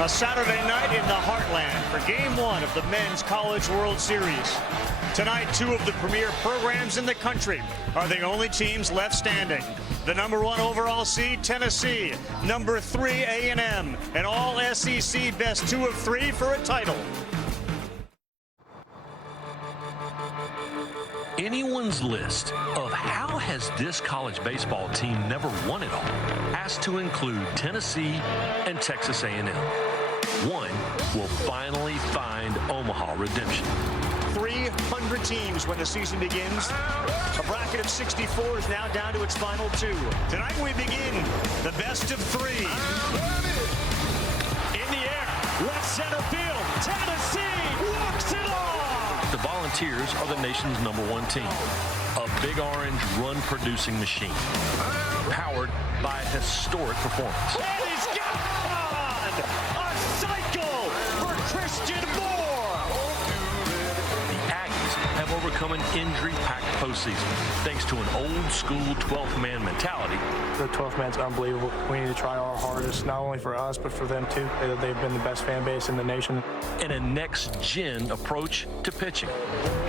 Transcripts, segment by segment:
A Saturday night in the heartland for Game 1 of the Men's College World Series. Tonight, two of the premier programs in the country are the only teams left standing. The #1 overall seed, Tennessee. #3, A&M. An all-SEC best 2 of 3 for a title. Anyone's list of how has this college baseball team never won it all has to include Tennessee and Texas A&M. One will finally find Omaha redemption. 300 teams when the season begins. A bracket of 64 is now down to its final 2. Tonight we begin the best of 3. In the air, left center field, Tennessee walks it off! The Volunteers are the nation's #1 team. A Big Orange run-producing machine. Powered by a historic performance. And he's gone! A cycle for Christian Moore! The Aggies have overcome an injury-packed postseason thanks to an old-school 12th-man mentality. The 12th man's unbelievable. We need to try our hardest, not only for us, but for them too. They've been the best fan base in the nation. And a next-gen approach to pitching.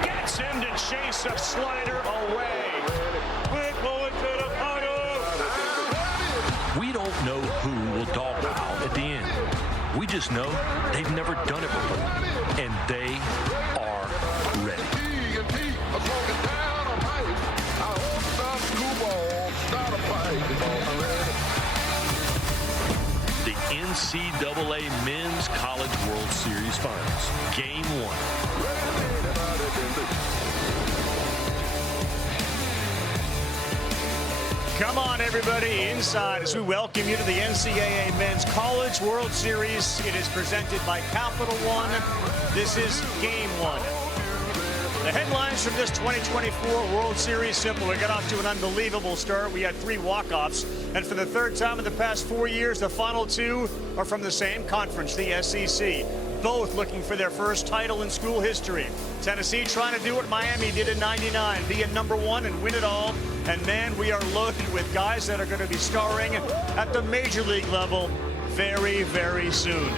Gets him to chase a slider away. Quick bullet to the puddle. We don't know who will dog pile at the end. We just know they've never done it before, and they are ready. The NCAA Men's College World Series Finals, Game 1. Come on, everybody, inside as we welcome you to the NCAA Men's College World Series. It is presented by Capital One. This is Game 1. The headlines from this 2024 World Series, simple. We got off to an unbelievable start. We had 3 walk-offs, and for the 3rd time in the past 4 years, the final 2 are from the same conference, the SEC. Both looking for their first title in school history. Tennessee trying to do what Miami did in '99, be a #1 and win it all. And man, we are loaded with guys that are going to be starring at the major league level very, very soon.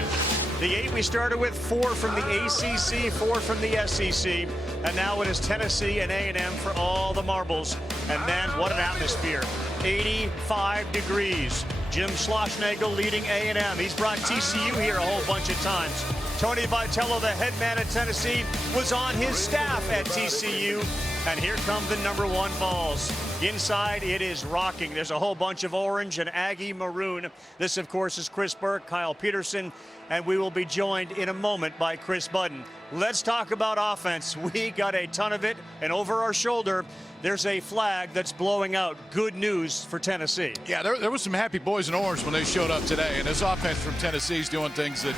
The 8 we started with, 4 from the ACC, 4 from the SEC, and now it is Tennessee and A&M for all the marbles. And man, what an atmosphere. 85 degrees. Jim Schlossnagle leading A&M. He's brought TCU here a whole bunch of times. Tony Vitello, the head man at Tennessee, was on his staff at TCU. And here come the #1 balls. Inside, it is rocking. There's a whole bunch of orange and Aggie maroon. This, of course, is Chris Burke, Kyle Peterson, and we will be joined in a moment by Chris Budden. Let's talk about offense. We got a ton of it, and over our shoulder, there's a flag that's blowing out. Good news for Tennessee. Yeah, there was some happy boys in orange when they showed up today, and this offense from Tennessee is doing things that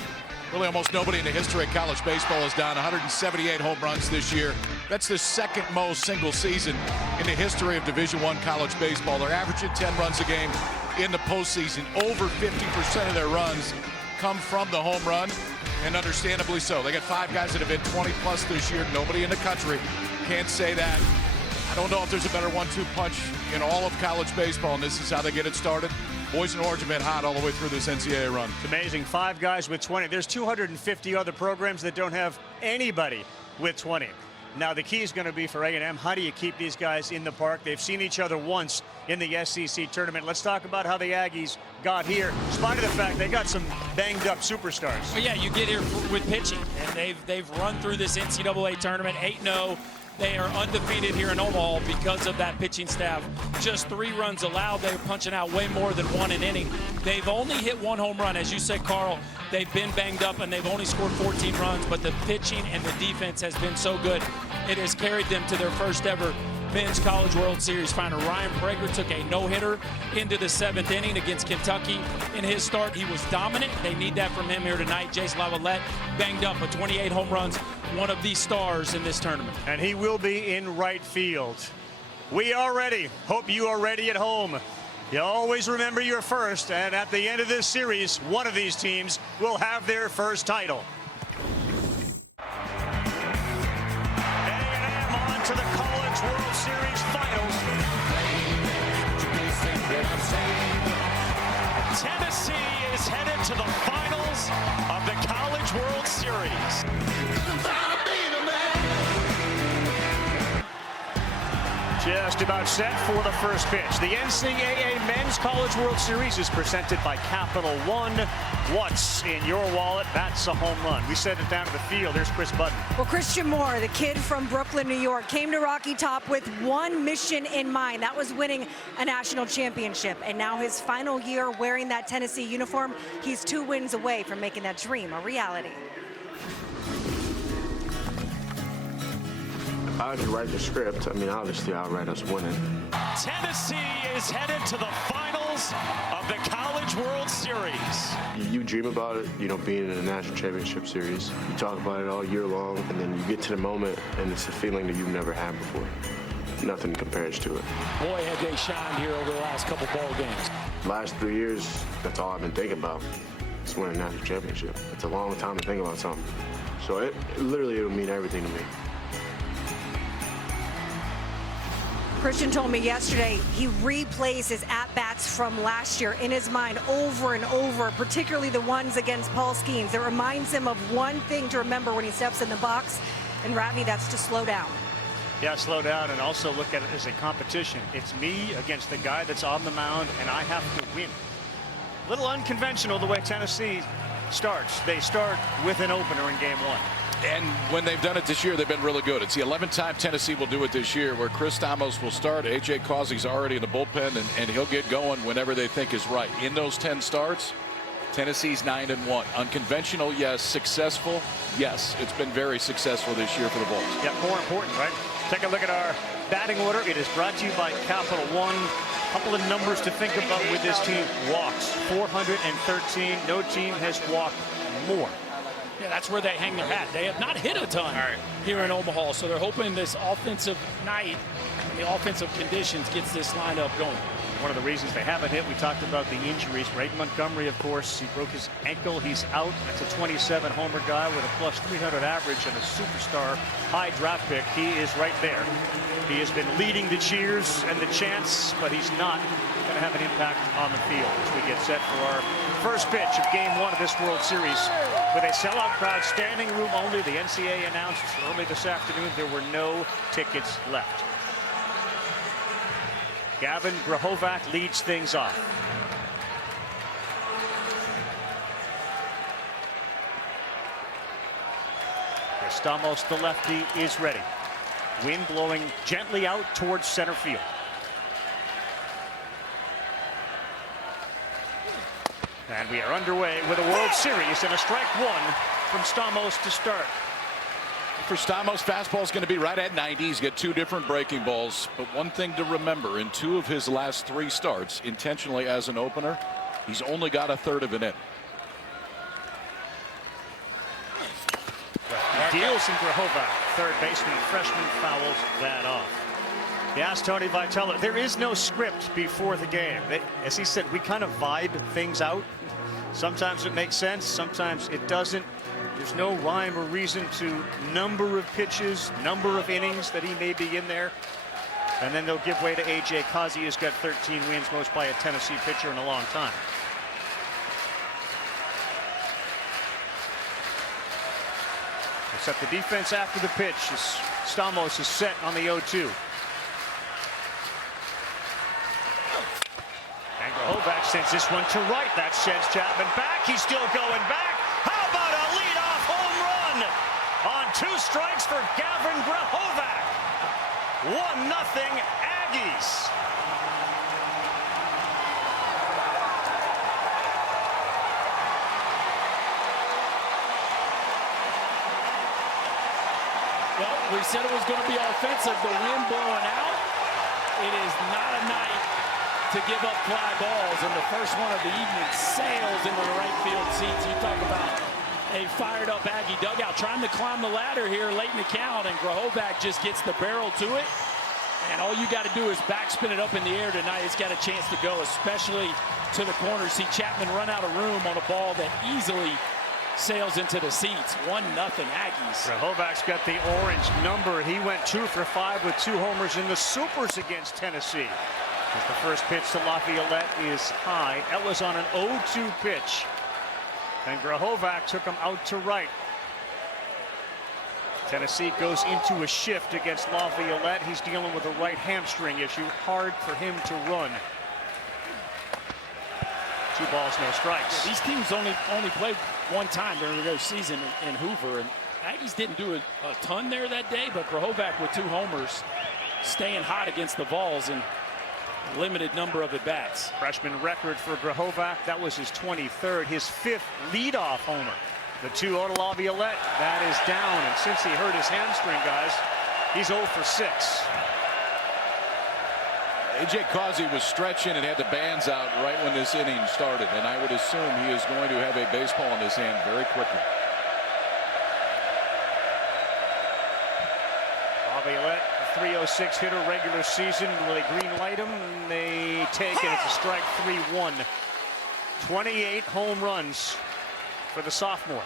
really almost nobody in the history of college baseball has done. 178 home runs this year. That's the 2nd most single season in the history of Division I college baseball. They're averaging 10 runs a game in the postseason. Over 50% of their runs come from the home run, and understandably so. They got 5 guys that have been 20-plus this year. Nobody in the country can say that. I don't know if there's a better 1-2 punch in all of college baseball, and this is how they get it started. Boys in orange have been hot all the way through this NCAA run. It's amazing. 5 guys with 20. There's 250 other programs that don't have anybody with 20. Now, the key is going to be for A&M, how do you keep these guys in the park? They've seen each other once in the SEC tournament. Let's talk about how the Aggies got here, in spite of the fact they got some banged-up superstars. Well, yeah, you get here with pitching, and they've run through this NCAA tournament 8-0. They are undefeated here in Omaha because of that pitching staff. Just 3 runs allowed. They're punching out way more than 1 an inning. They've only hit 1 home run. As you said, Carl, they've been banged up and they've only scored 14 runs, but the pitching and the defense has been so good. It has carried them to their first ever Men's College World Series final. Ryan Prager took a no-hitter into the 7th inning against Kentucky. In his start, he was dominant. They need that from him here tonight. Jace Lavalette banged up with 28 home runs, one of the stars in this tournament. And he will be in right field. We are ready. Hope you are ready at home. You always remember your first, and at the end of this series, one of these teams will have their first title. A&M on to the College World Series Finals. Tennessee is headed to the final finals of the College World Series. Just about set for the first pitch. The NCAA Men's College World Series is presented by Capital One. What's in your wallet? That's a home run. We send it down to the field. There's Chris Budden. Well, Christian Moore, the kid from Brooklyn, New York, came to Rocky Top with one mission in mind. That was winning a national championship. And now his final year wearing that Tennessee uniform, he's 2 wins away from making that dream a reality. If I could write the script, I mean, obviously I'll write us winning. Tennessee is headed to the finals of the College World Series. You dream about it, you know, being in a national championship series. You talk about it all year long, and then you get to the moment, and it's a feeling that you've never had before. Nothing compares to it. Boy, had they shined here over the last couple ball games. Last 3 years, that's all I've been thinking about. It's winning a national championship. It's a long time to think about something. So it literally, it'll mean everything to me. Christian told me yesterday he replays his at-bats from last year in his mind over and over, particularly the ones against Paul Skeens. It reminds him of one thing to remember when he steps in the box, and Ravi, that's to slow down. Yeah, slow down and also look at it as a competition. It's me against the guy that's on the mound, and I have to win. A little unconventional the way Tennessee starts. They start with an opener in game 1. And when they've done it this year, they've been really good. It's the 11th time Tennessee will do it this year, where Chris Stamos will start. A.J. Causey's already in the bullpen, and he'll get going whenever they think is right. In those 10 starts, Tennessee's 9-1. Unconventional, yes. Successful, yes. It's been very successful this year for the Bulls. Yeah, more important, right? Take a look at our batting order. It is brought to you by Capital One. A couple of numbers to think about with this team. Walks, 413. No team has walked more. Yeah, that's where they hang their hat. They have not hit a ton here in Omaha, so they're hoping this offensive night, the offensive conditions, gets this lineup going. One of the reasons they haven't hit, we talked about the injuries. Braden Montgomery, of course, he broke his ankle. He's out. That's a 27-homer guy with a plus 300 average and a superstar high draft pick. He is right there. He has been leading the cheers and the chants, but he's not going to have an impact on the field as we get set for our first pitch of game 1 of this World Series. With a sellout crowd, standing room only, the NCAA announced early this afternoon there were no tickets left. Gavin Grahovac leads things off. Stamos, the lefty, is ready. Wind blowing gently out towards center field. And we are underway with a World Series and a strike 1 from Stamos to start. For Stamos, fastball is going to be right at 90. He's got 2 different breaking balls. But one thing to remember, in 2 of his last 3 starts, intentionally as an opener, he's only got a third of an inning. Deals in Grahovac, third baseman, freshman, fouls that off. Yes, Tony Vitello, there is no script before the game. As he said, we kind of vibe things out. Sometimes it makes sense, sometimes it doesn't. There's no rhyme or reason to number of pitches, number of innings that he may be in there. And then they'll give way to A.J. Causey, who's got 13 wins, most by a Tennessee pitcher in a long time. Set the defense after the pitch as Stamos is set on the 0-2. And Grahovac sends this one to right. That sheds Chapman back. He's still going back. How about a leadoff home run on 2 strikes for Gavin Grahovac? 1-0 Aggies. Well, we said it was going to be offensive. The wind blowing out. It is not a night to give up fly balls. And the first one of the evening sails into the right field seats. You talk about a fired up Aggie dugout trying to climb the ladder here late in the count. And Grahovac just gets the barrel to it. And all you got to do is backspin it up in the air tonight. It's got a chance to go, especially to the corner. See Chapman run out of room on a ball that easily sails into the seats. 1-0 Aggies. Grahovac's got the orange number. He went 2 for 5 with 2 homers in the supers against Tennessee. As the first pitch to Lafayette is high. That was on an 0-2 pitch. And Grahovac took him out to right. Tennessee goes into a shift against Laviolette. He's dealing with a right hamstring issue. Hard for him to run. 2 balls, no strikes. These teams only played one time during the regular season in Hoover, and Aggies didn't do a ton there that day, but Grahovac with 2 homers, staying hot against the Vols and limited number of at-bats. Freshman record for Grahovac. That was his 23rd, his 5th leadoff homer. The 2-0 to Laviolette. That is down, and since he hurt his hamstring, guys, he's 0 for 6. A.J. Causey was stretching and had the bands out right when this inning started, and I would assume he is going to have a baseball in his hand very quickly. Laviolette, a 306 hitter regular season. Will they green light him? And they take it. It's a strike, 3-1. 28 home runs for the sophomore.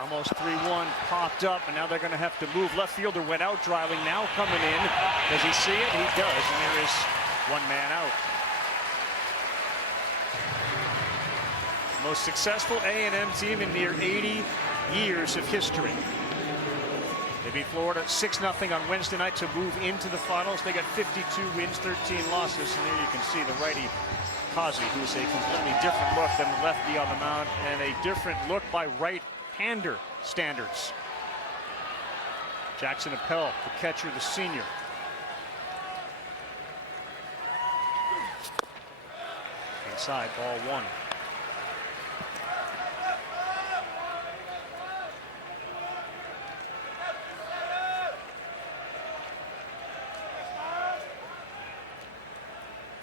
Almost 3-1, popped up, and now they're going to have to move. Left fielder went out, driving, now coming in. Does he see it? He does, and there is 1 man out. Most successful A&M team in near 80 years of history. They beat Florida 6-0 on Wednesday night to move into the finals. They got 52 wins, 13 losses, and there you can see the righty Causey, who's a completely different look than the lefty on the mound, and a different look by right-hander standards. Jackson Appel, the catcher, the senior. Inside, ball 1.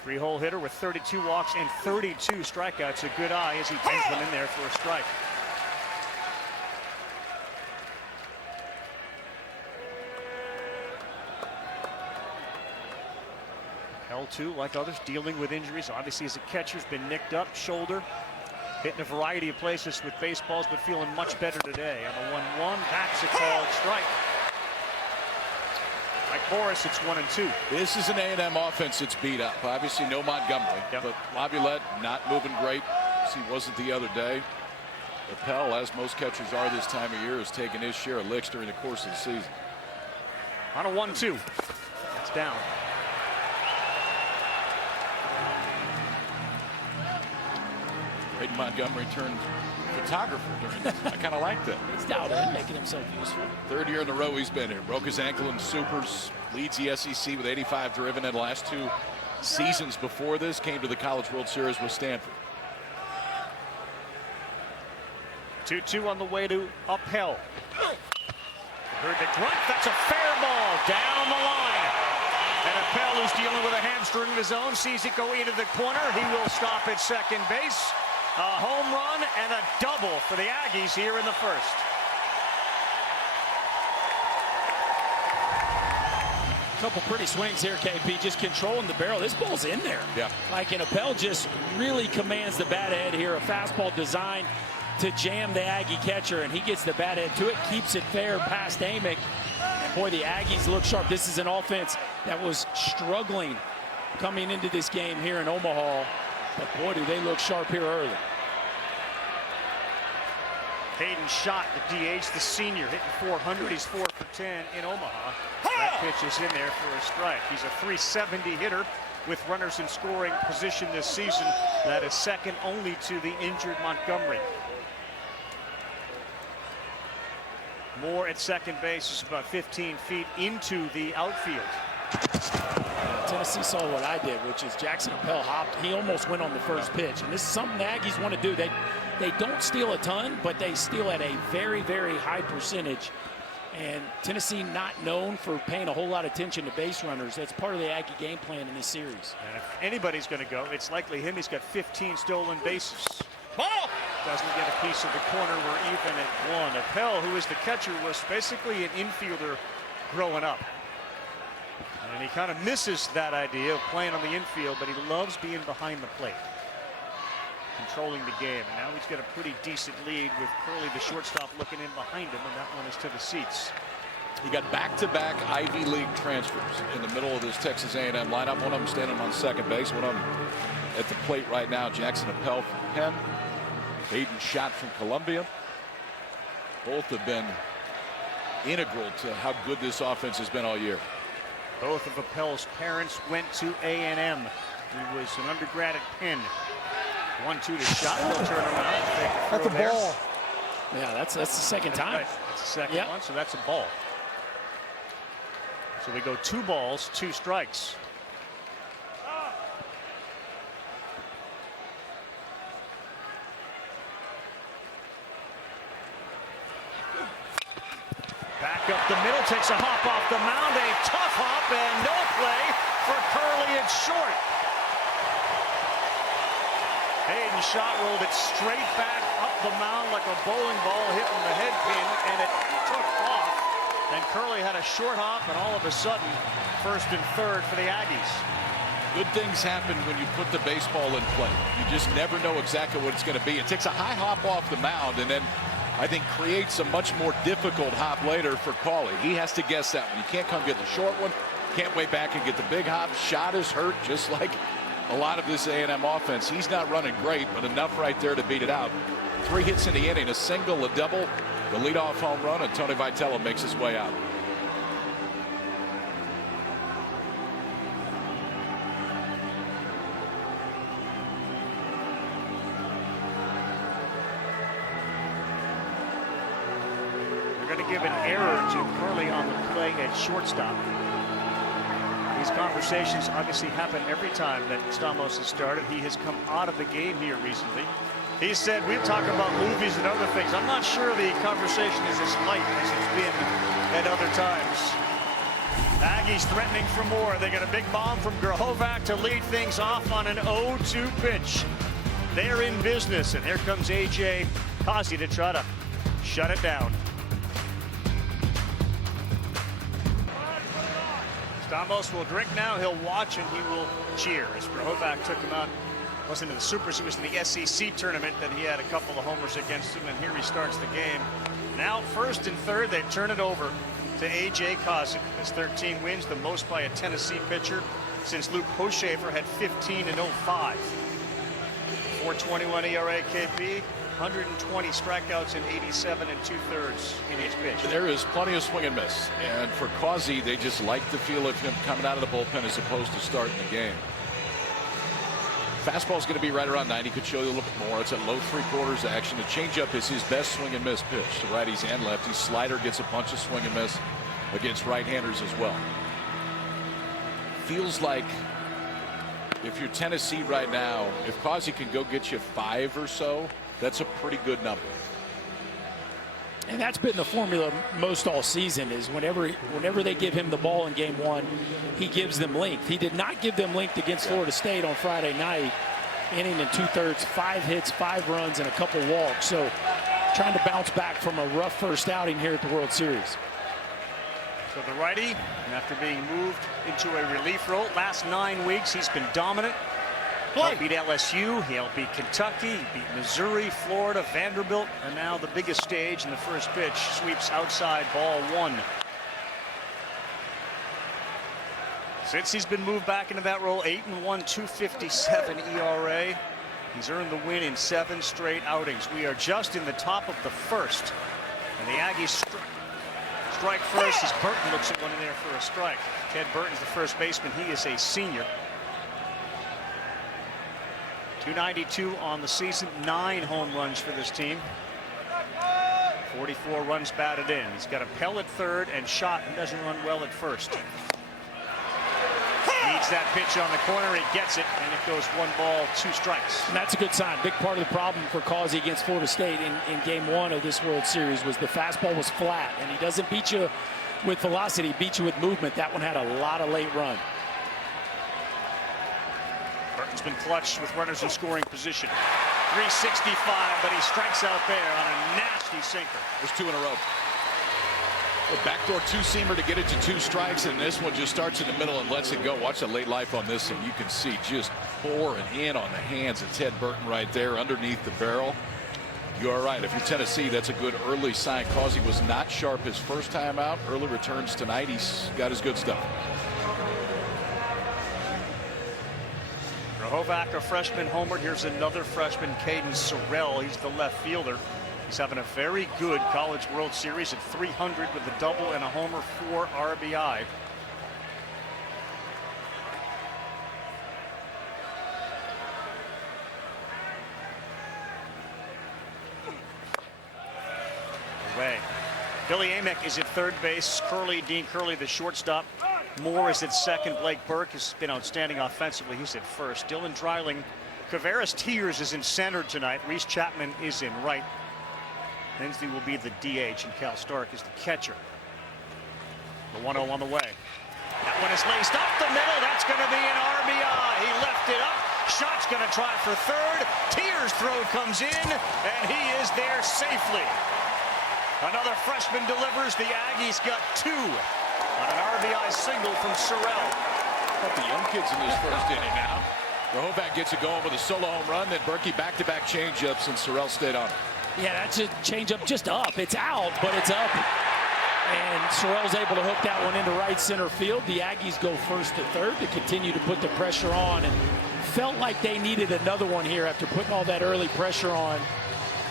Three-hole hitter with 32 walks and 32 strikeouts. A good eye as he brings them in there for a strike. L2, like others, dealing with injuries. Obviously, as a catcher, has been nicked up, shoulder, hit in a variety of places with baseballs, but feeling much better today. On the 1-1, that's a called strike. Like Boris, it's 1-2. This is an A&M offense that's beat up. Obviously, no Montgomery, but Laviolette not moving great as he wasn't the other day. Appel, as most catchers are this time of year, has taken his share of licks during the course of the season. On a 1-2, it's down. Braden Montgomery turned photographer during this. I kind of like that. He's down there making himself useful. 3rd year in a row he's been here. Broke his ankle in Supers. Leads the SEC with 85 driven in the last 2 seasons before this. Came to the College World Series with Stanford. 2-2 on the way to Appel. Heard the grunt. That's a fair ball down the line. And Appel, who's dealing with a hamstring of his own, sees it go into the corner. He will stop at second base. A home run and a double for the Aggies here in the 1st. Couple pretty swings here, KP, just controlling the barrel. This ball's in there. Yeah. Like, and Appel just really commands the bat head here. A fastball designed to jam the Aggie catcher, and he gets the bat head to it, keeps it fair past Amick. And boy, the Aggies look sharp. This is an offense that was struggling coming into this game here in Omaha. But boy, do they look sharp here early. Hayden Schott, the DH, the senior, hitting 400. He's 4 for 10 in Omaha. That pitch is in there for a strike. He's a 370 hitter with runners in scoring position this season. That is second only to the injured Montgomery. Moore at second base is about 15 feet into the outfield. Tennessee saw what I did, which is Jackson Appel hopped. He almost went on the first pitch. And this is something the Aggies want to do. They don't steal a ton, but they steal at a very, very high percentage. And Tennessee not known for paying a whole lot of attention to base runners. That's part of the Aggie game plan in this series. And if anybody's going to go, it's likely him. He's got 15 stolen bases. Doesn't get a piece of the corner. We're even at 1. Appel, who is the catcher, was basically an infielder growing up. And he kind of misses that idea of playing on the infield, but he loves being behind the plate. controlling the game. And now he's got a pretty decent lead with Curley, the shortstop, looking in behind him, and that one is to the seats. He got back-to-back Ivy League transfers in the middle of this Texas A&M lineup. One of them standing on second base, one of them at the plate right now. Jackson Appel from Penn, Hayden Schott from Columbia. Both have been integral to how good this offense has been all year. Both of Appel's parents went to A&M. He was an undergrad at Penn. 1-2 to Schott. He'll turn around. That's a ball. Yeah, that's the second time. Right. That's the second one, so that's a ball. So we go 2 balls, 2 strikes. Back up the middle, takes a hop off the mound, a tough hop, and no play for Curley. It's short. Hayden Schott rolled it straight back up the mound like a bowling ball hitting the head pin, and it took off. And Curley had a short hop, and all of a sudden, first and third for the Aggies. Good things happen when you put the baseball in play. You just never know exactly what it's going to be. It takes a high hop off the mound, and then I think creates a much more difficult hop later for Cawley. He has to guess that one. You can't come get the short one. Can't way back and get the big hop. Schott is hurt, just like a lot of this A&M offense. He's not running great, but enough right there to beat it out. 3 hits in the inning, a single, a double, the leadoff home run, and Tony Vitello makes his way out. They're going to give an error to Curley on the play at shortstop. These conversations obviously happen every time that Stamos has started. He has come out of the game here recently. He said, we're talking about movies and other things. I'm not sure the conversation is as light as it's been at other times. Aggies threatening for more. They got a big bomb from Grahovac to lead things off on an 0-2 pitch. They're in business, and here comes A.J. Causey to try to shut it down. Stamos will drink now. He'll watch and he will cheer as Grahovac took him out. Wasn't in the Supers, he was in the SEC tournament that he had a couple of homers against him, and here he starts the game. Now first and third, they turn it over to A.J. Causey. His 13 wins, the most by a Tennessee pitcher since Luke Hochschafer had 15 in 05. 4.21 ERA KP, 120 strikeouts in 87 2/3 in each pitch. There is plenty of swing and miss, and for Causey, they just like the feel of him coming out of the bullpen as opposed to starting the game. Fastball is going to be right around 90. Could show you a little bit more. It's at low 3/4 action. The changeup is his best swing and miss pitch to righties and lefties. Slider gets a bunch of swing and miss against right-handers as well. Feels like if you're Tennessee right now, if Causey can go get you 5 or so, that's a pretty good number. And that's been the formula most all season, is whenever they give him the ball in game 1, he gives them length. He did not give them length against Florida State on Friday night. Inning and 2/3, 5 hits, 5 runs, and a couple walks. So trying to bounce back from a rough first outing here at the World Series. So the righty, after being moved into a relief role, last 9 weeks he's been dominant. He beat LSU, he beat Kentucky, he beat Missouri, Florida, Vanderbilt, and now the biggest stage in the first pitch, sweeps outside ball 1. Since he's been moved back into that role, 8-1, 2.57 ERA. He's earned the win in 7 straight outings. We are just in the top of the first, and the Aggies strike first as Burton looks at one in there for a strike. Ted Burton's the first baseman. He is a senior. 292 on the season, 9 home runs for this team. 44 runs batted in. He's got Appel at third and Schott, who doesn't run well at first. Needs that pitch on the corner. He gets it, and it goes 1 ball, 2 strikes. And that's a good sign. Big part of the problem for Causey against Florida State in game 1 of this World Series was the fastball was flat, and he doesn't beat you with velocity, he beats you with movement. That one had a lot of late run. Burton's been clutched with runners in scoring position. 365, but he strikes out there on a nasty sinker. There's 2 in a row. A backdoor two-seamer to get it to 2 strikes, and this one just starts in the middle and lets it go. Watch the late life on this, and you can see just pouring in on the hands of Ted Burton right there underneath the barrel. You are right. If you're Tennessee, that's a good early sign. Causey was not sharp his first time out. Early returns tonight. He's got his good stuff. Rahovac, a freshman, homered. Here's another freshman, Caden Sorrell. He's the left fielder. He's having a very good College World Series at 300 with a double and a homer, 4 RBI. Away. Billy Amick is at third base. Dean Curley, the shortstop. Moore is at second. Blake Burke has been outstanding offensively. He's at first. Dylan Dreiling. Kavaris Tears is in center tonight. Reese Chapman is in right. Hensley will be the DH, and Cal Stark is the catcher. The 1-0 on the way. That one is laced up the middle. That's going to be an RBI. He left it up. Shot's going to try for third. Tears' throw comes in, and he is there safely. Another freshman delivers. The Aggies got 2 on an RBI single from Sorrell. Got the young kids in this first inning now. Rahovac gets it going with a solo home run. Then Berkey back-to-back changeups, and Sorrell stayed on it. Yeah, that's a changeup just up. It's out, but it's up. And Sorrell's able to hook that one into right center field. The Aggies go first to third to continue to put the pressure on, and felt like they needed another one here after putting all that early pressure on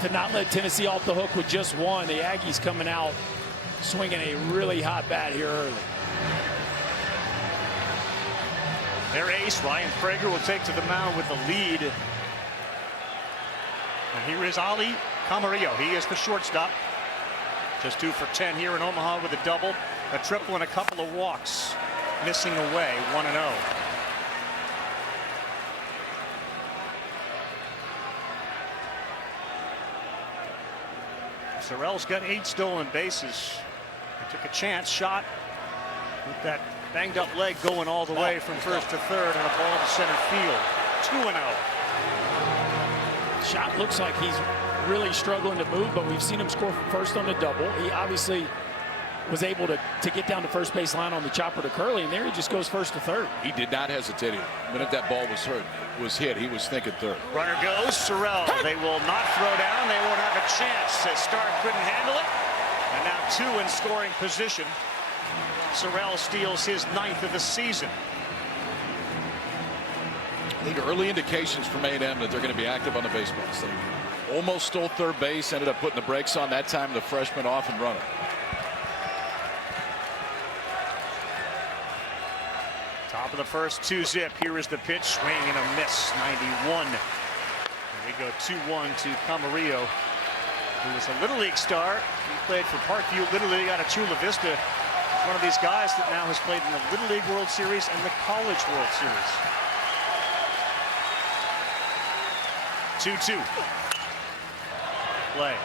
to not let Tennessee off the hook with just one. The Aggies coming out swinging a really hot bat here early. Their ace, Ryan Prager, will take to the mound with the lead. And here is Ali Camarillo. He is the shortstop. Just 2 for 10 here in Omaha with a double, a triple, and a couple of walks. Missing away, 1-0. Sorrell's got 8 stolen bases. He took a chance shot with that banged up leg going all the way from first to third, and a ball to center field. 2-0. Shot looks like he's really struggling to move, but we've seen him score from first on the double. He obviously was able to get down to first base line on the chopper to Curley, and there he just goes first to third. He did not hesitate. The minute that ball was hit, he was thinking third. Runner goes, Sorrell. They will not throw down. They won't have a chance as Stark couldn't handle it. And now 2 in scoring position. Sorrell steals his 9th of the season. I think early indications from A&M that they're going to be active on the baseball. So almost stole third base, ended up putting the brakes on. That time the freshman off and running. Top of the first, 2-zip. Here is the pitch, swing and a miss, 91. And we go 2-1 to Camarillo, who was a Little League star. He played for Parkview Little League out of Chula Vista. He's one of these guys that now has played in the Little League World Series and the College World Series. 2-2. Play.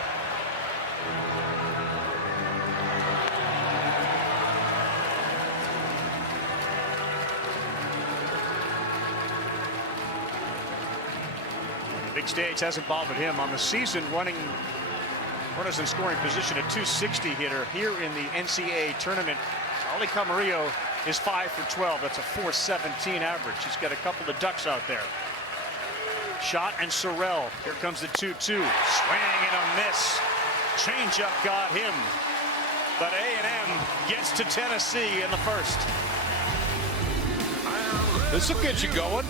The big stage hasn't bothered him on the season, running runners in scoring position at 260 hitter. Here in the NCAA tournament, Ali Camarillo is 5 for 12. That's a 417 average. He's got a couple of ducks out there. Shot and Sorrell. Here comes the 2-2. Swing and a miss. Changeup got him. But A&M gets to Tennessee in the first. This will get you going.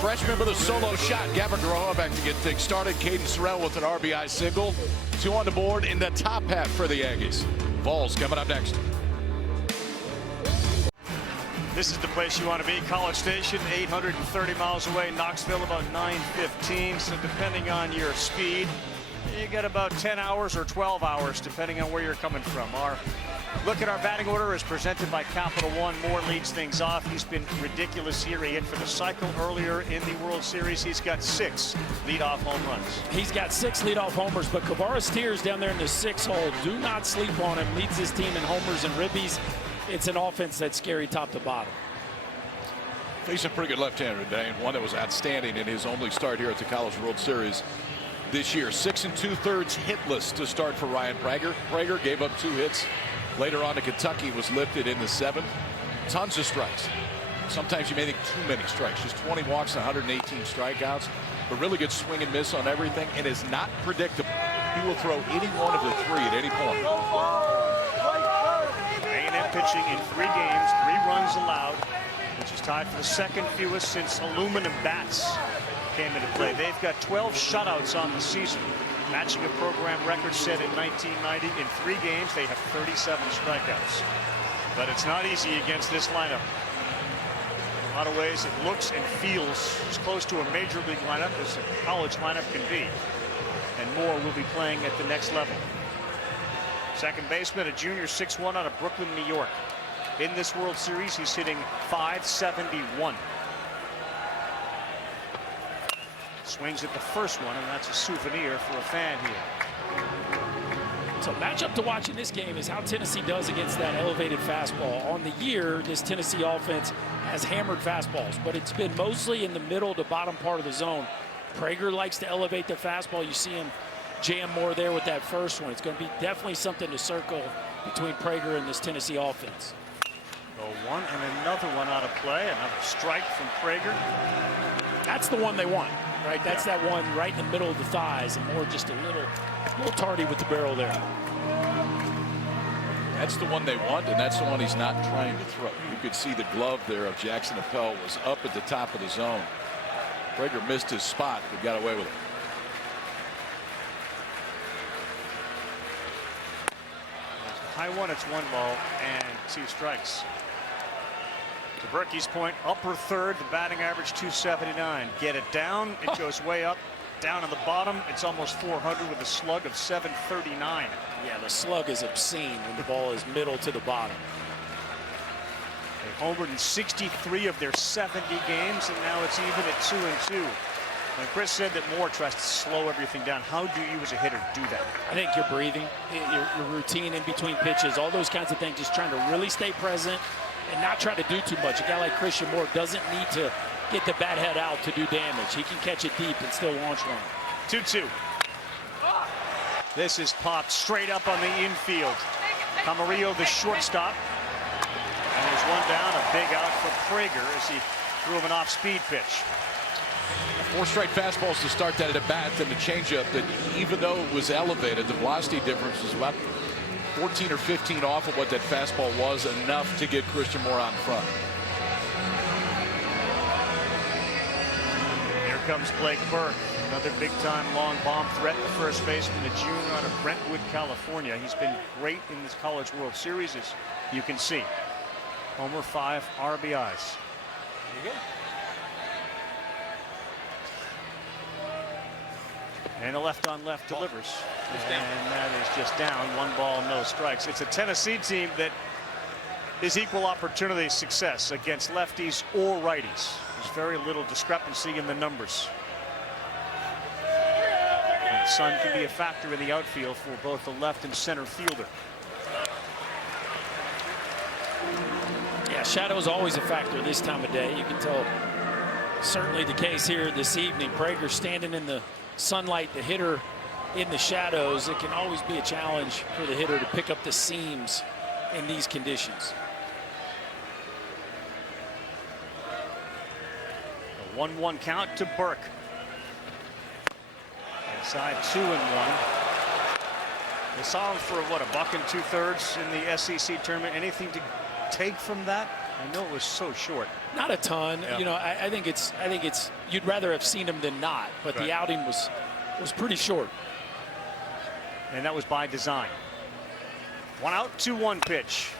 Freshman with a solo shot. Gavin Rahovac to get things started. Caden Sorrell with an RBI single. 2 on the board in the top half for the Aggies. Vols coming up next. This is the place you want to be. College Station, 830 miles away. Knoxville, about 9:15. So depending on your speed, you got about 10 hours or 12 hours, depending on where you're coming from. Our look at our batting order is presented by Capital One. Moore leads things off. He's been ridiculous here. He hit for the cycle earlier in the World Series. He's got 6 leadoff home runs. He's got 6 leadoff homers, but Kavaris Tears down there in the 6 hole. Do not sleep on him. Leads his team in homers and ribbies. It's an offense that's scary top to bottom. He's a pretty good left-hander today, and one that was outstanding in his only start here at the College World Series this year. 6 2/3 hitless to start for Ryan Prager. Prager gave up 2 hits Later on to Kentucky, was lifted in the 7th. Tons of strikes. Sometimes you may think too many strikes. Just 20 walks and 118 strikeouts. But really good swing and miss on everything, and is not predictable. He will throw any one of the 3 at any point. A&M pitching in 3 games, 3 runs allowed, which is tied for the second fewest since aluminum bats came into play. They've got 12 shutouts on the season, matching a program record set in 1990. In 3 games, they have 37 strikeouts. But it's not easy against this lineup. In a lot of ways, it looks and feels as close to a major league lineup as a college lineup can be. And more will be playing at the next level. Second baseman, a junior, 6'1", out of Brooklyn, New York. In this World Series, he's hitting .571. Swings at the first one, and that's a souvenir for a fan here. So matchup to watch in this game is how Tennessee does against that elevated fastball. On the year, this Tennessee offense has hammered fastballs, but it's been mostly in the middle to bottom part of the zone. Prager likes to elevate the fastball. You see him jam more there with that first one. It's going to be definitely something to circle between Prager and this Tennessee offense. One and another one out of play. Another strike from Prager. That's the one they want, right? That's that one right in the middle of the thighs, and more just a little tardy with the barrel there. That's the one they want, and that's the one he's not trying to throw. You could see the glove there of Jackson Appel was up at the top of the zone. Prager missed his spot, but got away with it. High one, it's 1 ball and 2 strikes. To Berkey's point, upper third, the batting average .279. Get it down, it goes way up. Down on the bottom, it's almost .400 with a slug of .739. Yeah, the slug is obscene when the ball is middle to the bottom. They homered in 63 of their 70 games, and now it's even at 2-2. And Chris said that Moore tries to slow everything down. How do you as a hitter do that? I think your breathing, your routine in between pitches, all those kinds of things, just trying to really stay present and not try to do too much. A guy like Christian Moore doesn't need to get the bat head out to do damage. He can catch it deep and still launch one. 2-2. This is popped straight up on the infield. Camarillo, the shortstop. And there's one down, a big out for Prager as he threw him an off-speed pitch. 4 straight fastballs to start that at bat, then the changeup that, even though it was elevated, the velocity difference was about 14 or 15 off of what that fastball was, enough to get Christian Moore out in front. Here comes Blake Burke, another big-time long bomb threat. The first baseman, a junior out of Brentwood, California. He's been great in this College World Series, as you can see. Homer, 5 RBIs. There you go. And a left-on-left delivers. And that is just down. 1 ball, no strikes. It's a Tennessee team that is equal opportunity success against lefties or righties. There's very little discrepancy in the numbers. And the sun can be a factor in the outfield for both the left and center fielder. Yeah, shadow is always a factor this time of day. You can tell certainly the case here this evening. Prager standing in the sunlight, the hitter in the shadows. It can always be a challenge for the hitter to pick up the seams in these conditions. A 1-1 count to Burke. Inside 2-1. They saw him for what, $1 2/3 in the SEC tournament. Anything to take from that? I know it was so short. Not a ton. Yeah. You know, I think it's you'd rather have seen him than not, but right. The outing was pretty short. And that was by design. 1 out, 2-1 pitch.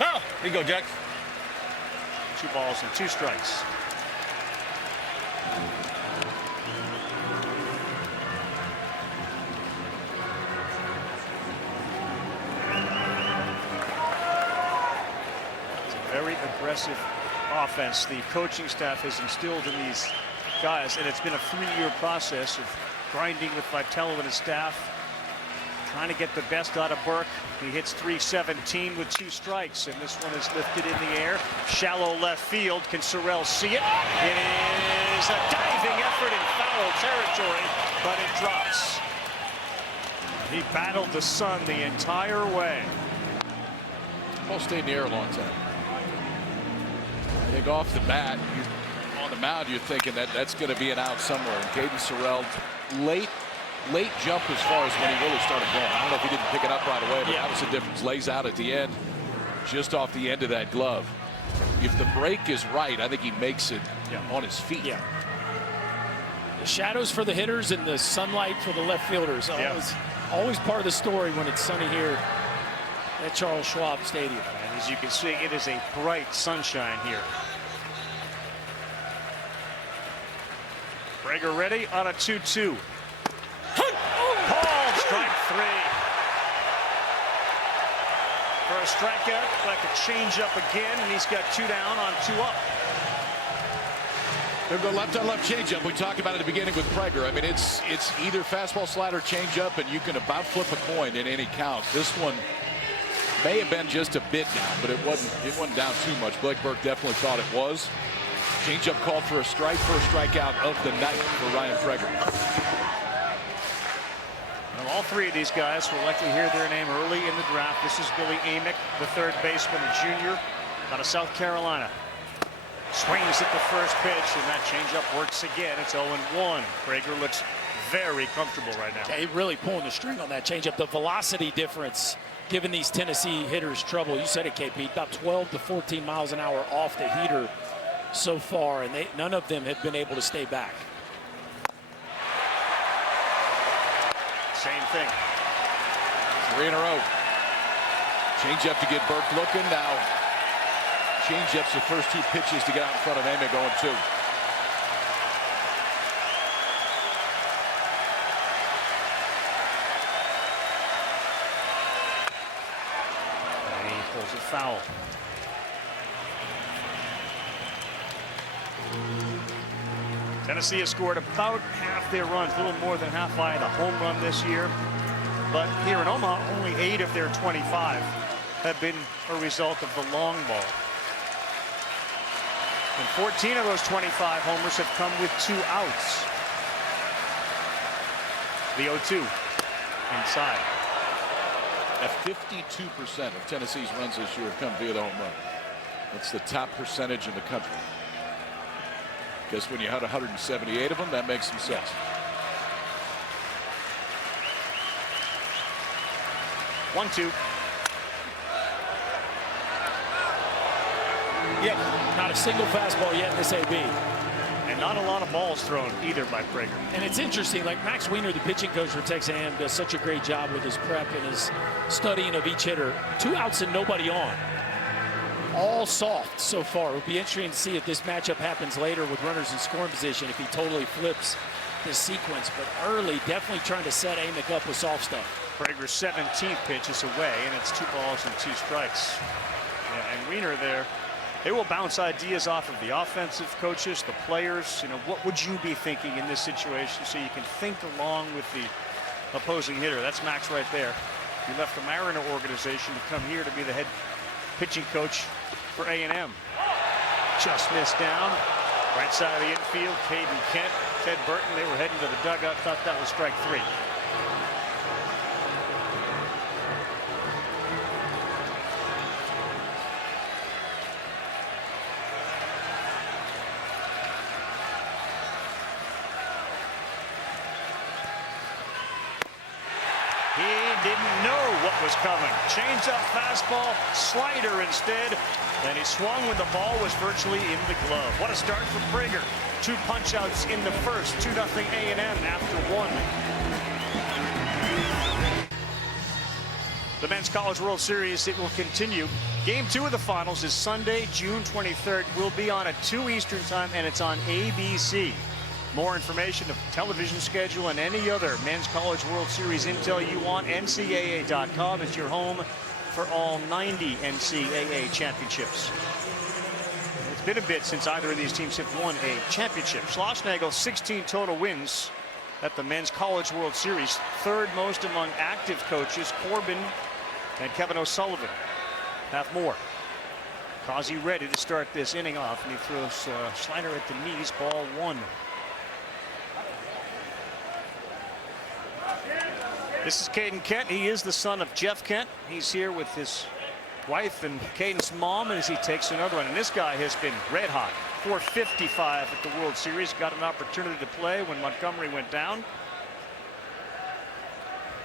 Oh, here you go, Jack. 2 balls and 2 strikes. Very aggressive offense the coaching staff has instilled in these guys, and it's been a 3-year process of grinding with Vitello and his staff, trying to get the best out of Burke. He hits .317 with 2 strikes, and this one is lifted in the air. Shallow left field. Can Sorrell see it? It is a diving effort in foul territory, but it drops. He battled the sun the entire way. Ball stayed in the air a long time. I think off the bat, on the mound, you're thinking that that's going to be an out somewhere. And Caden Sorrell, late jump as far as when he really started going. I don't know if he didn't pick it up right away, but that was the difference. Lays out at the end, just off the end of that glove. If the break is right, I think he makes it on his feet. Yeah. The shadows for the hitters and the sunlight for the left fielders. Always part of the story when it's sunny here at Charles Schwab Stadium. And as you can see, it is a bright sunshine here. Prager ready on a 2-2. Called strike 3. For a strikeout, like a change-up again, and he's got 2 down on 2 up. They'll go left on left changeup. We talked about it at the beginning with Prager. I mean, it's either fastball, slider, changeup, and you can about flip a coin in any count. This one may have been just a bit down, but it wasn't down too much. Blake Burke definitely thought it was. Changeup called for a strike, first strikeout of the night for Ryan Prager. Well, all 3 of these guys will likely hear their name early in the draft. This is Billy Amick, the third baseman, a junior out of South Carolina. Swings at the first pitch, and that changeup works again. It's 0-1. Prager looks very comfortable right now. Yeah, really pulling the string on that changeup. The velocity difference giving these Tennessee hitters trouble. You said it, KP, about 12 to 14 miles an hour off the heater so far, and none of them have been able to stay back. Same thing. 3 in a row. Changeup to get Burke looking now. Changeup's the first 2 pitches to get out in front of Amick, 0-2. And he pulls it foul. Tennessee has scored about half their runs, a little more than half by the home run this year. But here in Omaha, only 8 of their 25 have been a result of the long ball. And 14 of those 25 homers have come with 2 outs. The 0-2 inside. At 52% of Tennessee's runs this year have come via the home run. That's the top percentage in the country. Guess when you had 178 of them, that makes some sense. Yeah. 1-2. Yep, not a single fastball yet in this AB. And not a lot of balls thrown either by Prager. And it's interesting, like Max Weiner, the pitching coach for Texas A&M, does such a great job with his prep and his studying of each hitter. 2 outs and nobody on. All soft so far. It'll be interesting to see if this matchup happens later with runners in scoring position, if he totally flips the sequence. But early, definitely trying to set Amick up with soft stuff. Prager's 17th pitch is away, and it's 2 balls and 2 strikes. Yeah, and Weiner there, they will bounce ideas off of the offensive coaches, the players. You know, what would you be thinking in this situation so you can think along with the opposing hitter? That's Max right there. He left the Mariner organization to come here to be the head pitching coach for A&M. Just missed down. Right side of the infield, Caden Kent, Ted Burton, they were heading to the dugout, thought that was strike 3. Didn't know what was coming. Change-up, fastball, slider instead. And he swung when the ball was virtually in the glove. What a start for Prager. 2 punch-outs in the first. 2-0 A&M after 1. The Men's College World Series, it will continue. Game 2 of the finals is Sunday, June 23rd. We'll be on at 2 Eastern time, and it's on ABC. More information of television schedule and any other Men's College World Series intel you want, NCAA.com is your home for all 90 NCAA championships. It's been a bit since either of these teams have won a championship. Schlossnagle, 16 total wins at the Men's College World Series, 3rd most among active coaches. Corbin and Kevin O'Sullivan have more. Causey ready to start this inning off, and he throws slider at the knees, ball 1. This is Caden Kent. He is the son of Jeff Kent. He's here with his wife and Caden's mom as he takes another one. And this guy has been red hot. 455 at the World Series. Got an opportunity to play when Montgomery went down.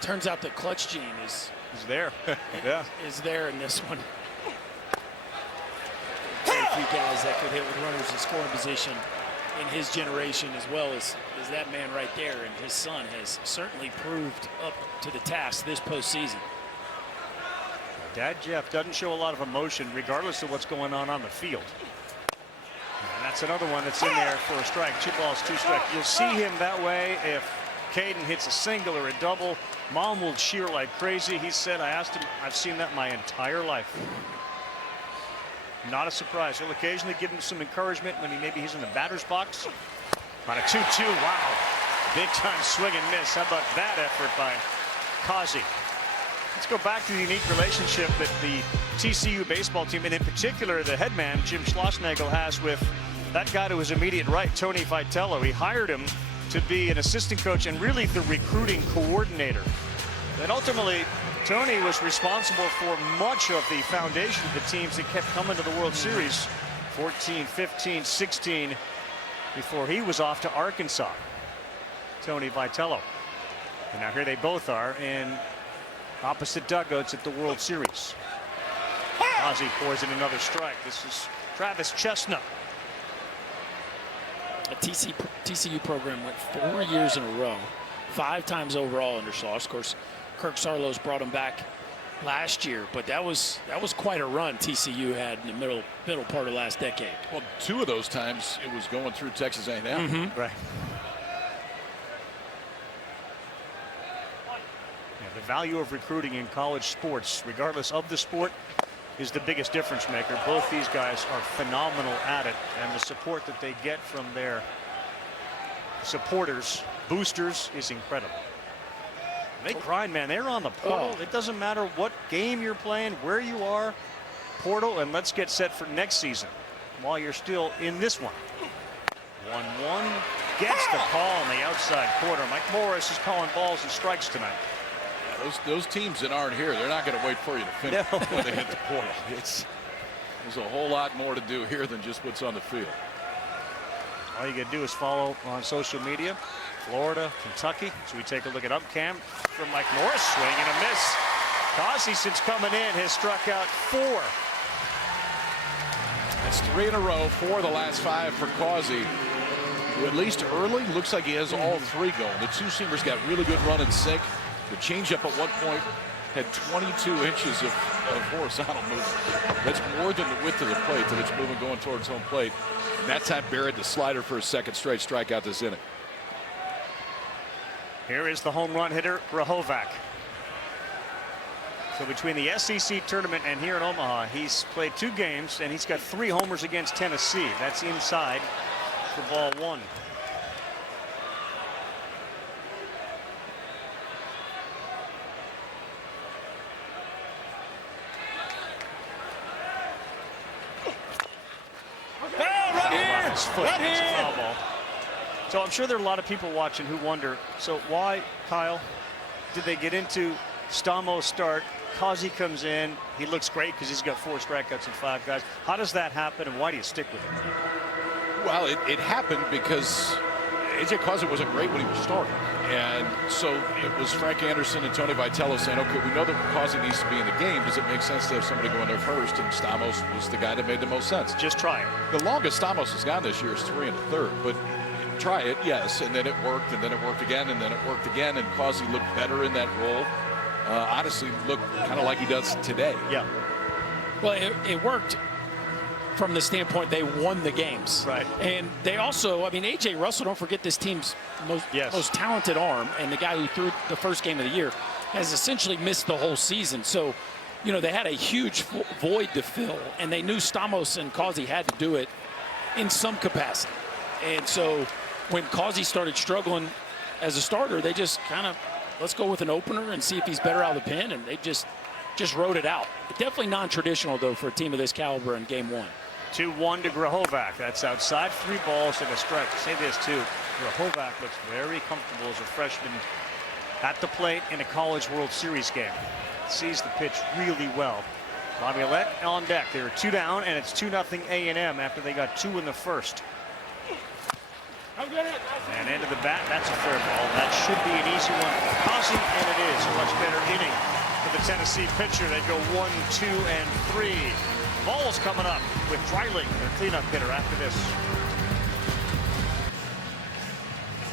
Turns out the clutch gene is there. Yeah. Is there in this one. Very few guys that could hit with runners in scoring position in his generation, as well as that man right there. And his son has certainly proved up to the task this postseason. Dad Jeff doesn't show a lot of emotion regardless of what's going on the field. And that's another one that's in there for a strike. 2 balls, 2 strikes. You'll see him that way if Caden hits a single or a double. Mom will cheer like crazy. He said, I asked him, I've seen that my entire life. Not a surprise. He'll occasionally give him some encouragement when maybe he's in the batter's box. On a 2-2, wow. Big time swing and miss. How about that effort by Causey? Let's go back to the unique relationship that the TCU baseball team, and in particular the head man, Jim Schlossnagle, has with that guy to his immediate right, Tony Vitello. He hired him to be an assistant coach and really the recruiting coordinator. And ultimately, Tony was responsible for much of the foundation of the teams that kept coming to the World Series. 14, 15, 16, before he was off to Arkansas. Tony Vitello. And now here they both are in opposite dugouts at the World Series. Ozzie pours in another strike. This is Travis Chestnut. A TCU program went 4 years in a row, 5 times overall under Schloss. Of course, Kirk Sarlos brought him back last year, but that was quite a run TCU had in the middle part of last decade. Well, 2 of those times it was going through Texas A&M. Right. The value of recruiting in college sports, regardless of the sport, is the biggest difference maker. Both these guys are phenomenal at it, and the support that they get from their supporters, boosters, is incredible. They grind, man. They're on the portal. It doesn't matter what game you're playing, where you are, portal, and let's get set for next season while you're still in this one. 1-1 gets the call on the outside corner. Mike Morris is calling balls and strikes tonight. Those teams that aren't here, they're not going to wait for you to finish when they hit the portal. There's a whole lot more to do here than just what's on the field. All you got to do is follow on social media. Florida, Kentucky. So we take a look at UpCam from Mike Morris. Swing and a miss. Causey, since coming in, has struck out 4. That's 3 in a row, 4 of the last 5 for Causey. Who at least early looks like he has all 3 going. The 2-seamers got really good run and sink. The changeup at one point had 22 inches of horizontal movement. That's more than the width of the plate that it's moving going towards home plate. And that time buried the slider for a second straight strikeout this inning. Here is the home run hitter, Grahovac. So between the SEC tournament and here in Omaha, he's played 2 games, and he's got 3 homers against Tennessee. That's inside for ball 1. Right here. Foul ball. So I'm sure there are a lot of people watching who wonder, so why, Kyle, did they get into Stamos start? Causey comes in, he looks great because he's got 4 strikeouts and 5 guys. How does that happen, and why do you stick with it? Well, it happened because A.J. Causey wasn't great when he was starting. And so it was Frank Anderson and Tony Vitello saying, okay, we know that Causey needs to be in the game. Does it make sense to have somebody go in there first? And Stamos was the guy that made the most sense. Just try it. The longest Stamos has gone this year is 3 1/3. But try it, yes. And then it worked, and then it worked again, and then it worked again. And Causey looked better in that role. Honestly, looked kind of like he does today. Yeah. Well, it worked from the standpoint they won the games. Right. And they also, I mean, A.J. Russell, don't forget this team's most talented arm, and the guy who threw the first game of the year has essentially missed the whole season. So, you know, they had a huge void to fill, and they knew Stamos and Causey had to do it in some capacity. And so when Causey started struggling as a starter, they just kind of, let's go with an opener and see if he's better out of the pen, and they just wrote it out. Definitely non-traditional, though, for a team of this caliber in game 1. 2-1 to Grahovac. That's outside. 3 balls and a strike. Say this, too. Grahovac looks very comfortable as a freshman at the plate in a College World Series game. Sees the pitch really well. Laviolette on deck. They're 2 down, and it's 2-0 A&M after they got 2 in the first. And into the bat, that's a fair ball. That should be an easy one for Cousin, and it is. A much better inning for the Tennessee pitcher. They go 1, 2, and 3. Ball's coming up with Dreiling, their cleanup hitter, after this.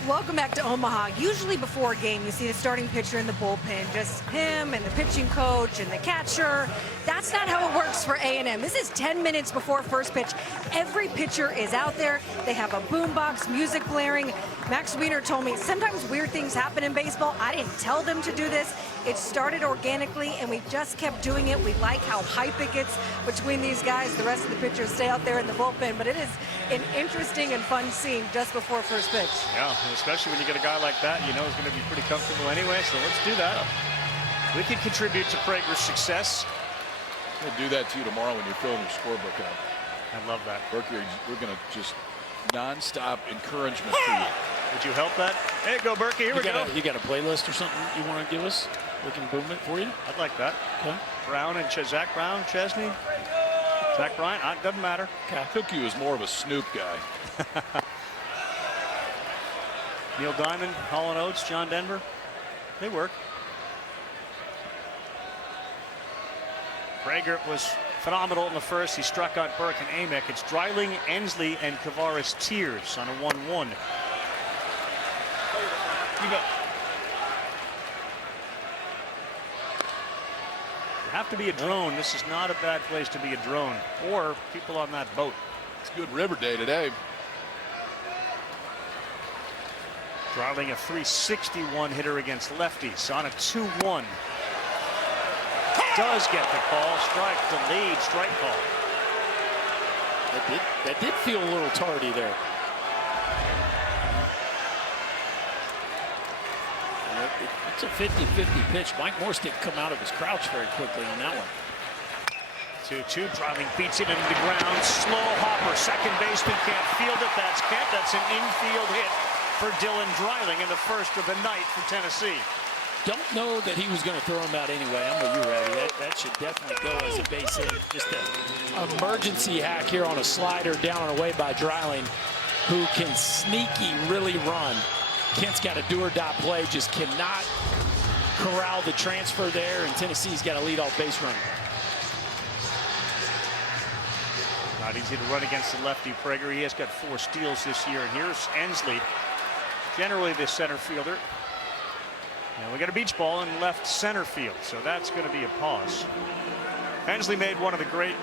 Welcome back to Omaha. Usually before a game, you see the starting pitcher in the bullpen, just him and the pitching coach and the catcher. That's not how it works for A&M. This is 10 minutes before first pitch. Every pitcher is out there. They have a boombox, music blaring. Max Wiener told me sometimes weird things happen in baseball. I didn't tell them to do this. It started organically, and we just kept doing it. We like how hype it gets between these guys. The rest of the pitchers stay out there in the bullpen, but it is an interesting and fun scene just before first pitch. Yeah, especially when you get a guy like that, you know he's going to be pretty comfortable anyway, so let's do that. We can contribute to Prager's success. We'll do that to you tomorrow when you're filling your scorebook out. I love that. Berkey, we're going to just non-stop encouragement for you. Would you help that? There you go, Berkey. Here we go. You got a playlist or something you want to give us? We can boom it for you. I'd like that. Okay. Brown and Zach Brown, Chesney, Zach Bryant. It doesn't matter. I took you as more of a Snoop guy. Neil Diamond, Hall & Oates, John Denver. They work. Prager was phenomenal in the first. He struck out Burke and Amick. It's Dreiling, Ensley, and Kavaris Tears on a 1-1. You bet. You have to be a drone. This is not a bad place to be a drone, or people on that boat. It's a good river day today. Dreiling, a 361 hitter against lefties on a 2-1. Does get the call. Strike delayed, strike call. That did feel a little tardy there. It's a 50-50 pitch. Mike Morse didn't come out of his crouch very quickly on that one. 2-2. Dreiling beats it into the ground. Slow hopper. Second baseman can't field it. That's Kent. That's an infield hit for Dylan Dreiling in the first of the night for Tennessee. Don't know that he was going to throw him out anyway. I'm with you, Ravi. That should definitely go as a base hit. Just an emergency hack here on a slider down and away by Dreiling, who can sneaky really run. Kent's got a do-or-die play, just cannot corral the transfer there, and Tennessee's got a leadoff base runner. Not easy to run against the lefty Prager. He has got 4 steals this year, and here's Ensley, generally the center fielder. And we got a beach ball in left center field, so that's going to be a pause. Ensley made one of the great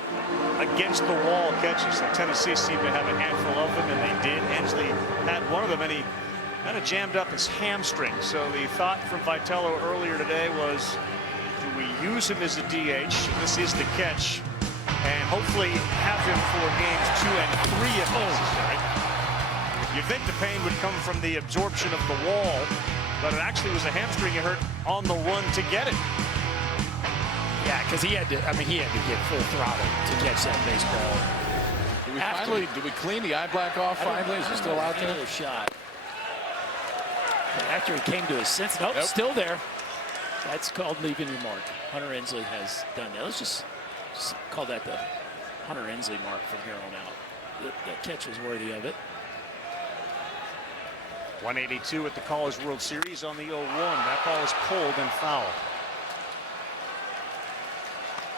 against-the-wall catches. The Tennessee seemed to have a handful of them, and they did. Ensley had one of them, and he kind of jammed up his hamstring. So the thought from Vitello earlier today was, do we use him as a DH? This is the catch. And hopefully have him for games 2 and 3 if necessary. You'd think the pain would come from the absorption of the wall, but it actually was a hamstring he hurt on the run to get it. Yeah, because he had to get full throttle to catch that baseball. Did we clean the eye black off finally? Is it still out there? Another shot. But after he came to his senses, nope, still there. That's called leaving your mark. Hunter Ensley has done that. Let's just call that the Hunter Ensley mark from here on out. That catch was worthy of it. 182 at the College World Series on the 0-1. That ball is pulled and foul.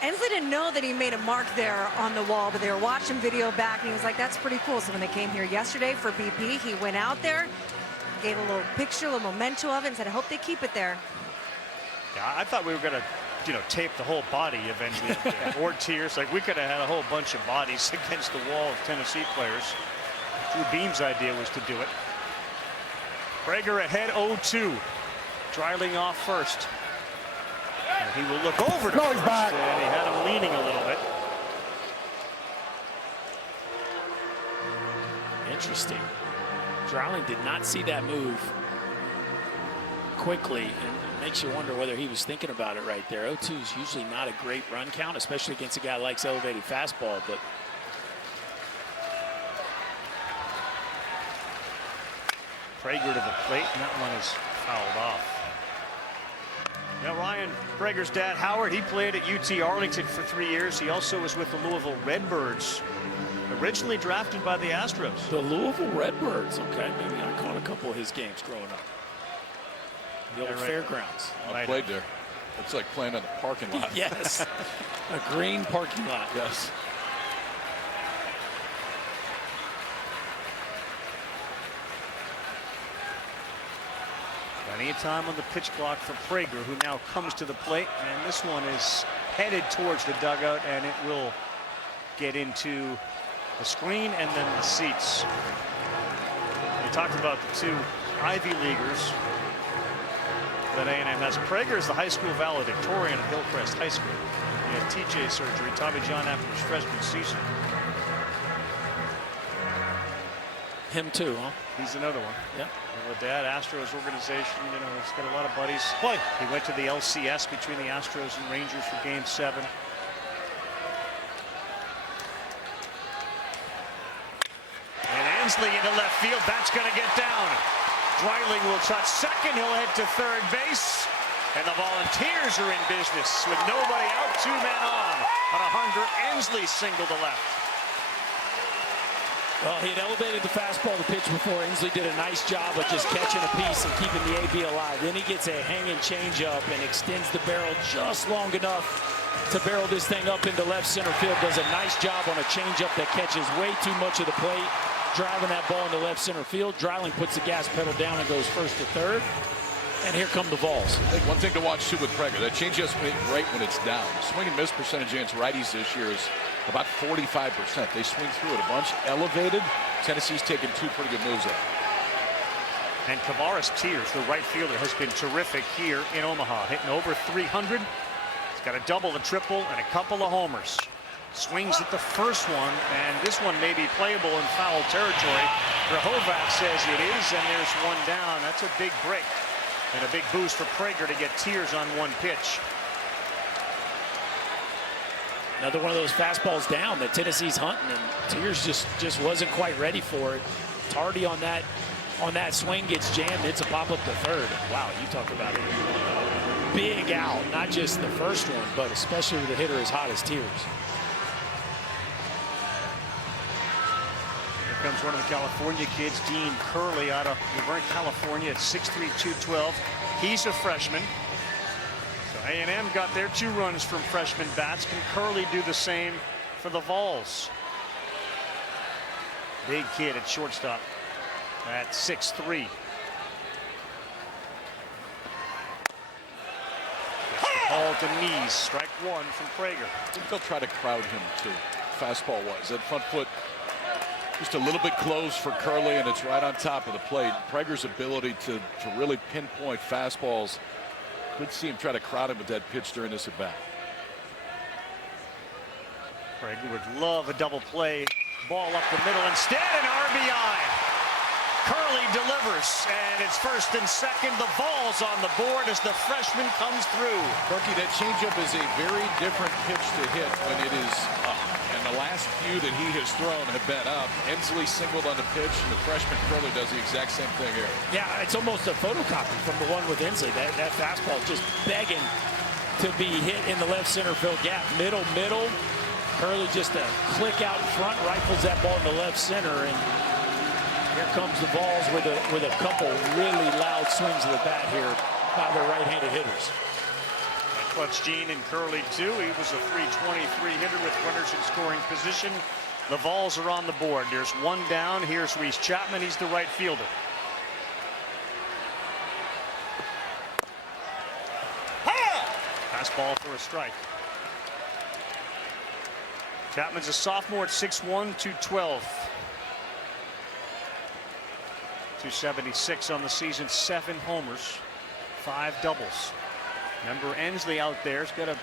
Ensley didn't know that he made a mark there on the wall, but they were watching video back, and he was like, that's pretty cool. So when they came here yesterday for BP, he went out there, gave a little picture, a little memento of it, and said, I hope they keep it there. Yeah, I thought we were going to, tape the whole body eventually up there. Or Tears. Like, we could have had a whole bunch of bodies against the wall of Tennessee players. Drew Beam's idea was to do it. Prager ahead 0-2. Dreiling off first. And he will look over to first, and he had him leaning a little bit. Interesting. Dreiling did not see that move quickly, and it makes you wonder whether he was thinking about it right there. 0-2 is usually not a great run count, especially against a guy who likes elevated fastball, but Prager to the plate, and that one is fouled off. Now, Ryan Prager's dad, Howard, he played at UT Arlington for 3 years. He also was with the Louisville Redbirds, originally drafted by the Astros. The Louisville Redbirds, okay. Maybe I caught a couple of his games growing up. The old fairgrounds. I played there. It's like playing in a parking lot. Yes, a green parking lot. Yes. Plenty of time on the pitch clock for Prager, who now comes to the plate, and this one is headed towards the dugout, and it will get into the screen and then the seats. We talked about the two Ivy Leaguers that A&M has. Prager is the high school valedictorian at Hillcrest High School. He had TJ surgery, Tommy John, after his freshman season. Him too, huh? He's another one. Yeah. With dad, Astros organization, you know, he's got a lot of buddies. He went to the LCS between the Astros and Rangers for Game 7. And Ansley into left field. That's going to get down. Dreiling will touch second. He'll head to third base. And the Volunteers are in business with nobody out, 2 men on a Hunter Ansley single to left. Well, he had elevated the fastball to pitch before. Inslee did a nice job of just catching a piece and keeping the AB alive. Then he gets a hanging changeup and extends the barrel just long enough to barrel this thing up into left center field. Does a nice job on a changeup that catches way too much of the plate, driving that ball into left center field. Dreiling puts the gas pedal down and goes first to third. And here come the Vols. I think one thing to watch too with Prager, that changeup's right when it's down. Swing and miss percentage against righties this year is about 45%. They swing through it a bunch, elevated. Tennessee's taken 2 pretty good moves at it. And Kavaris Tears, the right fielder, has been terrific here in Omaha, hitting over 300. He's got a double, a triple, and a couple of homers. Swings at the first one, and this one may be playable in foul territory. Rehovac says it is, and there's one down. That's a big break and a big boost for Prager to get Tears on one pitch. Another one of those fastballs down that Tennessee's hunting, and Tears just wasn't quite ready for it. Tardy on that swing, gets jammed. It's a pop up to third. Wow, you talk about it. Big out, not just the first one, but especially with a hitter as hot as Tears. Here comes one of the California kids, Dean Curley, out of Laverne, California, at 6'3", 212. He's a freshman. A&M got their 2 runs from freshman bats. Can Curley do the same for the Vols? Big kid at shortstop at 6'3". Ball to knees. Strike 1 from Prager. I think they'll try to crowd him too, fastball-wise. That front foot just a little bit closed for Curley, and it's right on top of the plate. Prager's ability to really pinpoint fastballs. Could see him try to crowd him with that pitch during this at-bat. Prager would love a double play. Ball up the middle. Instead, an RBI. Curley delivers, and it's first and second. The Vols on the board as the freshman comes through. Berkey, that changeup is a very different pitch to hit when it is up. And the last few that he has thrown have been up. Ensley singled on the pitch, and the freshman Curley does the exact same thing here. Yeah, it's almost a photocopy from the one with Ensley. That fastball just begging to be hit in the left center field gap. Middle. Curley just a click out in front, rifles that ball in the left center, and here comes the Vols with a couple really loud swings of the bat here by their right-handed hitters. Clutch Gene and Curley too. He was a .323 hitter with runners in scoring position. The Vols are on the board. There's one down. Here's Reese Chapman. He's the right fielder. Fastball for a strike. Chapman's a sophomore at 6'1", 212. 276 on the season, 7 homers, 5 doubles. Remember, Ensley out there has got a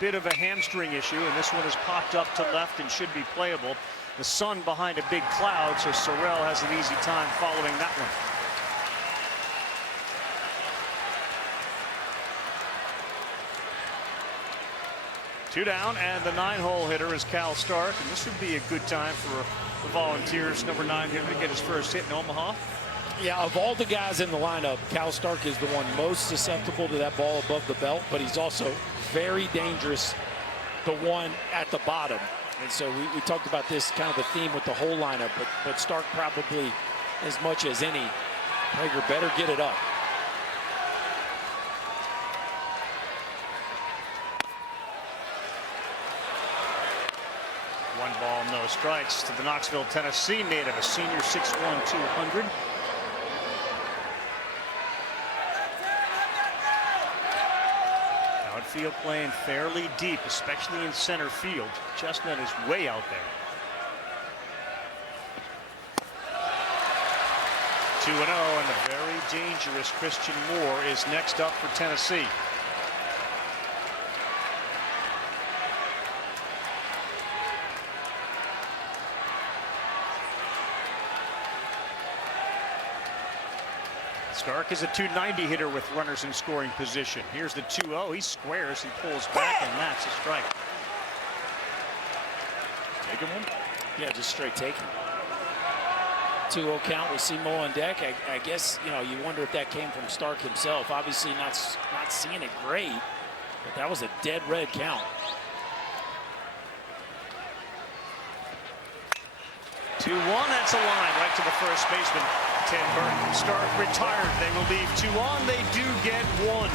bit of a hamstring issue, and this one has popped up to left and should be playable. The sun behind a big cloud, so Sorrell has an easy time following that one. Two down, and the 9-hole hitter is Cal Stark, and this would be a good time for the Volunteers, number 9 hitter, to get his first hit in Omaha. Yeah, of all the guys in the lineup, Cal Stark is the one most susceptible to that ball above the belt, but he's also very dangerous, the one at the bottom. And so we talked about this kind of the theme with the whole lineup, but Stark probably as much as any. Prager better get it up. One ball, no strikes to the Knoxville, Tennessee native, a senior 6'1", 200. Outfield playing fairly deep, especially in center field. Chestnut is way out there. 2-0, and the very dangerous Christian Moore is next up for Tennessee. Stark is a .290 hitter with runners in scoring position. Here's the 2-0. He squares and pulls back, and that's a strike. Taking one? Yeah, just straight taking. 2-0 count with Simo on deck. I guess, you know, you wonder if that came from Stark himself. Obviously not seeing it great, but that was a dead red count. 2-1, that's a line right to the first baseman. Tim Burton. Stark retired. They will leave 2 on. They do get 1.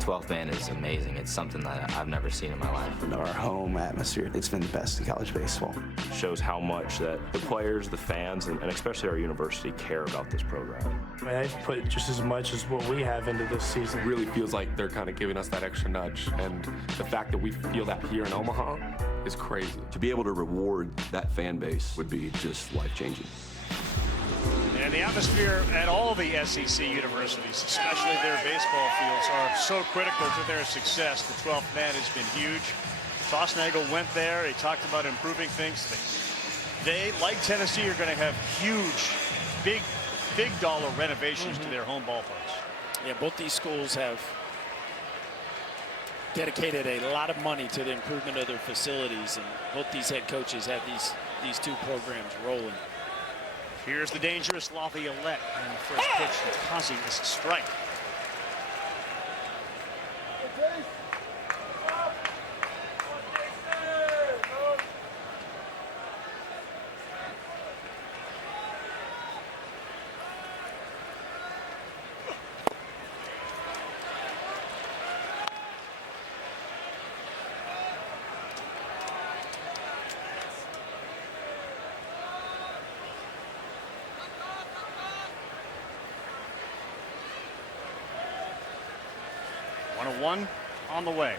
12th man is amazing. It's something that I've never seen in my life. Our home atmosphere, it's been the best in college baseball. Shows how much that the players, the fans, and especially our university care about this program. I mean, they've put just as much as what we have into this season. It really feels like they're kind of giving us that extra nudge, and the fact that we feel that here in Omaha is crazy. To be able to reward that fan base would be just life-changing. And the atmosphere at all the SEC universities, especially their baseball fields, are so critical to their success. The 12th man has been huge. Tosnagel went there. He talked about improving things. They, like Tennessee, are going to have huge, big dollar renovations to their home ballparks. Yeah, both these schools have dedicated a lot of money to the improvement of their facilities, and both these head coaches have these two programs rolling. Here's the dangerous Laviolette, and the first pitch to Kazi is a strike. One on the way.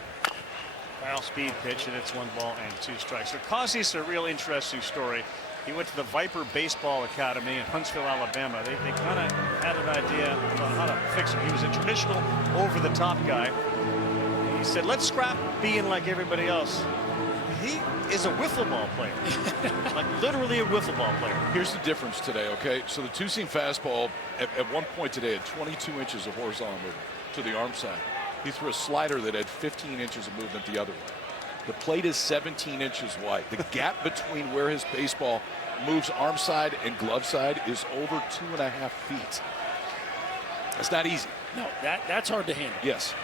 Foul speed pitch, and it's 1 ball and 2 strikes. So Kazi's a real interesting story. He went to the Viper Baseball Academy in Huntsville, Alabama. They kind of had an idea about how to fix him. He was a traditional over-the-top guy. He said, let's scrap being like everybody else. He is a wiffle ball player. Like literally a wiffle ball player. Here's the difference today, okay? So the two-seam fastball at one point today had 22 inches of horizontal movement to the arm side. He threw a slider that had 15 inches of movement the other way. The plate is 17 inches wide. The gap between where his baseball moves arm side and glove side is over 2.5 feet. That's not easy. No, that's hard to handle. Yes.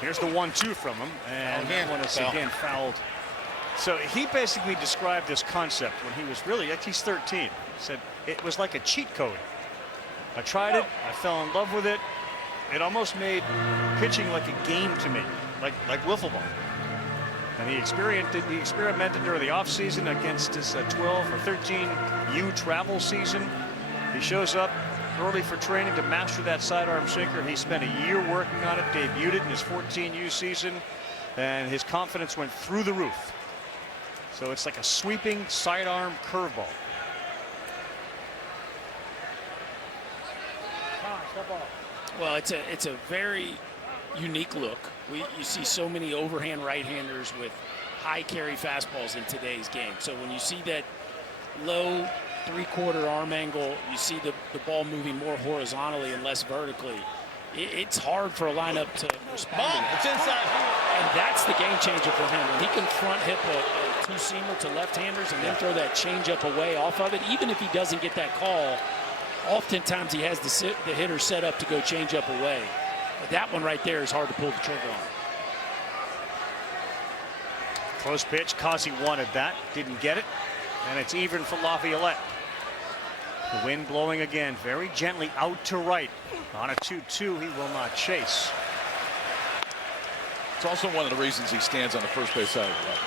Here's the 1-2 from him, and that one is again fouled. So he basically described this concept when he was really, he's 13. He said it was like a cheat code. I tried it, I fell in love with it. It almost made pitching like a game to me, like wiffle ball. And he experimented during the offseason against his 12 or 13 U travel season. He shows up early for training to master that sidearm sinker. He spent a year working on it, debuted it in his 14 U season, and his confidence went through the roof. So it's like a sweeping sidearm curveball. Well, it's a very unique look. You see so many overhand right-handers with high carry fastballs in today's game. So when you see that low three-quarter arm angle, you see the ball moving more horizontally and less vertically. It's hard for a lineup to respond. It's inside. And that's the game changer for him. When he can front hit a two-seamer to left-handers and then throw that changeup away off of it. Even if he doesn't get that call, oftentimes he has the hitter set up to go changeup away. But that one right there is hard to pull the trigger on. Close pitch. Causey wanted that. Didn't get it. And it's even for Laviolette. The wind blowing again. Very gently out to right. On a 2-2, he will not chase. It's also one of the reasons he stands on the first base side of the right.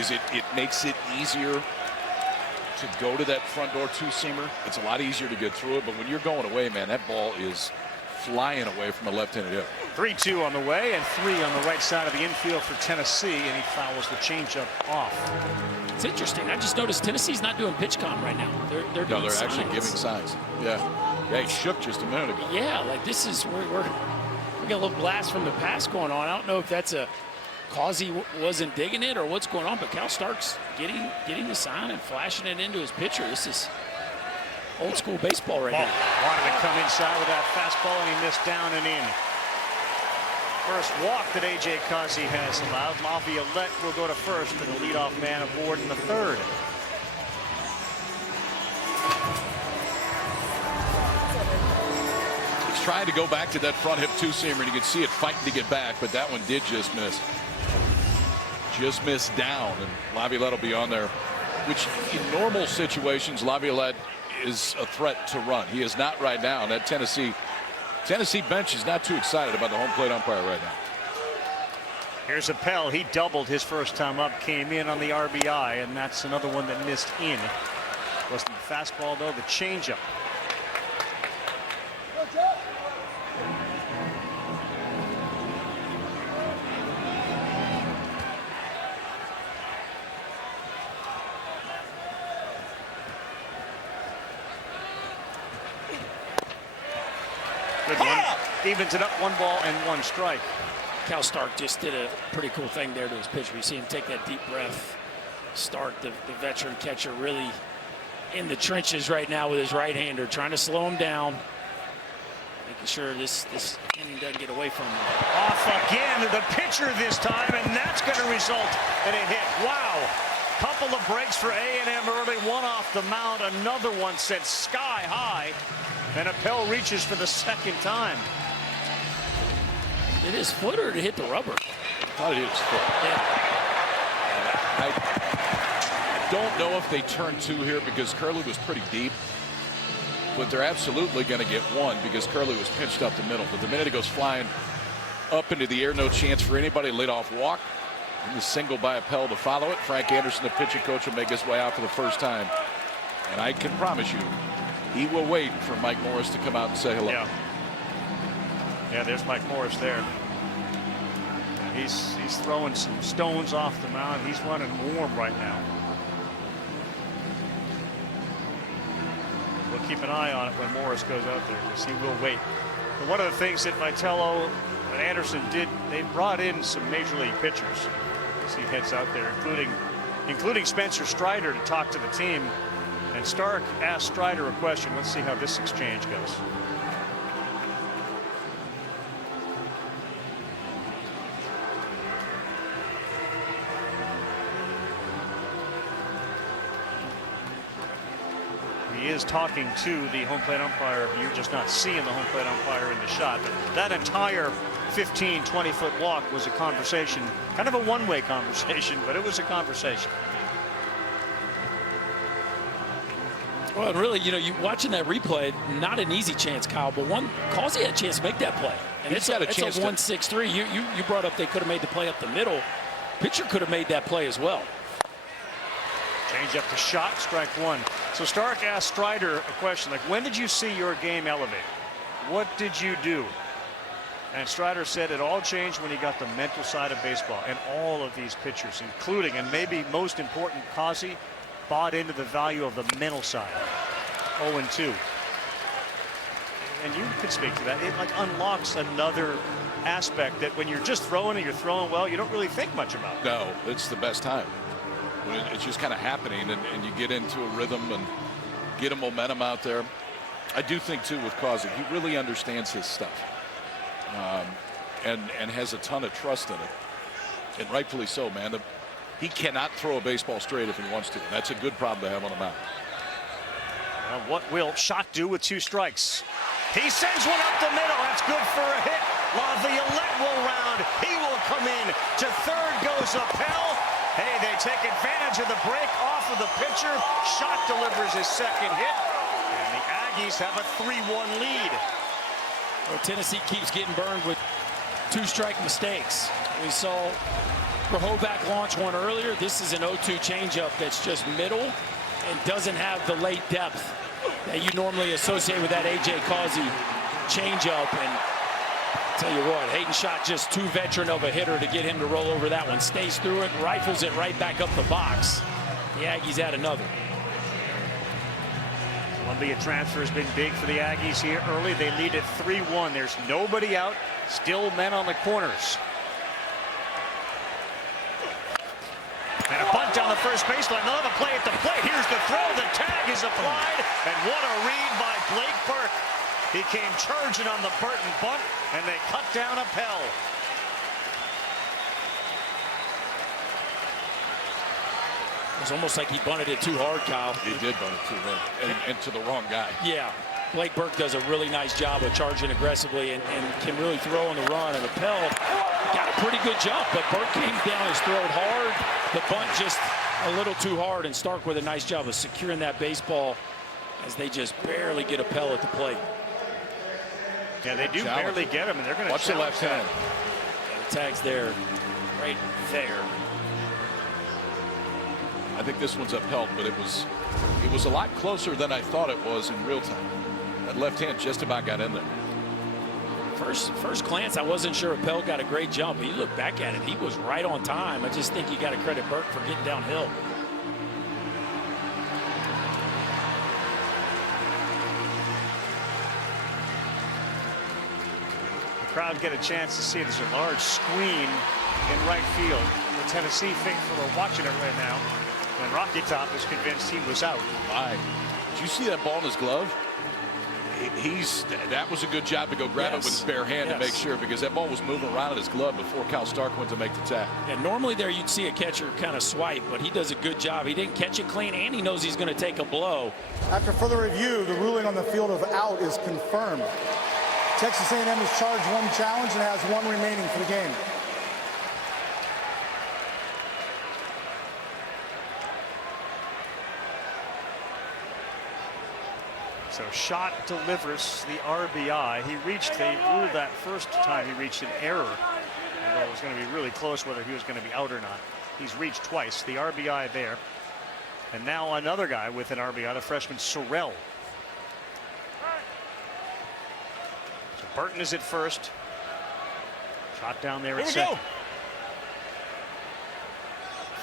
Is it makes it easier to go to that front door two-seamer. It's a lot easier to get through it. But when you're going away, man, that ball is flying away from a left-handed hitter. 3-2 on the way and 3 on the right side of the infield for Tennessee, and he fouls the changeup off. It's interesting. I just noticed Tennessee's not doing pitch com right now. They're doing signs. Actually giving signs. Yeah, he shook just a minute ago. Yeah, like this is we got a little blast from the past going on. I don't know if that's a Causey wasn't digging it or what's going on, but Cal Stark's getting the sign and flashing it into his pitcher. This is old school baseball right now. Wanted to come inside with that fastball, and he missed down and in. First walk that A.J. Causey has allowed. Laviolette will go to first for the leadoff man of Wolrd in the third. He's trying to go back to that front hip two-seamer, and you can see it fighting to get back, but that one did just miss. Just missed down, and Laviolette will be on there, which in normal situations, Laviolette is a threat to run. He is not right now. That Tennessee bench is not too excited about the home plate umpire right now. Here's Appel. He doubled his first time up, came in on the RBI, and that's another one that missed in. Was the fastball, though, the changeup. Good one. Evens it up, 1 ball and 1 strike. Cal Stark just did a pretty cool thing there to his pitcher. We see him take that deep breath. Stark, the veteran catcher, really in the trenches right now with his right-hander, trying to slow him down, making sure this inning doesn't get away from him. Off again, the pitcher this time, and that's going to result in a hit. Wow. Couple of breaks for A&M early, one off the mound, another one sent sky high, and Appel reaches for the second time. It is foot or to hit the rubber? I thought it was foot. Yeah. I don't know if they turn 2 here because Curley was pretty deep, but they're absolutely going to get 1 because Curley was pinched up the middle. But the minute it goes flying up into the air, no chance for anybody. Leadoff walk. And the single by Appel to follow it. Frank Anderson, the pitching coach, will make his way out for the first time. And I can promise you, he will wait for Mike Morris to come out and say hello. Yeah, there's Mike Morris there. He's throwing some stones off the mound. He's running warm right now. We'll keep an eye on it when Morris goes out there because he will wait. But one of the things that Vitello and Anderson did, they brought in some major league pitchers as he heads out there, including Spencer Strider to talk to the team. And Stark asked Strider a question. Let's see how this exchange goes. He is talking to the home plate umpire. You're just not seeing the home plate umpire in the shot. But that entire 15, 20-foot walk was a conversation, kind of a one-way conversation, but it was a conversation. Well, really, you watching that replay, not an easy chance, Kyle, but Causey had a chance to make that play. And it's a 1-6-3. You brought up they could have made the play up the middle. Pitcher could have made that play as well. Change up the shot, strike 1. So Stark asked Strider a question like, when did you see your game elevate? What did you do? And Strider said it all changed when he got the mental side of baseball. And all of these pitchers, including, and maybe most important, Causey, bought into the value of the mental side. 0-2. And you could speak to that. It unlocks another aspect that when you're just throwing and you're throwing well, you don't really think much about it. No, it's the best time. When it's just kind of happening and you get into a rhythm and get a momentum out there. I do think, too, with Causey, he really understands his stuff and has a ton of trust in it. And rightfully so, man. He cannot throw a baseball straight if he wants to. That's a good problem to have on the mound. What will Schott do with 2 strikes? He sends one up the middle. That's good for a hit. Laviolette will round. He will come in. To third goes Appel. Hey, they take advantage of the break off of the pitcher. Schott delivers his second hit. And the Aggies have a 3-1 lead. Well, Tennessee keeps getting burned with 2-strike mistakes. We saw Rahovac launch one earlier. This is an 0-2 changeup that's just middle and doesn't have the late depth that you normally associate with that A.J. Causey changeup. And I'll tell you what, Hayden Schott just too veteran of a hitter to get him to roll over that one. Stays through it, rifles it right back up the box. The Aggies add another. Columbia transfer has been big for the Aggies here early. They lead at 3-1. There's nobody out. Still men on the corners. And a bunt down the first baseline. They'll have a play at the plate. Here's the throw. The tag is applied. And what a read by Blake Burke. He came charging on the Burton bunt, and they cut down Appel. It was almost like he bunted it too hard, Kyle. He did bunt it too hard, and to the wrong guy. Yeah. Blake Burke does a really nice job of charging aggressively and can really throw on the run. And Appel got a pretty good jump, but Burke came down his throat hard. The bunt just a little too hard, and Stark with a nice job of securing that baseball as they just barely get Appel at the plate. Yeah, they do barely get him, and they're going to watch the left hand. Yeah, the tag's there, right there. I think this one's upheld, but it was a lot closer than I thought it was in real time. That left hand just about got in there. First glance, I wasn't sure Appel got a great jump, but you look back at it, he was right on time. I just think you got to credit Burke for getting downhill. The crowd get a chance to see there's a large screen in right field. The Tennessee faithful are watching it right now. And Rocky Top is convinced he was out. Did you see that ball in his glove? That was a good job to go grab it with his bare hand to make sure, because that ball was moving around in his glove before Cal Stark went to make the tag. Yeah, normally there you'd see a catcher kind of swipe, but he does a good job. He didn't catch it clean, and he knows he's going to take a blow. After further review, the ruling on the field of out is confirmed. Texas A&M is charged 1 challenge and has 1 remaining for the game. So Schott delivers the RBI. They ruled that first time he reached an error. Although it was going to be really close whether he was going to be out or not. He's reached twice. The RBI there. And now another guy with an RBI, the freshman Sorrell. So Burton is at first. Schott down there at second.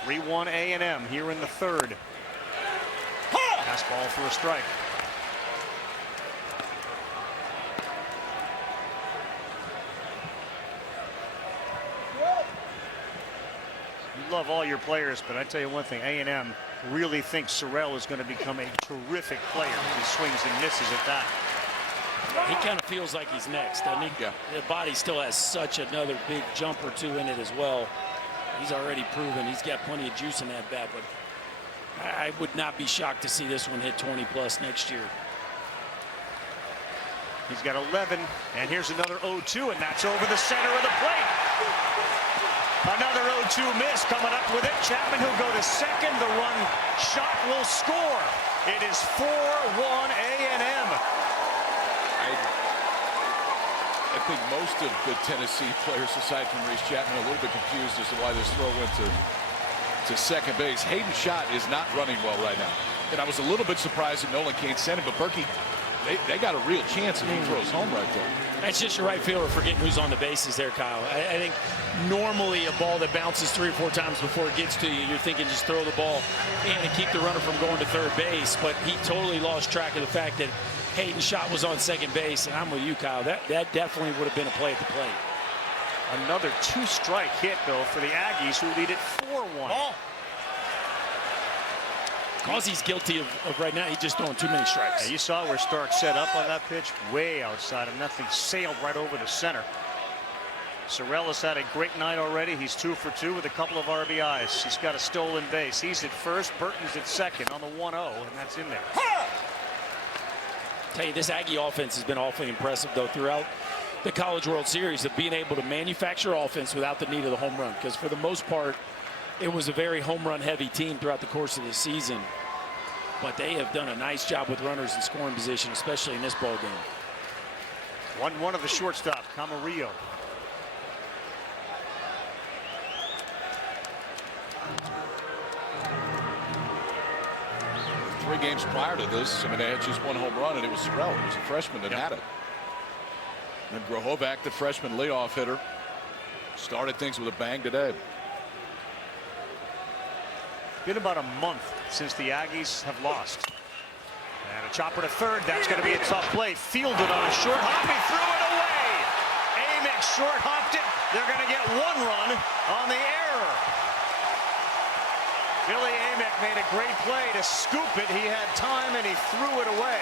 3-1 A&M here in the third. Fastball for a strike. Love all your players, but I tell you one thing, A&M really thinks Sorrell is going to become a terrific player. He swings and misses at that. He kind of feels like he's next, doesn't he? Yeah. The body still has such another big jump or two in it as well. He's already proven he's got plenty of juice in that bat, but I would not be shocked to see this one hit 20 plus next year. He's got 11, and here's another 0-2, and that's over the center of the plate. Another 0-2 miss coming up with it. Chapman who'll go to second. The run shot will score. It is 4-1 A&M. I think most of the Tennessee players, aside from Reese Chapman, are a little bit confused as to why this throw went to second base. Hayden Schott is not running well right now. And I was a little bit surprised that Nolan can't send him, but Berkey, they got a real chance if he throws home right there. That's just your right fielder forgetting who's on the bases there, Kyle. I think normally a ball that bounces 3 or 4 times before it gets to you, you're thinking just throw the ball in and keep the runner from going to third base. But he totally lost track of the fact that Hayden Schott was on second base, and I'm with you, Kyle. That definitely would have been a play at the plate. Another 2-strike hit, though, for the Aggies, who lead it 4-1. Oh. Causey's guilty of right now, he's just throwing too many strikes. Yeah, you saw where Stark set up on that pitch, way outside him. Nothing sailed right over the center. Sorrell had a great night already. He's 2 for 2 with a couple of RBIs. He's got a stolen base. He's at first. Burton's at second on the 1-0, and that's in there. Tell you, this Aggie offense has been awfully impressive, though, throughout the College World Series, of being able to manufacture offense without the need of the home run. Because for the most part, it was a very home run heavy team throughout the course of the season. But they have done a nice job with runners in scoring position, especially in this ball game. 1-1 of the shortstop, Camarillo. Three games prior to this, I mean, they had just one home run, and it was Sorrell. It was a freshman that had it. And Grohovac, the freshman leadoff hitter, started things with a bang today. Been about a month since the Aggies have lost. And a chopper to third. That's going to be a tough play. Fielded on a short hop. He threw it away. Amick short hopped it. They're going to get 1 run on the error. Billy Amick made a great play to scoop it. He had time and he threw it away.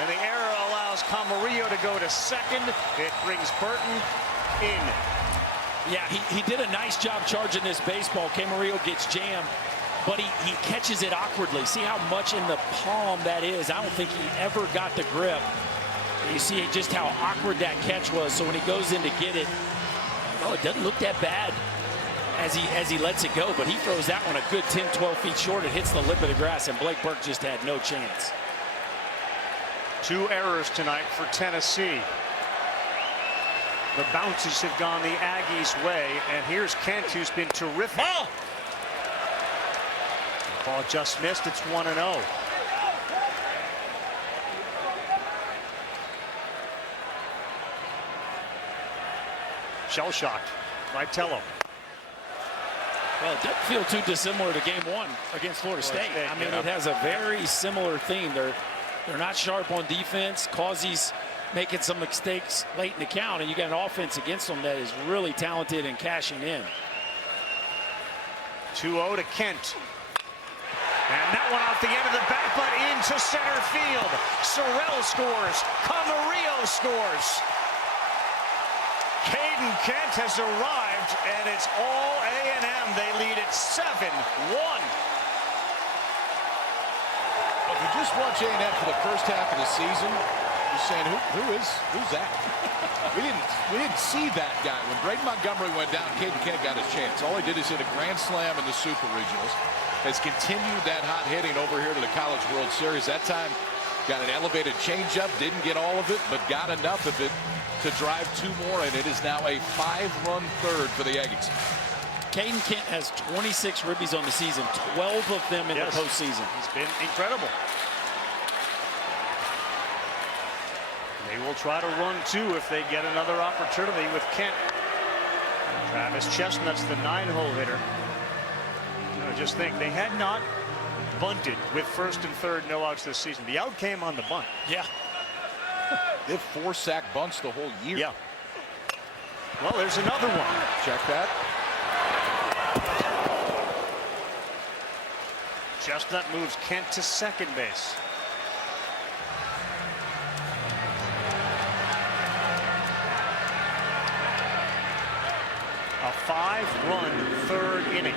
And the error allows Camarillo to go to second. It brings Burton in. Yeah, he did a nice job charging this baseball. Camarillo gets jammed, but he catches it awkwardly. See how much in the palm that is. I don't think he ever got the grip. You see just how awkward that catch was. So when he goes in to get it, oh, it doesn't look that bad as he lets it go. But he throws that one a good 10, 12 feet short. It hits the lip of the grass, and Blake Burke just had no chance. 2 errors tonight for Tennessee. The bounces have gone the Aggies' way, and here's Kent, who's been terrific. Ball! Ball just missed. It's 1-0. Shell-shocked. Vitello. Well, it doesn't feel too dissimilar to game 1 against Florida State. I mean, it has a very similar theme. They're not sharp on defense. Causey's making some mistakes late in the count, and you got an offense against them that is really talented and cashing in. 2-0 to Kent. And that one off the end of the bat, but into center field. Sorrell scores. Camarillo scores. Caden Kent has arrived, and it's all A&M. They lead at 7-1. If you just watch A&M for the first half of the season, you're saying, who's that? we didn't see that guy. When Braden Montgomery went down, Caden Kent got his chance. All he did is hit a grand slam in the Super Regionals. Has continued that hot hitting over here to the College World Series. That time got an elevated changeup, didn't get all of it, but got enough of it to drive 2 more, and it is now a 5-run third for the Aggies. Caden Kent has 26 ribbies on the season, 12 of them in the postseason. He's been incredible. They will try to run 2 if they get another opportunity with Kent. Travis Chestnut's the 9-hole hitter. Just think, they had not bunted with first and third no outs this season. The out came on the bunt. Yeah. They have 4 sack bunts the whole year. Yeah. Well, there's another one. Check that. Chestnut moves Kent to second base. A 5-run third inning.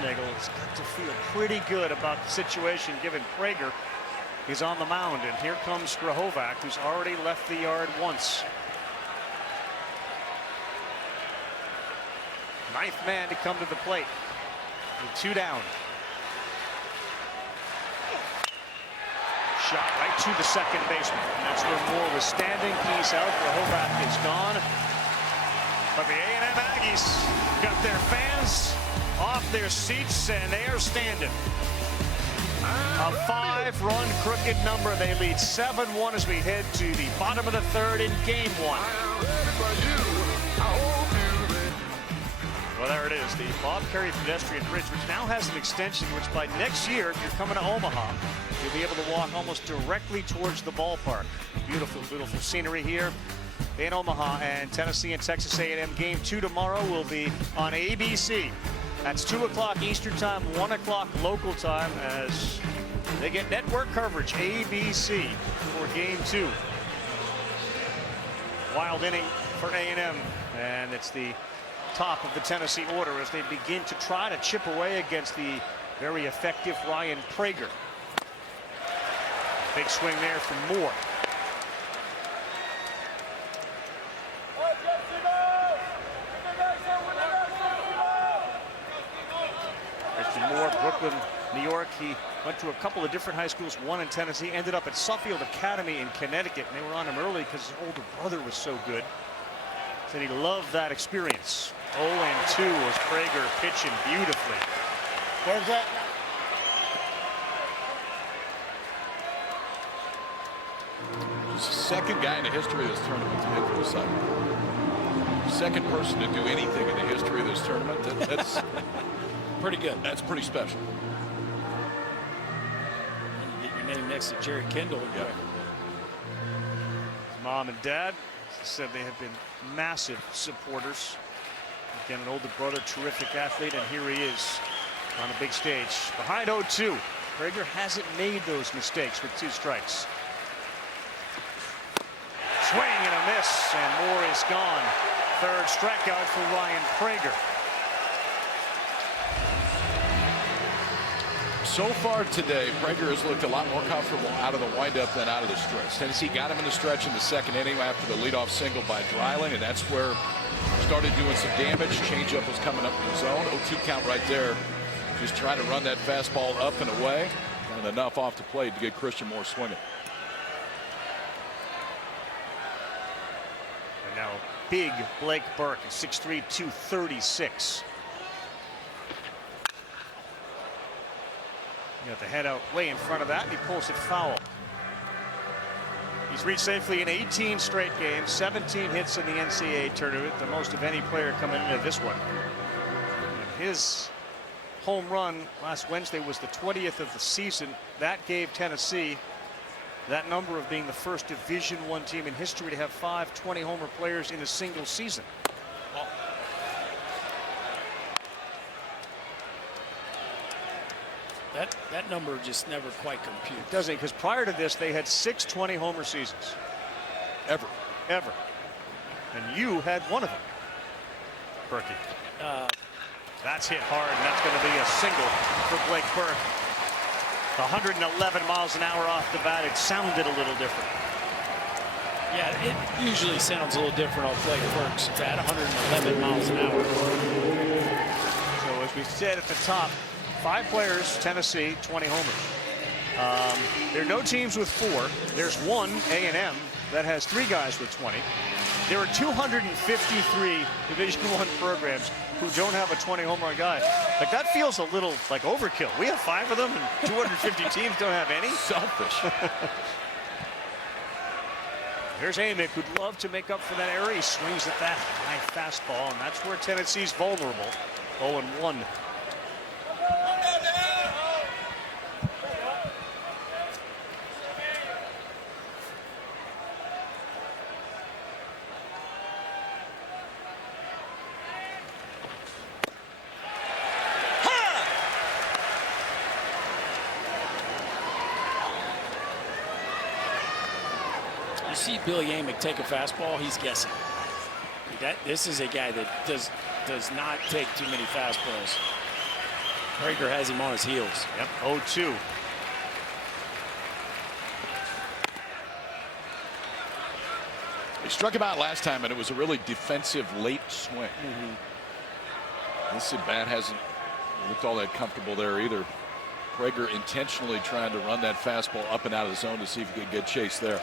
Has got to feel pretty good about the situation given Prager is on the mound, and here comes Grohovac, who's already left the yard once. 9th man to come to the plate with 2 down. Shot right to the second baseman, and that's where Moore was standing. He's out. Grohovac is gone. But the A&M Aggies got their fans off their seats, and they are standing. A 5-run crooked number. They lead 7-1 as we head to the bottom of the third in game 1. Well, there it is, the Bob Carey pedestrian bridge, which now has an extension, which by next year, if you're coming to Omaha, you'll be able to walk almost directly towards the ballpark. Beautiful, beautiful scenery here in Omaha, and Tennessee and Texas A&M game 2 tomorrow will be on ABC. That's 2 o'clock Eastern time, 1 o'clock local time, as they get network coverage, ABC, for game 2. Wild inning for A&M, and it's the top of the Tennessee order as they begin to try to chip away against the very effective Ryan Prager. Big swing there from Moore. Christian Moore, Brooklyn, New York. He went to a couple of different high schools, one in Tennessee, ended up at Suffield Academy in Connecticut, and they were on him early because his older brother was so good. Said he loved that experience. 0-2 was Prager pitching beautifully. Where's that? He's the second guy in the history of this tournament to hit for a cycle. Second person to do anything in the history of this tournament. That's pretty good. That's pretty special. And you get your name next to Jerry Kendall. Yeah. His mom and dad said they have been massive supporters. Again, an older brother, terrific athlete, and here he is on a big stage. Behind 0-2. Prager hasn't made those mistakes with 2 strikes. Swing and a miss, and Moore is gone. Third strikeout for Ryan Prager. So far today, Prager has looked a lot more comfortable out of the windup than out of the stretch. Tennessee got him in the stretch in the second inning after the leadoff single by Dreiling, and that's where started doing some damage. Changeup was coming up in the zone. 0-2 count right there. Just trying to run that fastball up and away, and enough off the plate to get Christian Moore swinging. And now big Blake Burke, 6'3", 236. Got the head out way in front of that, and he pulls it foul. He's reached safely in 18 straight games, 17 hits in the NCAA tournament, the most of any player coming into this one. And his home run last Wednesday was the 20th of the season. That gave Tennessee that number of being the first Division I team in history to have 5 20-homer players in a single season. That number just never quite computes. It doesn't, because prior to this, they had 6 20-homer seasons. Ever. And you had one of them, Berkey. That's hit hard, and that's going to be a single for Blake Burke. 111 miles an hour off the bat. It sounded a little different. Yeah, it usually sounds a little different on Blake Burke's bat, 111 miles an hour. So as we said at the top, 5 players, Tennessee, 20 homers. There are no teams with 4. There's one, A&M, that has 3 guys with 20. There are 253 Division I programs who don't have a 20 home run guy. Like, that feels a little like overkill. We have 5 of them, and 250 teams don't have any. Selfish. Here's Amick, who'd love to make up for that area. He swings at that high fastball, and that's where Tennessee's vulnerable. 0-1. You see Billy Amick take a fastball, he's guessing. This is a guy that does not take too many fastballs. Prager has him on his heels. Yep, 0-2. He struck him out last time, and it was a really defensive late swing. This at bat hasn't looked all that comfortable there either. Prager intentionally trying to run that fastball up and out of the zone to see if he could get chase there.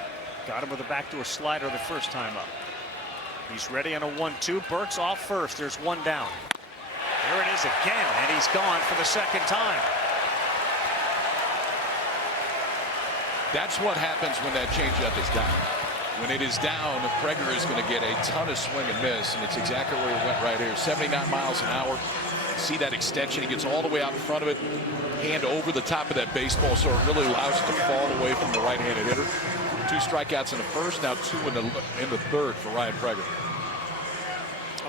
Got him with a backdoor slider the first time up. He's ready on a 1-2. Burke's off first. There's one down. There it is again, and he's gone for the second time. That's what happens when that changeup is down. When it is down, Prager is going to get a ton of swing and miss, and it's exactly where he went right here. 79 miles an hour. See that extension? He gets all the way out in front of it, hand over the top of that baseball, so it really allows it to fall away from the right-handed hitter. 2 strikeouts in the first, now 2 in the third for Ryan Prager.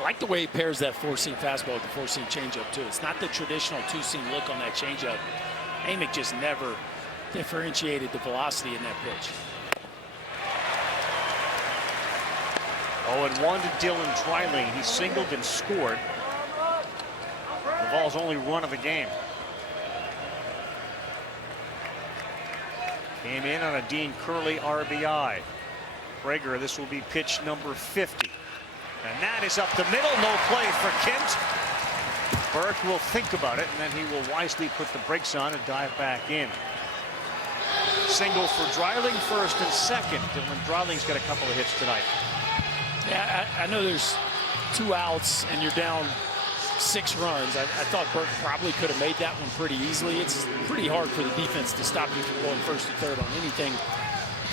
like the way he pairs that four-seam fastball with the four-seam changeup, too. It's not the traditional two-seam look on that changeup. Amick just never differentiated the velocity in that pitch. 0-1 to Dylan Dreiling. He singled and scored. Duvall's only run of the game. Came in on a Dean Curley RBI. Prager, this will be pitch number 50. And that is up the middle. No play for Kent. Burke will think about it, and then he will wisely put the brakes on and dive back in. Single for Dreiling, first and second. Dylan Dreiling's got a couple of hits tonight. Yeah, I know there's 2 outs and you're down 6 runs. I thought Burke probably could have made that one pretty easily. It's pretty hard for the defense to stop you from going first and third on anything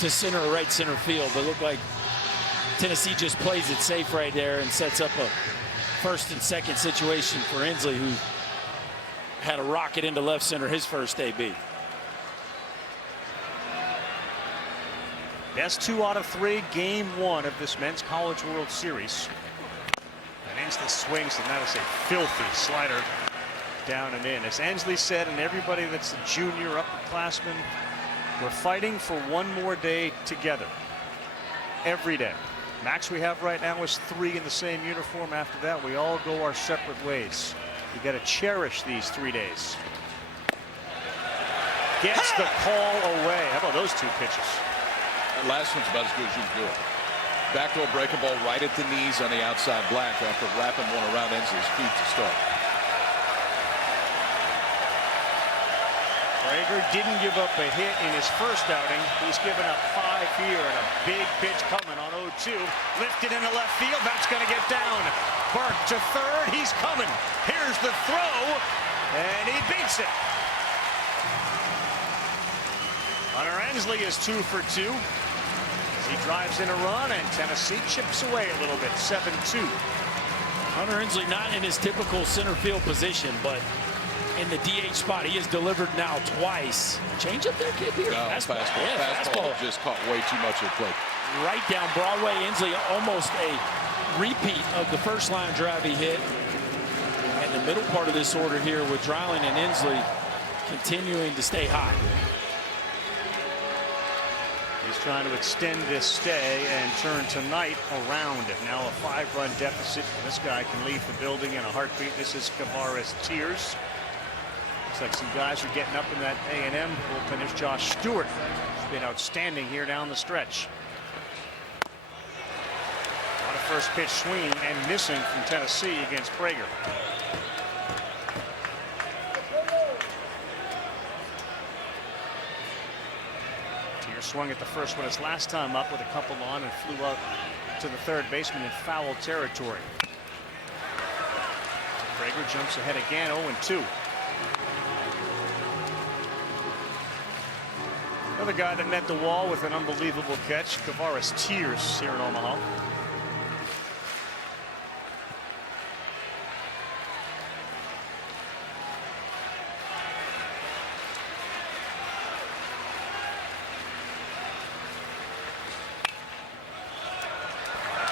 to center or right center field. But it looked like Tennessee just plays it safe right there and sets up a first and second situation for Inslee, who had a rocket into left center his first AB. Best 2 out of 3, game 1 of this Men's College World Series. And Inslee swings, and that is a filthy slider down and in. As Inslee said, and everybody that's a junior upperclassman, we're fighting for one more day together. Every day. Max we have right now is 3 in the same uniform. After that, we all go our separate ways. You got to cherish these 3 days. Gets the call away. How about those 2 pitches? That last one's about as good as you can do it. Back row breaking ball right at the knees on the outside black after wrapping one around Inslee's feet to start. Prager didn't give up a hit in his first outing. He's given up 5 here, and a big pitch coming on 0-2. Lifted into left field. That's going to get down. Burke to third. He's coming. Here's the throw, and he beats it. Hunter Inslee is 2 for 2. As he drives in a run, and Tennessee chips away a little bit, 7-2. Hunter Inslee not in his typical center field position, but in the DH spot. He has delivered now twice. Change up there, kid, here. No, fastball. Yeah, fastball just caught way too much of the plate. Right down Broadway. Inslee almost a repeat of the first line drive he hit. And the middle part of this order here with Dreiling and Inslee continuing to stay hot. He's trying to extend this stay and turn tonight around. Now a 5-run deficit. This guy can leave the building in a heartbeat. This is Kavares Tears. Looks like some guys are getting up in that A&M bullpen. There's Josh Stewart. He's been outstanding here down the stretch. On a first pitch swing and missing from Tennessee against Prager. Tears swung at the first one his last time up with a couple on and flew out to the third baseman in foul territory. Prager jumps ahead again, 0-2. Another guy that met the wall with an unbelievable catch, Kavares Tears here in Omaha.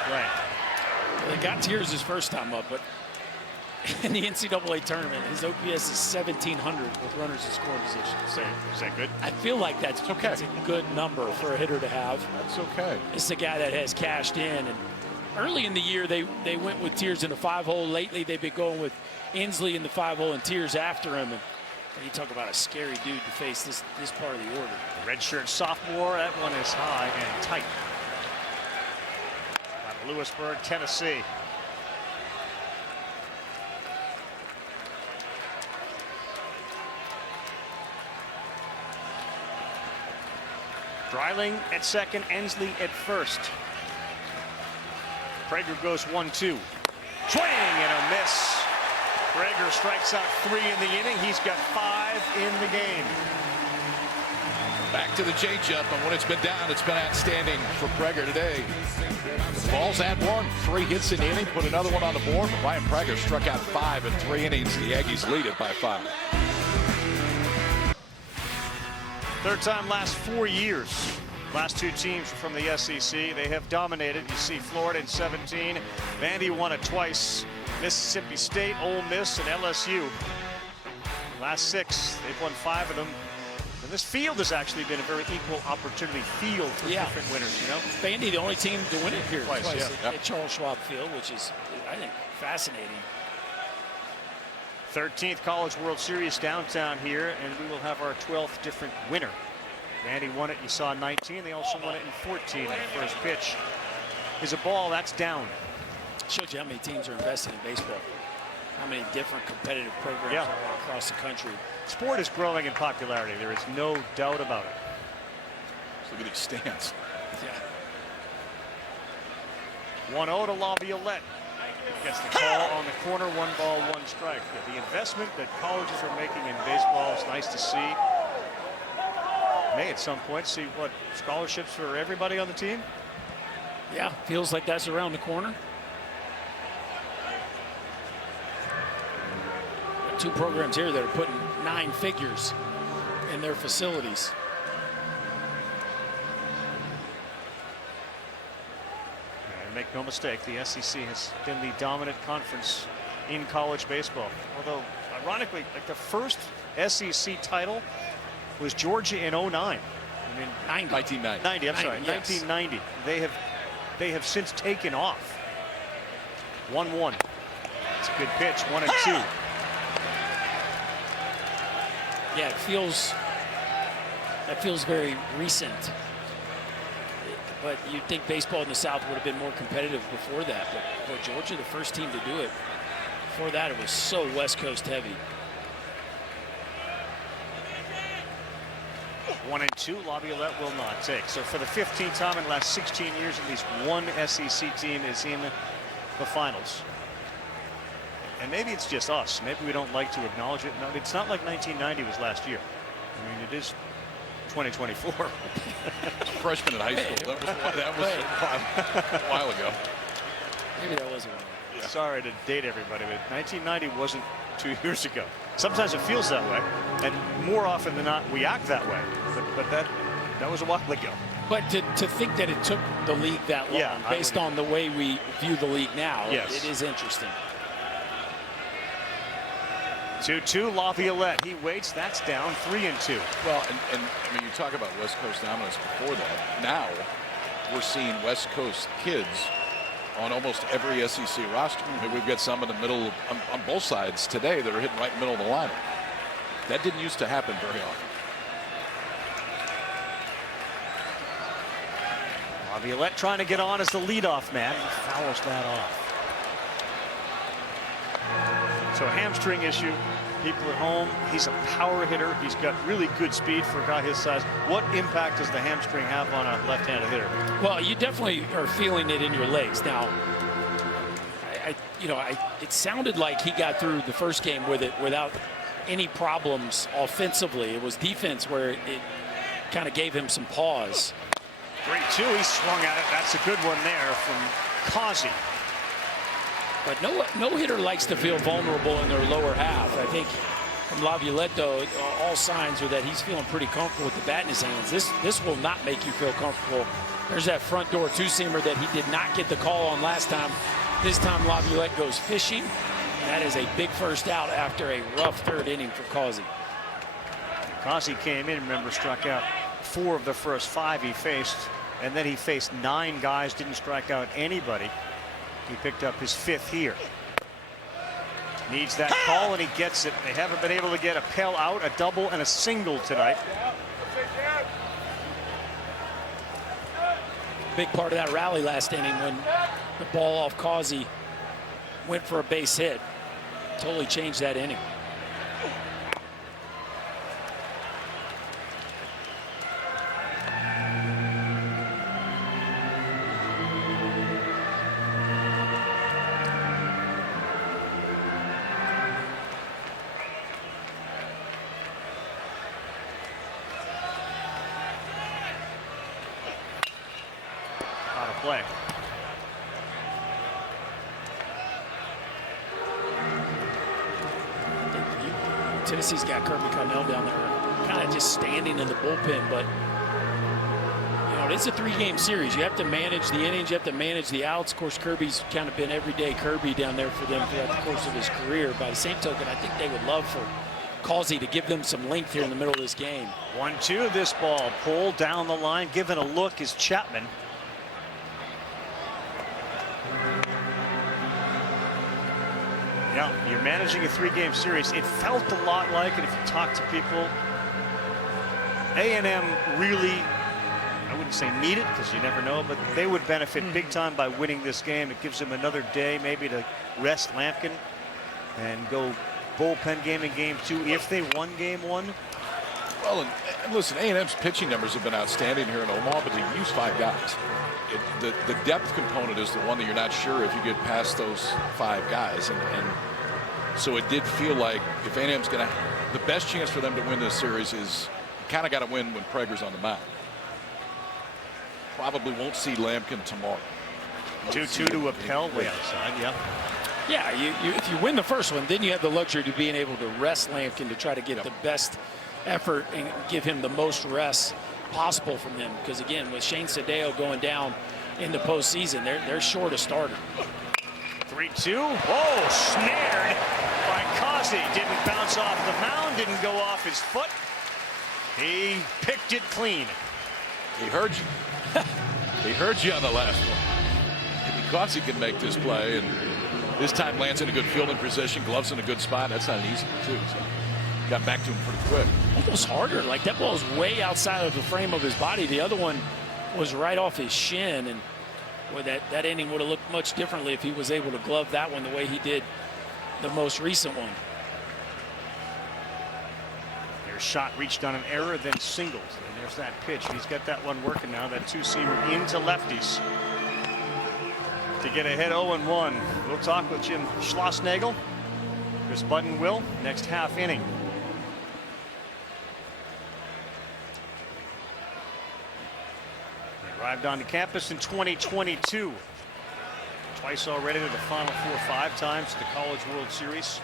Right. Well, they got Tears his first time up, but in the NCAA tournament, his OPS is 1,700 with runners in scoring position. So, is that good? I feel like that's okay. That's a good number for a hitter to have. That's okay. It's a guy that has cashed in. And early in the year, they went with Tears in the 5-hole. Lately, they've been going with Inslee in the 5-hole and Tears after him. And you talk about a scary dude to face this part of the order. Redshirt sophomore, that one is high and tight. Out of Lewisburg, Tennessee. Dreiling at second, Inslee at first. Prager goes 1-2. Swing and a miss. Prager strikes out 3 in the inning. He's got 5 in the game. Back to the changeup, and when it's been down, it's been outstanding for Prager today. Ball's at 1, 3 hits in the inning, put another one on the board. But Ryan Prager struck out 5 in 3 innings. The Aggies lead it by 5. Third time last 4 years Last two teams are from the SEC. They have dominated. You see Florida in 17. Vandy won it twice. Mississippi State, Ole Miss, and LSU. Last 6, they've won 5 of them. And this field has actually been a very equal opportunity field for different winners, you know? Vandy, the only team to win it here twice yeah. at Charles Schwab Field, which is, I think, fascinating. 13th College World Series downtown here, and we will have our 12th different winner. Vandy won it, you saw in 19. They also won it in 14. The first pitch is a ball that's down. Shows you how many teams are invested in baseball. How many different competitive programs are across the country. Sport is growing in popularity. There is no doubt about it. Look at these stands. Yeah. 1-0 to Laviolette. Gets the call on the corner, 1 ball, 1 strike. The investment that colleges are making in baseball is nice to see. May at some point see what scholarships for everybody on the team. Yeah, feels like that's around the corner. 2 programs here that are putting 9 figures in their facilities. And make no mistake, the SEC has been the dominant conference in college baseball. Although, ironically, like the first SEC title was Georgia in 09. I mean, 1990. I'm sorry, 1990. They have since taken off. 1-1. It's a good pitch. 1-2. Yeah, that feels very recent. But you'd think baseball in the South would have been more competitive before that. But Georgia, the first team to do it. Before that, it was so West Coast heavy. 1-2, Laviolette will not take. So for the 15th time in the last 16 years, at least one SEC team is in the finals. And maybe it's just us. Maybe we don't like to acknowledge it. No, it's not like 1990 was last year. I mean, it is 2024. Freshman in high school. That was a while ago. Maybe that wasn't one. Yeah. Sorry to date everybody, but 1990 wasn't 2 years ago. Sometimes it feels that way, and more often than not, we act that way. But that was a while ago. But to think that it took the league that long, based on the way we view the league now, it is interesting. 2-2, Laviolette. He waits. That's down. 3-2. Well, and I mean, you talk about West Coast dominance before that. Now we're seeing West Coast kids on almost every SEC roster. I mean, we've got some in the middle on both sides today that are hitting right in the middle of the lineup. That didn't used to happen very often. Laviolette trying to get on as the leadoff man. He fouls that off. So a hamstring issue. People at home, he's a power hitter. He's got really good speed for a guy his size. What impact does the hamstring have on a left-handed hitter? Well, you definitely are feeling it in your legs. Now, it sounded like he got through the first game with it without any problems offensively. It was defense where it kind of gave him some pause. 3-2, he swung at it. That's a good one there from Causey. But no hitter likes to feel vulnerable in their lower half. I think from Laviolette, though, all signs are that he's feeling pretty comfortable with the bat in his hands. This will not make you feel comfortable. There's that front door two-seamer that he did not get the call on last time. This time Laviolette goes fishing. And that is a big first out after a rough third inning for Causey. Causey came in, remember, struck out 4 of the first 5 he faced. And then he faced 9 guys, didn't strike out anybody. He picked up his 5th here. Needs that call, and he gets it. They haven't been able to get a Pell out, a double, and a single tonight. Big part of that rally last inning when the ball off Causey went for a base hit. Totally changed that inning. Play. Tennessee's got Kirby Connell down there kind of just standing in the bullpen, but It's a 3-game series. You have to manage the innings. You have to manage the outs. Of course, Kirby's kind of been everyday Kirby down there for them throughout the course of his career. By the same token, I think they would love for Causey to give them some length here in the middle of this game. 1-2 this ball. Pulled down the line. Given a look is Chapman. Yeah, you're managing a 3-game series. It felt a lot like it if you talk to people. A&M really, I wouldn't say need it because you never know, but they would benefit big time by winning this game. It gives them another day maybe to rest Lampkin and go bullpen game in game 2 if they won game 1. Well, and listen, A&M's pitching numbers have been outstanding here in Omaha, but they use 5 guys. The depth component is the one that you're not sure if you get past those 5 guys. And so it did feel like if A&M's going to, the best chance for them to win this series is you kind of got to win when Prager's on the mound. Probably won't see Lampkin tomorrow. 2-2 to Appel way outside, yeah. Yeah, if you win the first one, then you have the luxury of being able to rest Lampkin to try to get the best effort and give him the most rest possible from him. Because again, with Shane Sadeo going down in the postseason, they're short a starter. 3-2. Oh, snared by Causey. Didn't bounce off the mound, didn't go off his foot. He picked it clean. He heard you. He heard you on the last one. Maybe Causey can make this play, and this time lands in a good fielding position, gloves in a good spot. That's not an easy one, too. So got back to him pretty quick. Almost harder. Like that ball is way outside of the frame of his body. The other one was right off his shin, and boy, that inning would have looked much differently if he was able to glove that one the way he did the most recent one. Their shot reached on an error, then singled. And there's that pitch. He's got that one working now. That 2-seamer into lefties to get ahead 0-1. We'll talk with Jim Schlossnagel. Chris Button will next half inning. They arrived onto campus in 2022. Twice already to the Final Four, 5 times to the College World Series.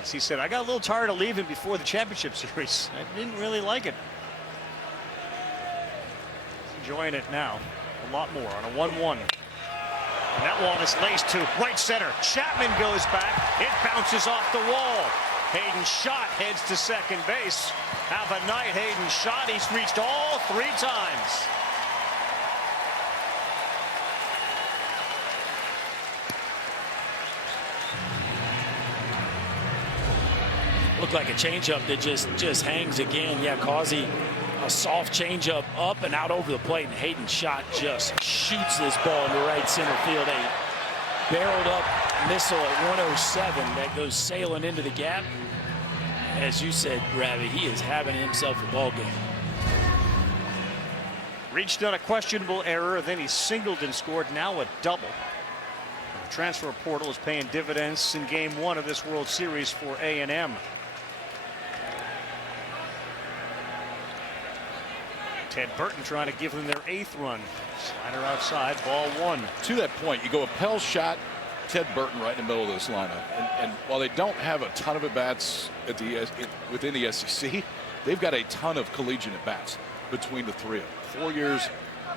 As he said, I got a little tired of leaving before the championship series. I didn't really like it. He's enjoying it now a lot more on a 1-1. And that one is laced to right center. Chapman goes back. It bounces off the wall. Hayden Schott heads to second base. Have a night, Hayden Schott. He's reached all 3 times. Looked like a changeup that just hangs again. Yeah, Causey, a soft changeup up and out over the plate, and Hayden Schott just shoots this ball into right center field. A barreled up missile at 107 that goes sailing into the gap. As you said, Ravi, he is having himself a ball game. Reached on a questionable error, then he singled and scored. Now a double. The transfer portal is paying dividends in game 1 of this World Series for A&M. Ted Burton trying to give them their 8th run. Slider outside, ball 1. To that point, you go Appel, Schott, Ted Burton right in the middle of this lineup. And while they don't have a ton of at-bats within the SEC, they've got a ton of collegiate at-bats between the 3 of them. 4 years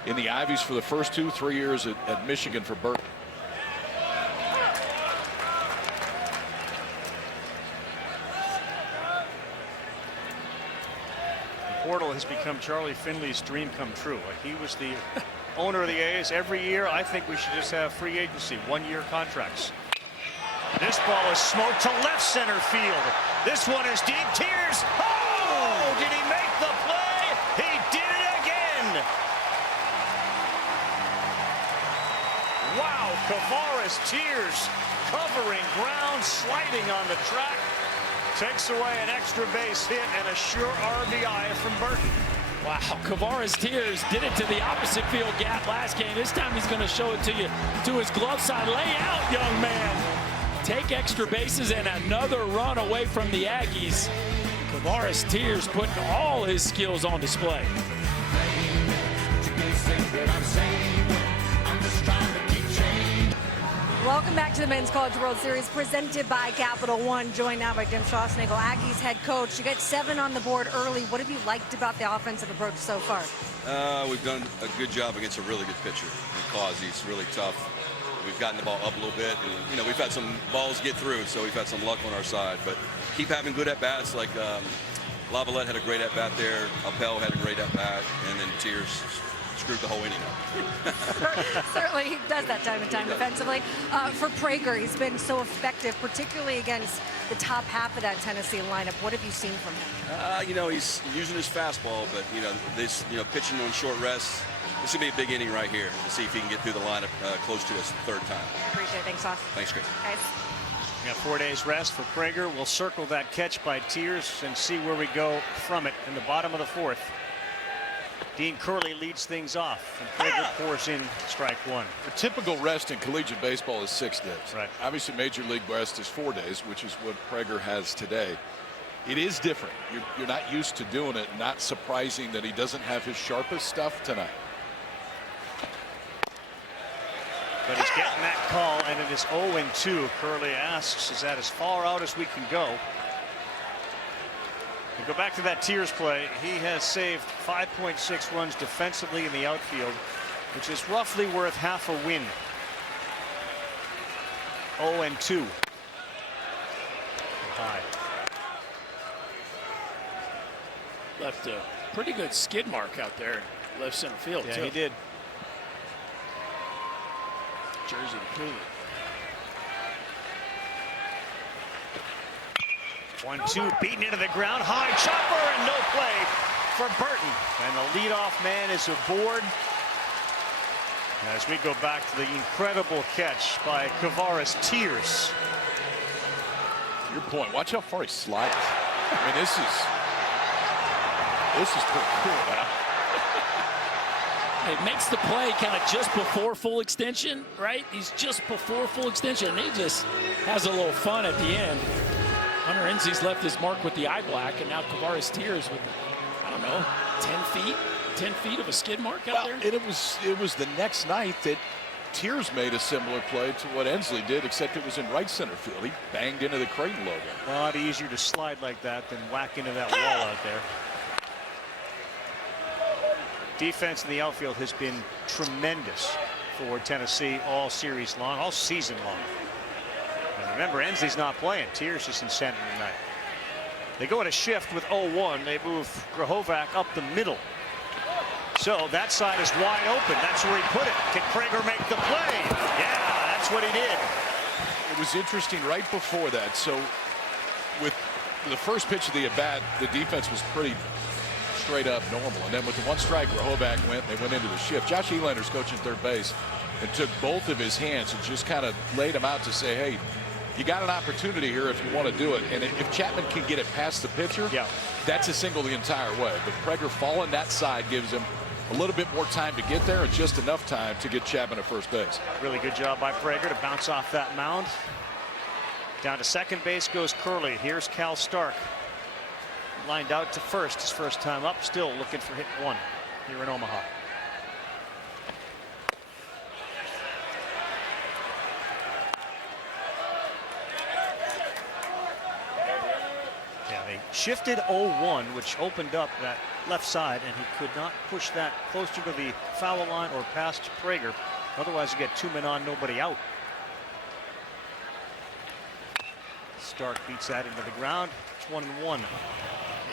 in the Aggies for the first 2, 3 years at Michigan for Burton. Portal has become Charlie Finley's dream come true. He was the owner of the A's every year. I think we should just have free agency, 1-year contracts. This ball is smoked to left center field. This one is deep. Tears. Oh, did he make the play? He did it again. Wow, Kavares Tears covering ground, sliding on the track. Takes away an extra base hit and a sure RBI from Burton. Wow, Kavares Tears did it to the opposite field gap last game. This time he's going to show it to you to his glove side. Lay out, young man. Take extra bases and another run away from the Aggies. Kavares Tears putting all his skills on display. Welcome back to the Men's College World Series presented by Capital One. Joined now by Jim Schlossnagle, Aggies head coach. You got 7 on the board early. What have you liked about the offensive approach so far? We've done a good job against a really good pitcher. He's really tough. We've gotten the ball up a little bit, and we've had some balls get through, so we've had some luck on our side. But keep having good at bats. Like Lavalette had a great at bat there. Appel had a great at bat, and then Tears screwed the whole inning up. Certainly, he does that time and time defensively. For Prager, he's been so effective, particularly against the top half of that Tennessee lineup. What have you seen from him? He's using his fastball, but this pitching on short rest. This will be a big inning right here to see if he can get through the lineup close to his 3rd time. Appreciate it. Thanks, Sauce. Thanks, Chris. Guys. We got 4 days rest for Prager. We'll circle that catch by Tears and see where we go from it in the bottom of the 4th. Dean Curley leads things off, and Prager pours in strike 1. The typical rest in collegiate baseball is 6 days. Right. Obviously, Major League rest is 4 days, which is what Prager has today. It is different. You're not used to doing it. Not surprising that he doesn't have his sharpest stuff tonight. But he's getting that call, and it is 0-2. Curley asks, is that as far out as we can go? We go back to that Tears play. He has saved 5.6 runs defensively in the outfield, which is roughly worth half a win. 0-2. High. Left a pretty good skid mark out there in left center field. Yeah, too. he did. Jersey to prove it. 1-2, beaten into the ground. High chopper and no play for Burton. And the leadoff man is aboard. As we go back to the incredible catch by Kavares Tears. To your point, watch how far he slides. I mean, this is pretty cool, man. It makes the play kind of just before full extension, right? He's just before full extension, and he just has a little fun at the end. Hunter Enzie's left his mark with the eye black, and now Kavares Tears with, I don't know, 10 feet of a skid mark out there. And it was the next night that Tears made a similar play to what Ensley did, except it was in right center field. He banged into the Creighton logo. A lot easier to slide like that than whack into that wall out there. Defense in the outfield has been tremendous for Tennessee all series long, all season long. And remember, Ensley's not playing. Tears is in center tonight. They go in a shift with 0-1. They move Grahovac up the middle. So that side is wide open. That's where he put it. Can Prager make the play? Yeah, that's what he did. It was interesting right before that. So with the first pitch of the at-bat, the defense was pretty straight up normal. And then with the 1 strike, Grahovac they went into the shift. Josh Elander's coaching third base and took both of his hands and just kind of laid them out to say, hey, you got an opportunity here if you want to do it. And if Chapman can get it past the pitcher, that's a single the entire way. But Prager falling that side gives him a little bit more time to get there and just enough time to get Chapman at first base. Really good job by Prager to bounce off that mound. Down to second base goes Curley. Here's Cal Stark. Lined out to first, his first time up, still looking for hit 1 here in Omaha. Yeah, they shifted 0-1, which opened up that left side, and he could not push that closer to the foul line or past Prager. Otherwise, you get 2 men on, nobody out. Stark beats that into the ground. It's 1-1.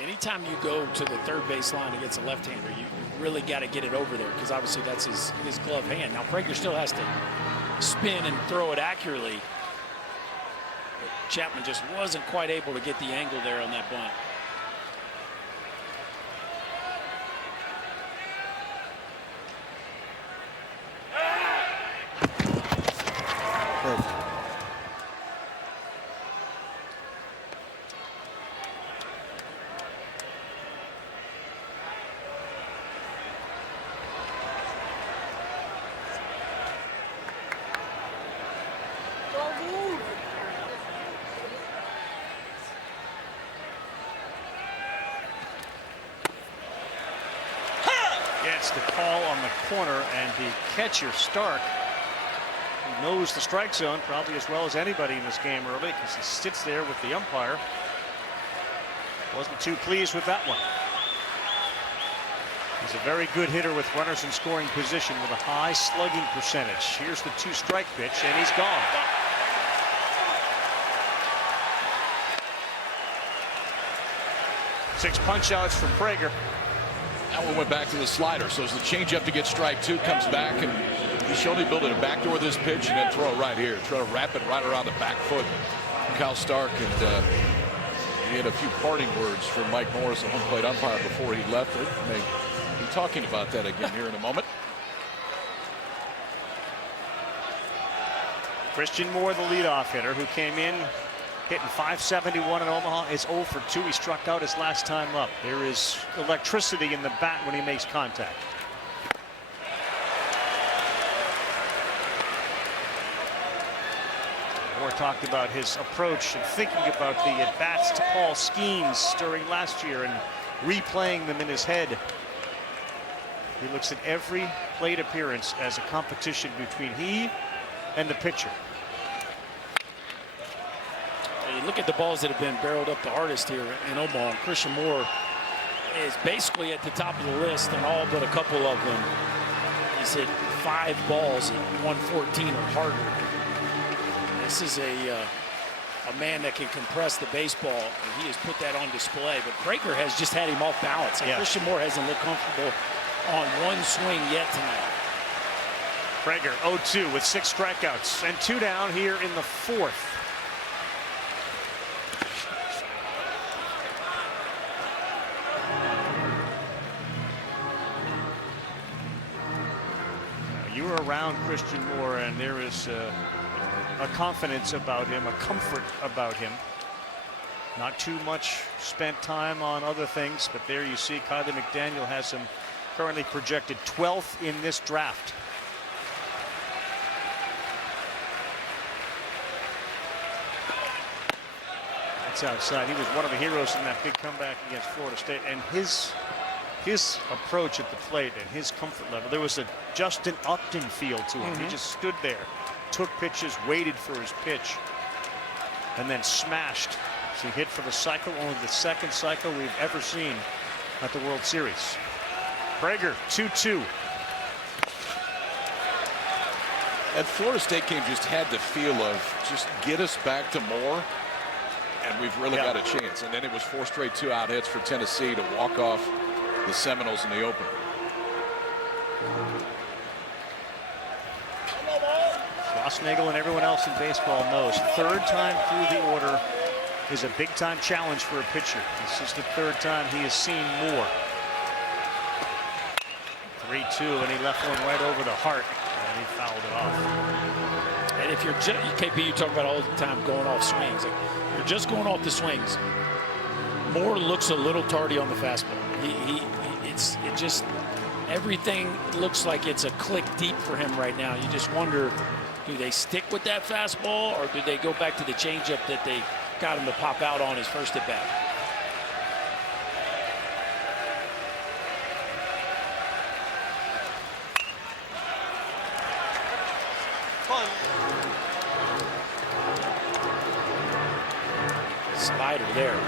Anytime you go to the third base line against a left-hander, you really got to get it over there because obviously that's his glove hand. Now Prager still has to spin and throw it accurately. But Chapman just wasn't quite able to get the angle there on that bunt. Gets the call on the corner, and the catcher Stark knows the strike zone probably as well as anybody in this game early, because he sits there with the umpire. Wasn't too pleased with that one. He's a very good hitter with runners in scoring position with a high slugging percentage. Here's the 2-strike pitch, and he's gone. Six punch outs from Prager. That one went back to the slider, so as the changeup to get strike 2 comes back, and he showed the ability to backdoor this pitch and then throw it right here. Try to wrap it right around the back foot. Cal Stark, and he had a few parting words from Mike Morris, the home plate umpire, before he left. It may be talking about that again here in a moment. Christian Moore, the leadoff hitter, who came in hitting .571 in Omaha, is 0 for 2. He struck out his last time up. There is electricity in the bat when he makes contact. Moore talked about his approach and thinking about the at-bats to Paul Skeens during last year and replaying them in his head. He looks at every plate appearance as a competition between he and the pitcher. You look at the balls that have been barreled up the hardest here in Omaha. Christian Moore is basically at the top of the list, and all but a couple of them. He's hit 5 balls at 114 or harder. This is a man that can compress the baseball, and he has put that on display. But Prager has just had him off balance. And Christian Moore hasn't looked comfortable on one swing yet tonight. Prager 0-2 with 6 strikeouts and 2 down here in the 4th. You were around Christian Moore, and there is a confidence about him, a comfort about him. Not too much spent time on other things, but there you see Kylie McDaniel has him currently projected 12th in this draft. That's outside. He was one of the heroes in that big comeback against Florida State, and his approach at the plate and his comfort level. There was a Justin Upton feel to him. He just stood there, took pitches, waited for his pitch, and then smashed. So he hit for the cycle, only the 2nd cycle we've ever seen at the World Series. Prager 2-2. That Florida State game just had the feel of just get us back to more, and we've really got a chance. And then it was 4 straight 2-out hits for Tennessee to walk off the Seminoles in the open. Schlossnagle and everyone else in baseball knows 3rd time through the order is a big-time challenge for a pitcher. This is the 3rd time he has seen Moore. 3-2, and he left one right over the heart, and he fouled it off. And if you're KP, you talk about all the time going off swings. Like, you're just going off the swings. Moore looks a little tardy on the fastball. It just everything looks like it's a click deep for him right now. You just wonder, do they stick with that fastball, or do they go back to the changeup that they got him to pop out on his first at bat? Slider there.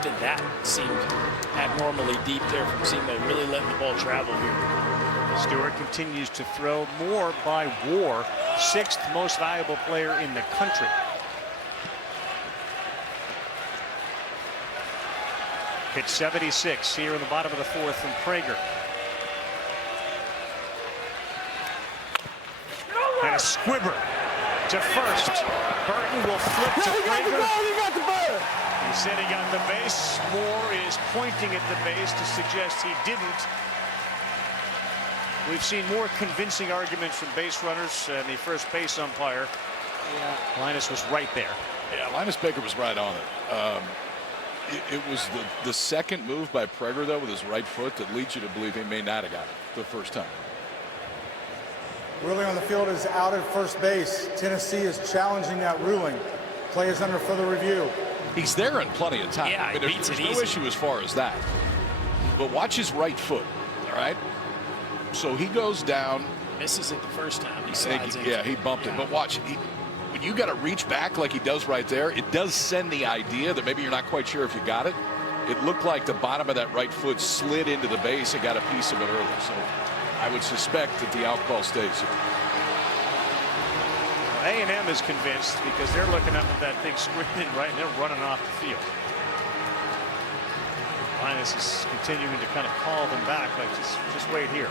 Even that seemed abnormally deep there from Simo, really letting the ball travel here. Stewart continues to throw. More by WAR, 6th most valuable player in the country. Hit 76 here in the bottom of the 4th from Prager. And a squibber to first. Burton will flip to Prager. He said he got the base. Moore is pointing at the base to suggest he didn't. We've seen more convincing arguments from base runners and the first base umpire. Linus was right there. Yeah, Linus Baker was right on it. It was the 2nd move by Prager, though, with his right foot that leads you to believe he may not have got it the first time. Ruling on the field is out at first base. Tennessee is challenging that ruling. Play is under further review. He's there in plenty of time. Yeah, I mean, there's no easy. issue as far as that. But watch his right foot, all right? So he goes down misses it the first time. He slides in. Yeah, he bumped it. But watch, when you got to reach back like he does right there, it does send the idea that maybe you're not quite sure if you got it. It looked like the bottom of that right foot slid into the base and got a piece of it early. So I would suspect that the out call stays. A&M is convinced because they're looking up at that big screen, right, and they're running off the field. Linus is continuing to kind of call them back, like just wait here.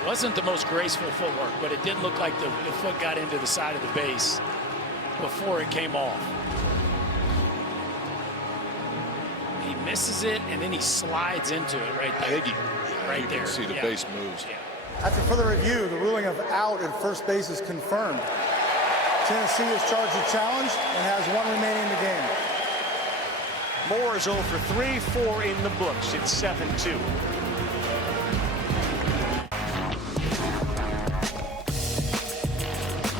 It wasn't the most graceful footwork, but it did look like the foot got into the side of the base before it came off. He misses it, and then he slides into it right there. I think you can see the base moves. Yeah. After further review, the ruling of out at first base is confirmed. Tennessee is charged with challenge and has one remaining in the game. Moore is 0 for 3, 4 in the books. It's 7-2.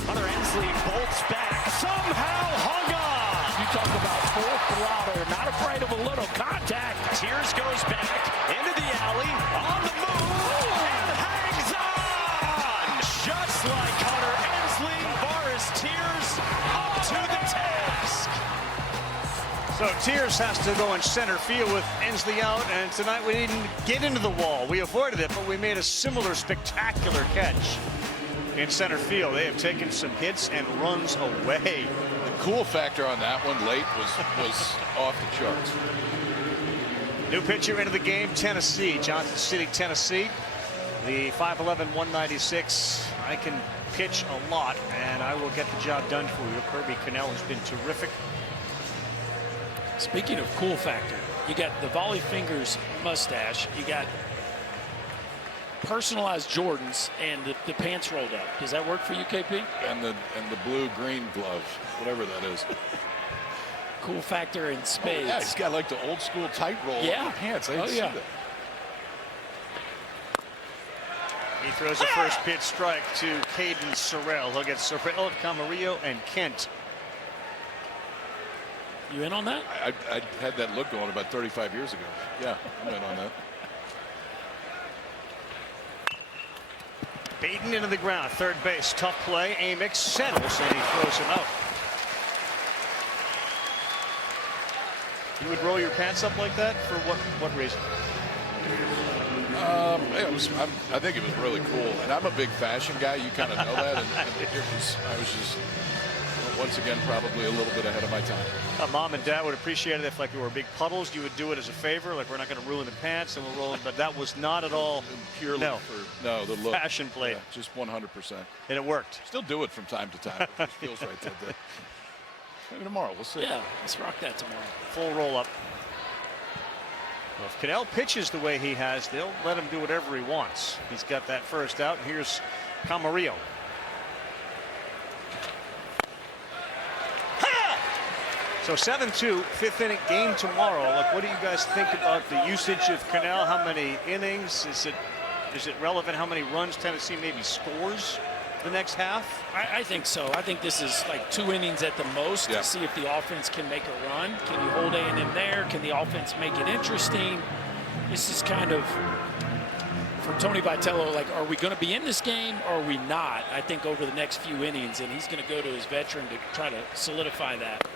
Hunter Ensley bolts back, somehow hung on. You talk about full throttle, not afraid of a little contact. Tears goes back into the alley, on the move, and hangs on! Just like Hunter Ensley, Boris Tears up to the task. So Tears has to go in center field with Ensley out, and tonight we didn't get into the wall. We avoided it, but we made a similar spectacular catch in center field. They have taken some hits and runs away. The cool factor on that one late was off the charts. New pitcher into the game, Tennessee, Johnson City, Tennessee. The 5'11", 196. I can pitch a lot, and I will get the job done for you. Kirby Cannell has been terrific. Speaking of cool factor, you got the volley fingers mustache, you got personalized Jordans, and the pants rolled up. Does that work for you, KP? And the blue-green glove, whatever that is. Cool factor in spades. Yeah, he's got like the old school tight roll on the pants. I didn't see that. He throws a first pitch strike to Caden Sorrell. He'll get Sorrell, Camarillo, and Kent. You in on that? I had that look going about 35 years ago. Yeah, I'm in on that. Baden into the ground, third base, tough play. Amix settles, and he throws him out. You would roll your pants up like that for what reason? I think it was really cool, and I'm a big fashion guy. You kind of know that, and I was just once again probably a little bit ahead of my time. Mom and Dad would appreciate it if, like, there were big puddles. You would do it as a favor, like, we're not going to ruin the pants and we'll roll it. But that was not at all purely the look. Fashion plate. Yeah, just 100%. And it worked. Still do it from time to time. It just feels right that day. Maybe tomorrow. We'll see. Yeah, let's rock that tomorrow. Full roll up. Well, if Cannell pitches the way he has, they'll let him do whatever he wants. He's got that first out. And here's Camarillo. So 7-2, fifth inning game tomorrow. Like, what do you guys think about the usage of Cannell? How many innings? Is it relevant how many runs Tennessee maybe scores the next half? I think so. I think this is like 2 innings at the most to see if the offense can make a run. Can you hold A&M there? Can the offense make it interesting? This is kind of, for Tony Vitello, like, are we going to be in this game or are we not? I think over the next few innings, and he's going to go to his veteran to try to solidify that.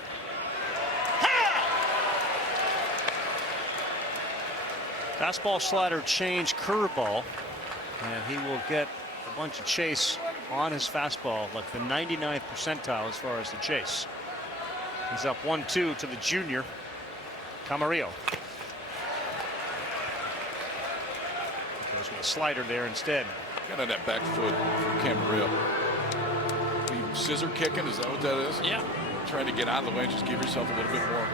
Fastball, slider, change, curveball, and he will get a bunch of chase on his fastball, like the 99th percentile as far as the chase. He's up 1-2 to the junior, Camarillo. Goes with a slider there instead. Got on that back foot for Camarillo. Scissor kicking, is that what that is? Yeah. Trying to get out of the way and just give yourself a little bit more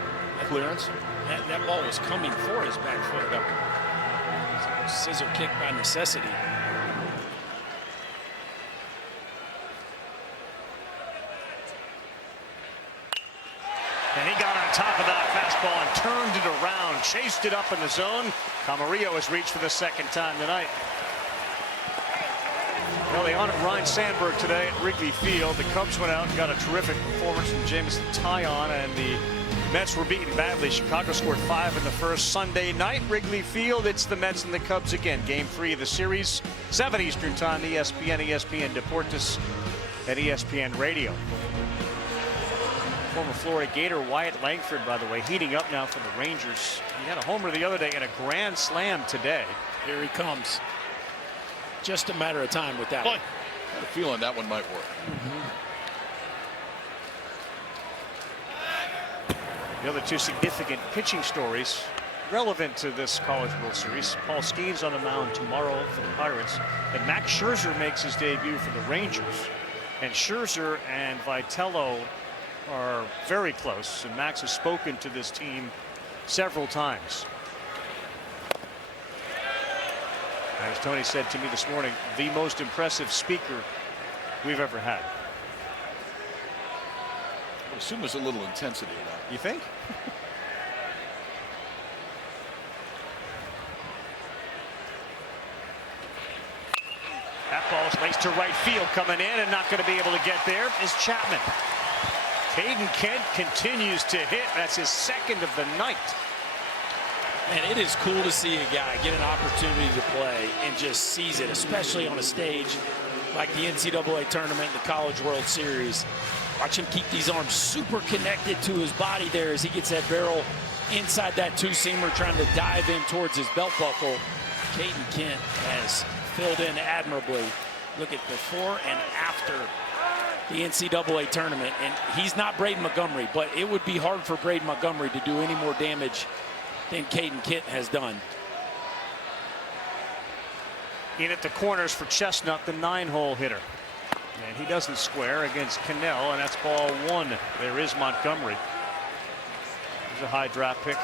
clearance. That ball was coming for his back foot. So scissor kick by necessity. And he got on top of that fastball and turned it around, chased it up in the zone. Camarillo has reached for the second time tonight. Well, they honored Ryan Sandberg today at Wrigley Field. The Cubs went out and got a terrific performance from Jameson Taillon, and the Mets were beaten badly. Chicago scored 5 in the first. Sunday night, Wrigley Field. It's the Mets and the Cubs again. Game 3 of the series, 7 Eastern Time, ESPN, ESPN Deportes, and ESPN Radio. Former Florida Gator Wyatt Langford, by the way, heating up now for the Rangers. He had a homer the other day and a grand slam today. Here he comes. Just a matter of time with that one. I had a feeling that one might work. The other two significant pitching stories relevant to this College World Series. Paul Skeens on the mound tomorrow for the Pirates, and Max Scherzer makes his debut for the Rangers. And Scherzer and Vitello are very close, and Max has spoken to this team several times. As Tony said to me this morning, the most impressive speaker we've ever had. I assume there's a little intensity in that. You think? That ball's laced to right field, coming in, and not going to be able to get there is Chapman. Caden Kent continues to hit. That's his second of the night. And it is cool to see a guy get an opportunity to play and just seize it, especially on a stage like the NCAA tournament, the College World Series. Watch him keep these arms super connected to his body there as he gets that barrel inside that two-seamer, trying to dive in towards his belt buckle. Caden Kent has filled in admirably. Look at before and after the NCAA tournament. And he's not Braden Montgomery, but it would be hard for Braden Montgomery to do any more damage than Caden Kent has done. In at the corners for Chestnut, the 9-hole hitter. And he doesn't square against Cannell, and that's ball 1. There is Montgomery. There's a high draft pick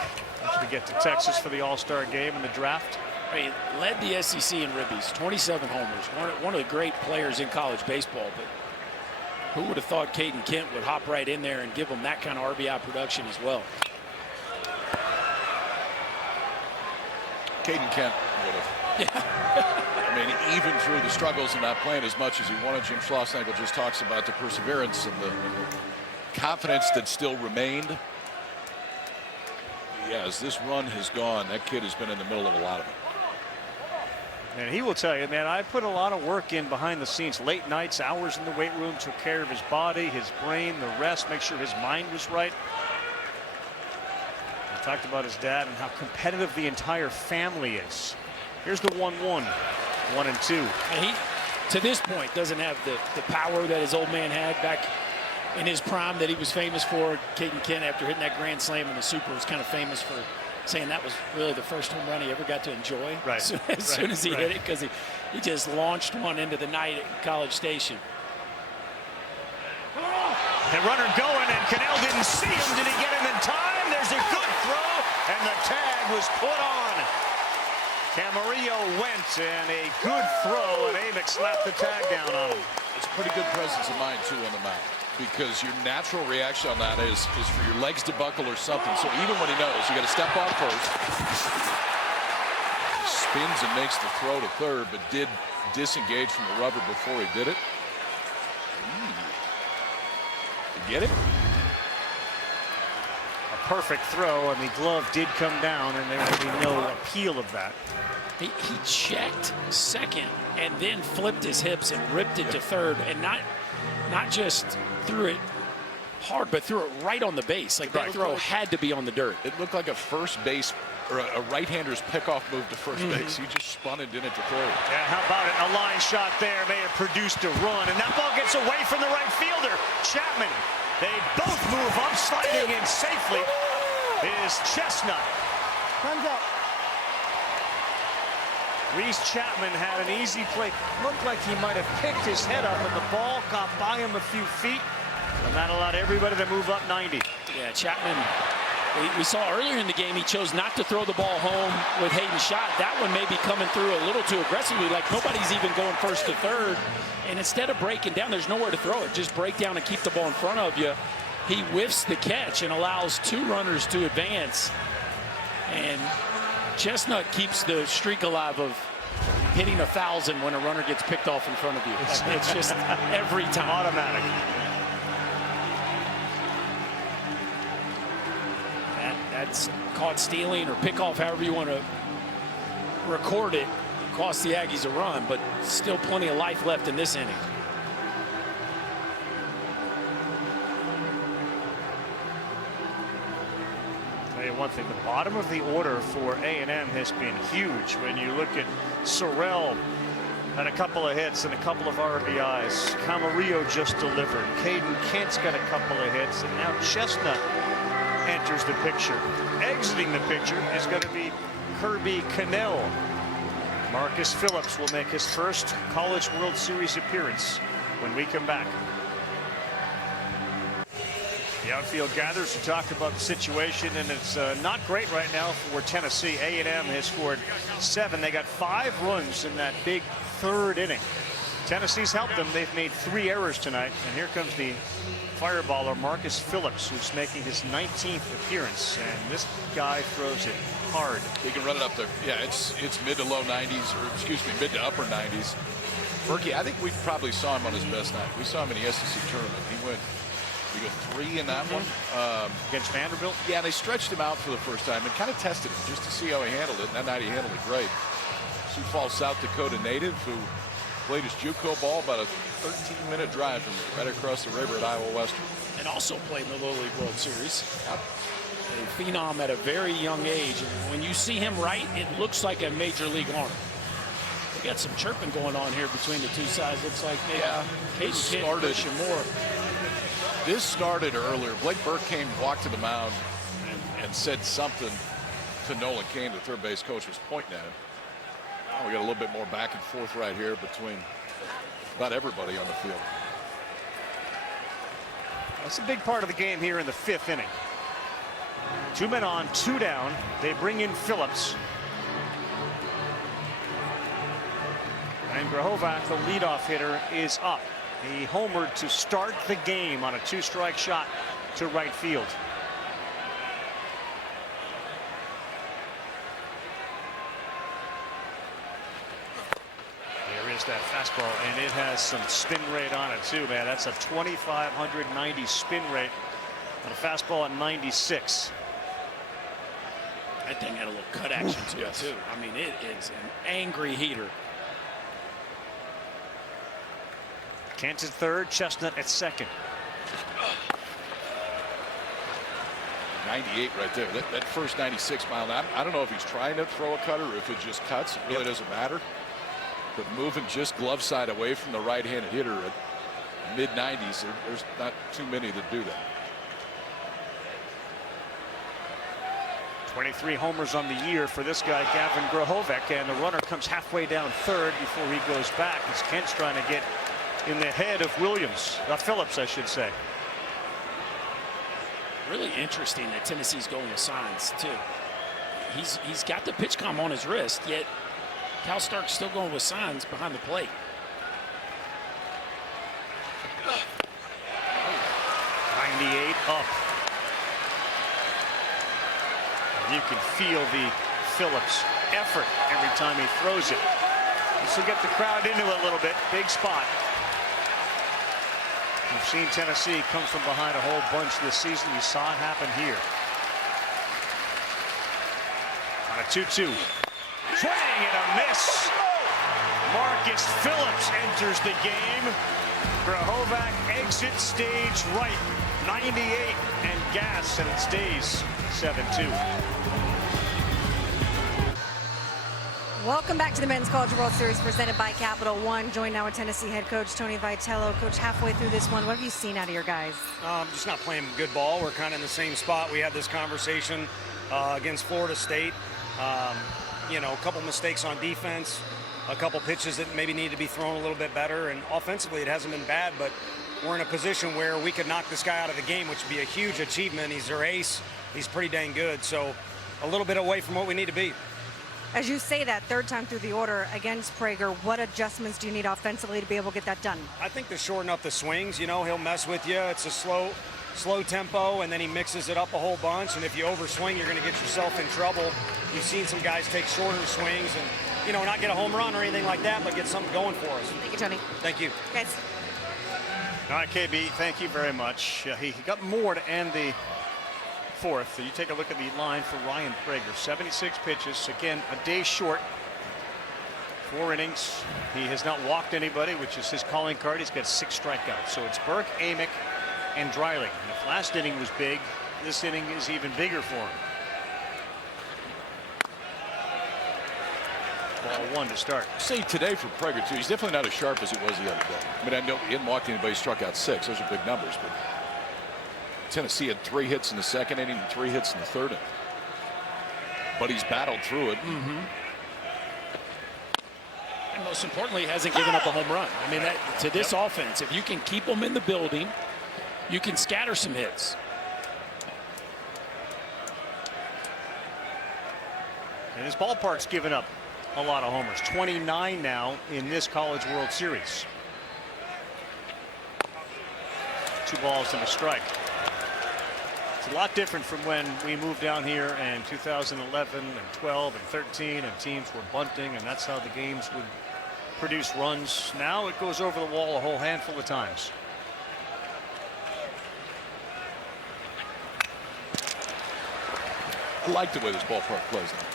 as we get to Texas for the All-Star game in the draft. I mean, led the SEC in ribbies, 27 homers. One of the great players in college baseball, but who would have thought Caden Kent would hop right in there and give him that kind of RBI production as well? Caden Kent would have. I mean, even through the struggles and not playing as much as he wanted, Jim Schlossnagle just talks about the perseverance and the confidence that still remained. Yeah, as this run has gone, that kid has been in the middle of a lot of it. And he will tell you, man, I put a lot of work in behind the scenes. Late nights, hours in the weight room, took care of his body, his brain, the rest, make sure his mind was right. He talked about his dad and how competitive the entire family is. Here's the 1-1, 1 and 2. And he, to this point, doesn't have the power that his old man had back in his prime that he was famous for. Caden Kent, after hitting that grand slam in the Super, was kind of famous for saying that was really the first home run he ever got to enjoy. Right. As soon as he hit it, because he just launched one into the night at College Station. And runner going, and Cannell didn't see him. Did he get him in time? There's a good throw, and the tag was put on. Camarillo went, and a good throw, and Amick slapped the tag down on him. It's a pretty good presence of mind, too, on the mound, because your natural reaction on that is for your legs to buckle or something. So even when he knows you got to step off first, he spins and makes the throw to third, but did disengage from the rubber before he did it. You get it? A perfect throw, and the glove did come down, and there will be no appeal of that. He checked second and then flipped his hips and ripped it to third, and not just threw it hard, but threw it right on the base. Like that throw had to be on the dirt. It looked like a first base or a right-hander's pickoff move to first base. He just spun and did it to third. Yeah, how about it? A line shot there may have produced a run, and that ball gets away from the right fielder, Chapman. They both move up, sliding in safely is Chestnut. Time's up. Reese Chapman had an easy play. Looked like he might have picked his head up, and the ball caught by him a few feet, and that allowed everybody to move up 90. Yeah, Chapman, we saw earlier in the game he chose not to throw the ball home with Hayden's shot. That one may be coming through a little too aggressively, like nobody's even going first to third. And instead of breaking down, there's nowhere to throw it. Just break down and keep the ball in front of you. He whiffs the catch and allows 2 runners to advance. And Chestnut keeps the streak alive of hitting 1,000 when a runner gets picked off in front of you. It's just every time. Automatic. That's caught stealing or pick off, however you want to record it. Cost the Aggies a run, but still plenty of life left in this inning. Tell you one thing, the bottom of the order for A&M has been huge. When you look at Sorrell, had a couple of hits and a couple of RBIs. Camarillo just delivered. Caden Kent's got a couple of hits, and now Chestnut enters the picture. Exiting the picture is going to be Kirby Cannell. Marcus Phillips will make his first College World Series appearance when we come back. The outfield gathers to talk about the situation, and it's not great right now for Tennessee. A&M has scored 7. They got 5 runs in that big 3rd inning. Tennessee's helped them. They've made 3 errors tonight, and here comes the fireballer Marcus Phillips, who's making his 19th appearance, and this guy throws it hard. He can run it up there. Yeah, it's mid to low 90s, or excuse me, mid to upper 90s. Berkey, I think we probably saw him on his best night. We saw him in the SEC tournament. He went 3 in that one. Against Vanderbilt? Yeah, they stretched him out for the first time and kind of tested him just to see how he handled it. And that night he handled it great. Sioux Falls, South Dakota native who played his JUCO ball, about a 13-minute drive from right across the river at Iowa Western. And also played in the Little League World Series. Yep. A phenom at a very young age. And when you see him right, it looks like a major league arm. We got some chirping going on here between the two sides. Looks like maybe This started earlier. Blake Burke walked to the mound and said something to Nolan Kane, the third base coach, was pointing at him. Now we got a little bit more back and forth right here between about everybody on the field. That's a big part of the game here in the 5th inning. 2 men on, 2 down. They bring in Phillips. And Grahovac, the leadoff hitter, is up. He homered to start the game on a 2-strike shot to right field. There is that fastball, and it has some spin rate on it too, man. That's a 2,590 spin rate on a fastball at 96. That thing had a little cut action to it too. I mean, it is an angry heater. Kent at 3rd, Chestnut at 2nd. 98 right there. That first 96 mile an hour. I don't know if he's trying to throw a cutter or if it just cuts. It really doesn't matter. But moving just glove side away from the right-handed hitter at mid 90s, there's not too many that do that. 23 homers on the year for this guy, Gavin Grahovac, and the runner comes halfway down 3rd before he goes back as Kent's trying to get in the head of Phillips, I should say. Really interesting that Tennessee's going with signs too. He's got the pitch comm on his wrist, yet Cal Stark's still going with signs behind the plate. 98 up. And you can feel the Phillips effort every time he throws it. This will get the crowd into it a little bit. Big spot. We've seen Tennessee come from behind a whole bunch this season. We saw it happen here. On a 2-2. Swing and a miss. Marcus Phillips enters the game. Grahovac exits stage right. 98 and gas, and it stays 7-2. Welcome back to the Men's College World Series presented by Capital One. Joined now with Tennessee head coach Tony Vitello. Coach, halfway through this one, what have you seen out of your guys? Just not playing good ball. We're kind of in the same spot. We had this conversation against Florida State. You know, a couple mistakes on defense, a couple pitches that maybe need to be thrown a little bit better. And offensively, it hasn't been bad, but we're in a position where we could knock this guy out of the game, which would be a huge achievement. He's their ace. He's pretty dang good. So a little bit away from what we need to be. As you say that, 3rd time through the order against Prager, what adjustments do you need offensively to be able to get that done? I think to shorten up the swings. You know, he'll mess with you. It's a slow tempo, and then he mixes it up a whole bunch. And if you overswing, you're going to get yourself in trouble. You've seen some guys take shorter swings, and not get a home run or anything like that, but get something going for us. Thank you, Tony. Thank you. Guys. All right, KB, thank you very much. He got more to end the fourth. So you take a look at the line for Ryan Prager. 76 pitches. Again, a day short. 4 innings. He has not walked anybody, which is his calling card. He's got 6 strikeouts. So it's Burke, Amick, and Dreiling. If last inning was big, this inning is even bigger for him. Ball 1 to start. See today for Prager too. He's definitely not as sharp as he was the other day. I mean, I know he hadn't walked anybody, struck out 6. Those are big numbers, but Tennessee had 3 hits in the second inning and 3 hits in the third inning. But he's battled through it. And most importantly, he hasn't given up a home run. I mean, to this offense, if you can keep them in the building, you can scatter some hits. And his ballpark's given up a lot of homers. 29 now in this College World Series. 2 balls and a strike. It's a lot different from when we moved down here in 2011 and 12 and 13 and teams were bunting, and that's how the games would produce runs. Now it goes over the wall a whole handful of times. I like the way this ballpark plays now.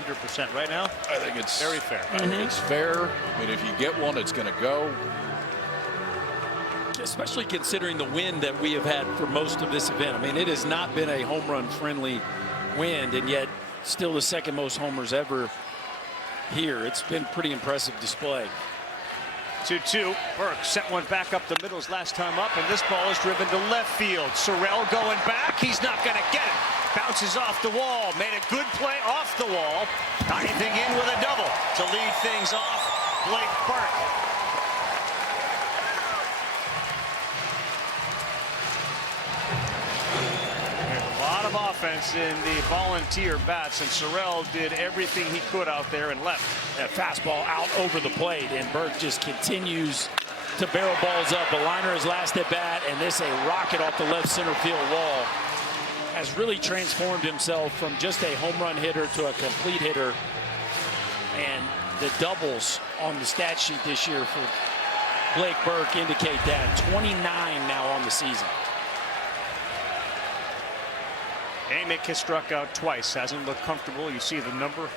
100% right now. I think it's very fair. I think it's fair. I mean, if you get one, it's going to go. Especially considering the wind that we have had for most of this event. I mean, it has not been a home run friendly wind, and yet still the second most homers ever here. It's been pretty impressive display. 2-2. Burke sent one back up the middle his last time up, and this ball is driven to left field. Sorrell going back. He's not going to get it. Bounces off the wall. Made a good play off the wall. Diving in with a double to lead things off. Blake Burke. A lot of offense in the volunteer bats, and Sorrell did everything he could out there and left. That fastball out over the plate, and Burke just continues to barrel balls up. A liner his last at bat, and this a rocket off the left center field wall. Has really transformed himself from just a home run hitter to a complete hitter. And the doubles on the stat sheet this year for Blake Burke indicate that. 29 now on the season. Amick has struck out twice. Hasn't looked comfortable. You see the number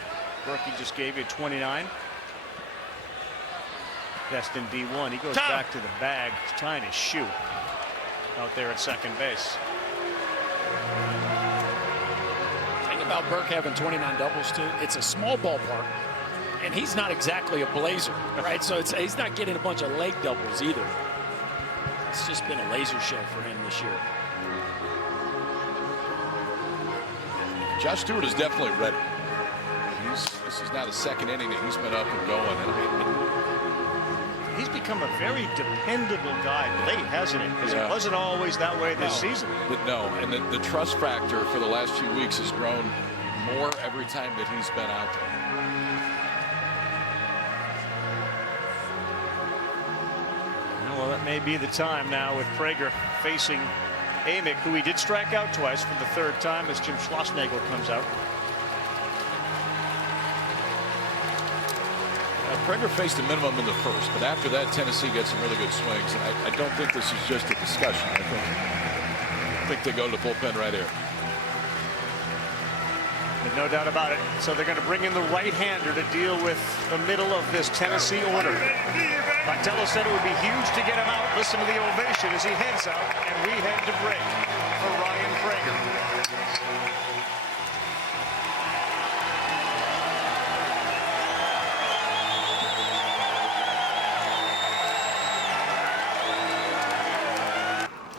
Burke just gave you, 29. Best in D1. He goes back to the bag. He's tying his shoe out there at second base. The thing about Burke having 29 doubles too, it's a small ballpark, and he's not exactly a blazer, right? So he's not getting a bunch of leg doubles either. It's just been a laser show for him this year. Josh Stewart is definitely ready. This is now the second inning that he's been up and going. He's become a very dependable guy late, hasn't he? Because it wasn't always that way this season. No, and the trust factor for the last few weeks has grown more every time that he's been out there. Well, that may be the time now with Prager facing Amick, who he did strike out twice for the 3rd time as Jim Schlossnagle comes out. Prager faced a minimum in the 1st, but after that, Tennessee gets some really good swings, and I don't think this is just a discussion. I think they go to the bullpen right here. No doubt about it. So they're going to bring in the right-hander to deal with the middle of this Tennessee order. Vitello said it would be huge to get him out. Listen to the ovation as he heads out, and we head to break for Ryan Prager.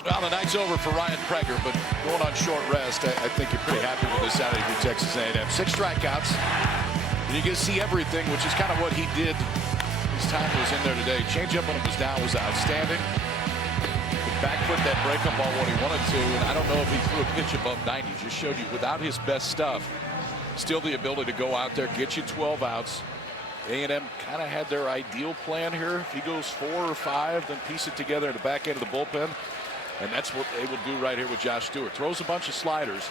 Well, the night's over for Ryan Prager, but going on short rest, I think you're pretty happy with this out of your Texas A&M. 6 strikeouts. You get to see everything, which is kind of what he did. His time was in there today. Changeup when it was down was outstanding. Back foot that breakup ball when he wanted to, and I don't know if he threw a pitch above 90. Just showed you without his best stuff, still the ability to go out there, get you 12 outs. A&M kind of had their ideal plan here. If he goes 4 or 5, then piece it together in the back end of the bullpen. And that's what they will do right here with Josh Stewart. Throws a bunch of sliders,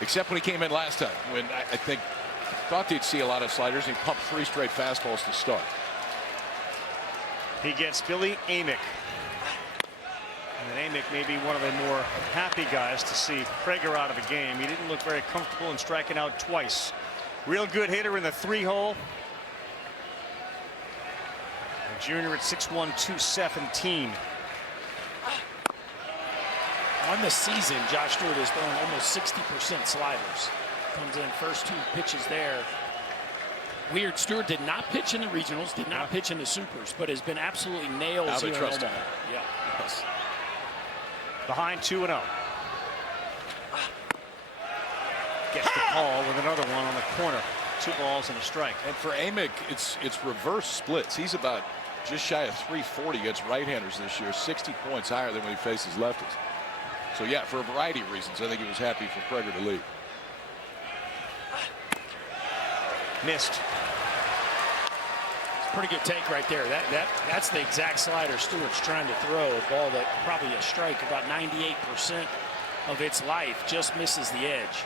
except when he came in last time, when I think Thought they'd see a lot of sliders. He pumped 3 straight fastballs to start. He gets Billy Amick. And Amick may be one of the more happy guys to see Prager out of the game. He didn't look very comfortable in striking out twice. Real good hitter in the 3-hole. Junior at 6'1", 217. On the season, Josh Stewart has thrown almost 60% sliders. Comes in first 2 pitches there. Weird, Stewart did not pitch in the regionals, did not pitch in the supers, but has been absolutely nails here in Omaha. Yeah. Yes. Behind 2-0. Gets the call with another one on the corner. 2 balls and a strike. And for Amick, it's reverse splits. He's about just shy of 340 against right-handers this year, 60 points higher than when he faces lefties. So yeah, for a variety of reasons, I think he was happy for Prager to lead. Missed. It's a pretty good take right there. That's the exact slider Stewart's trying to throw. A ball that probably a strike, about 98% of its life, just misses the edge.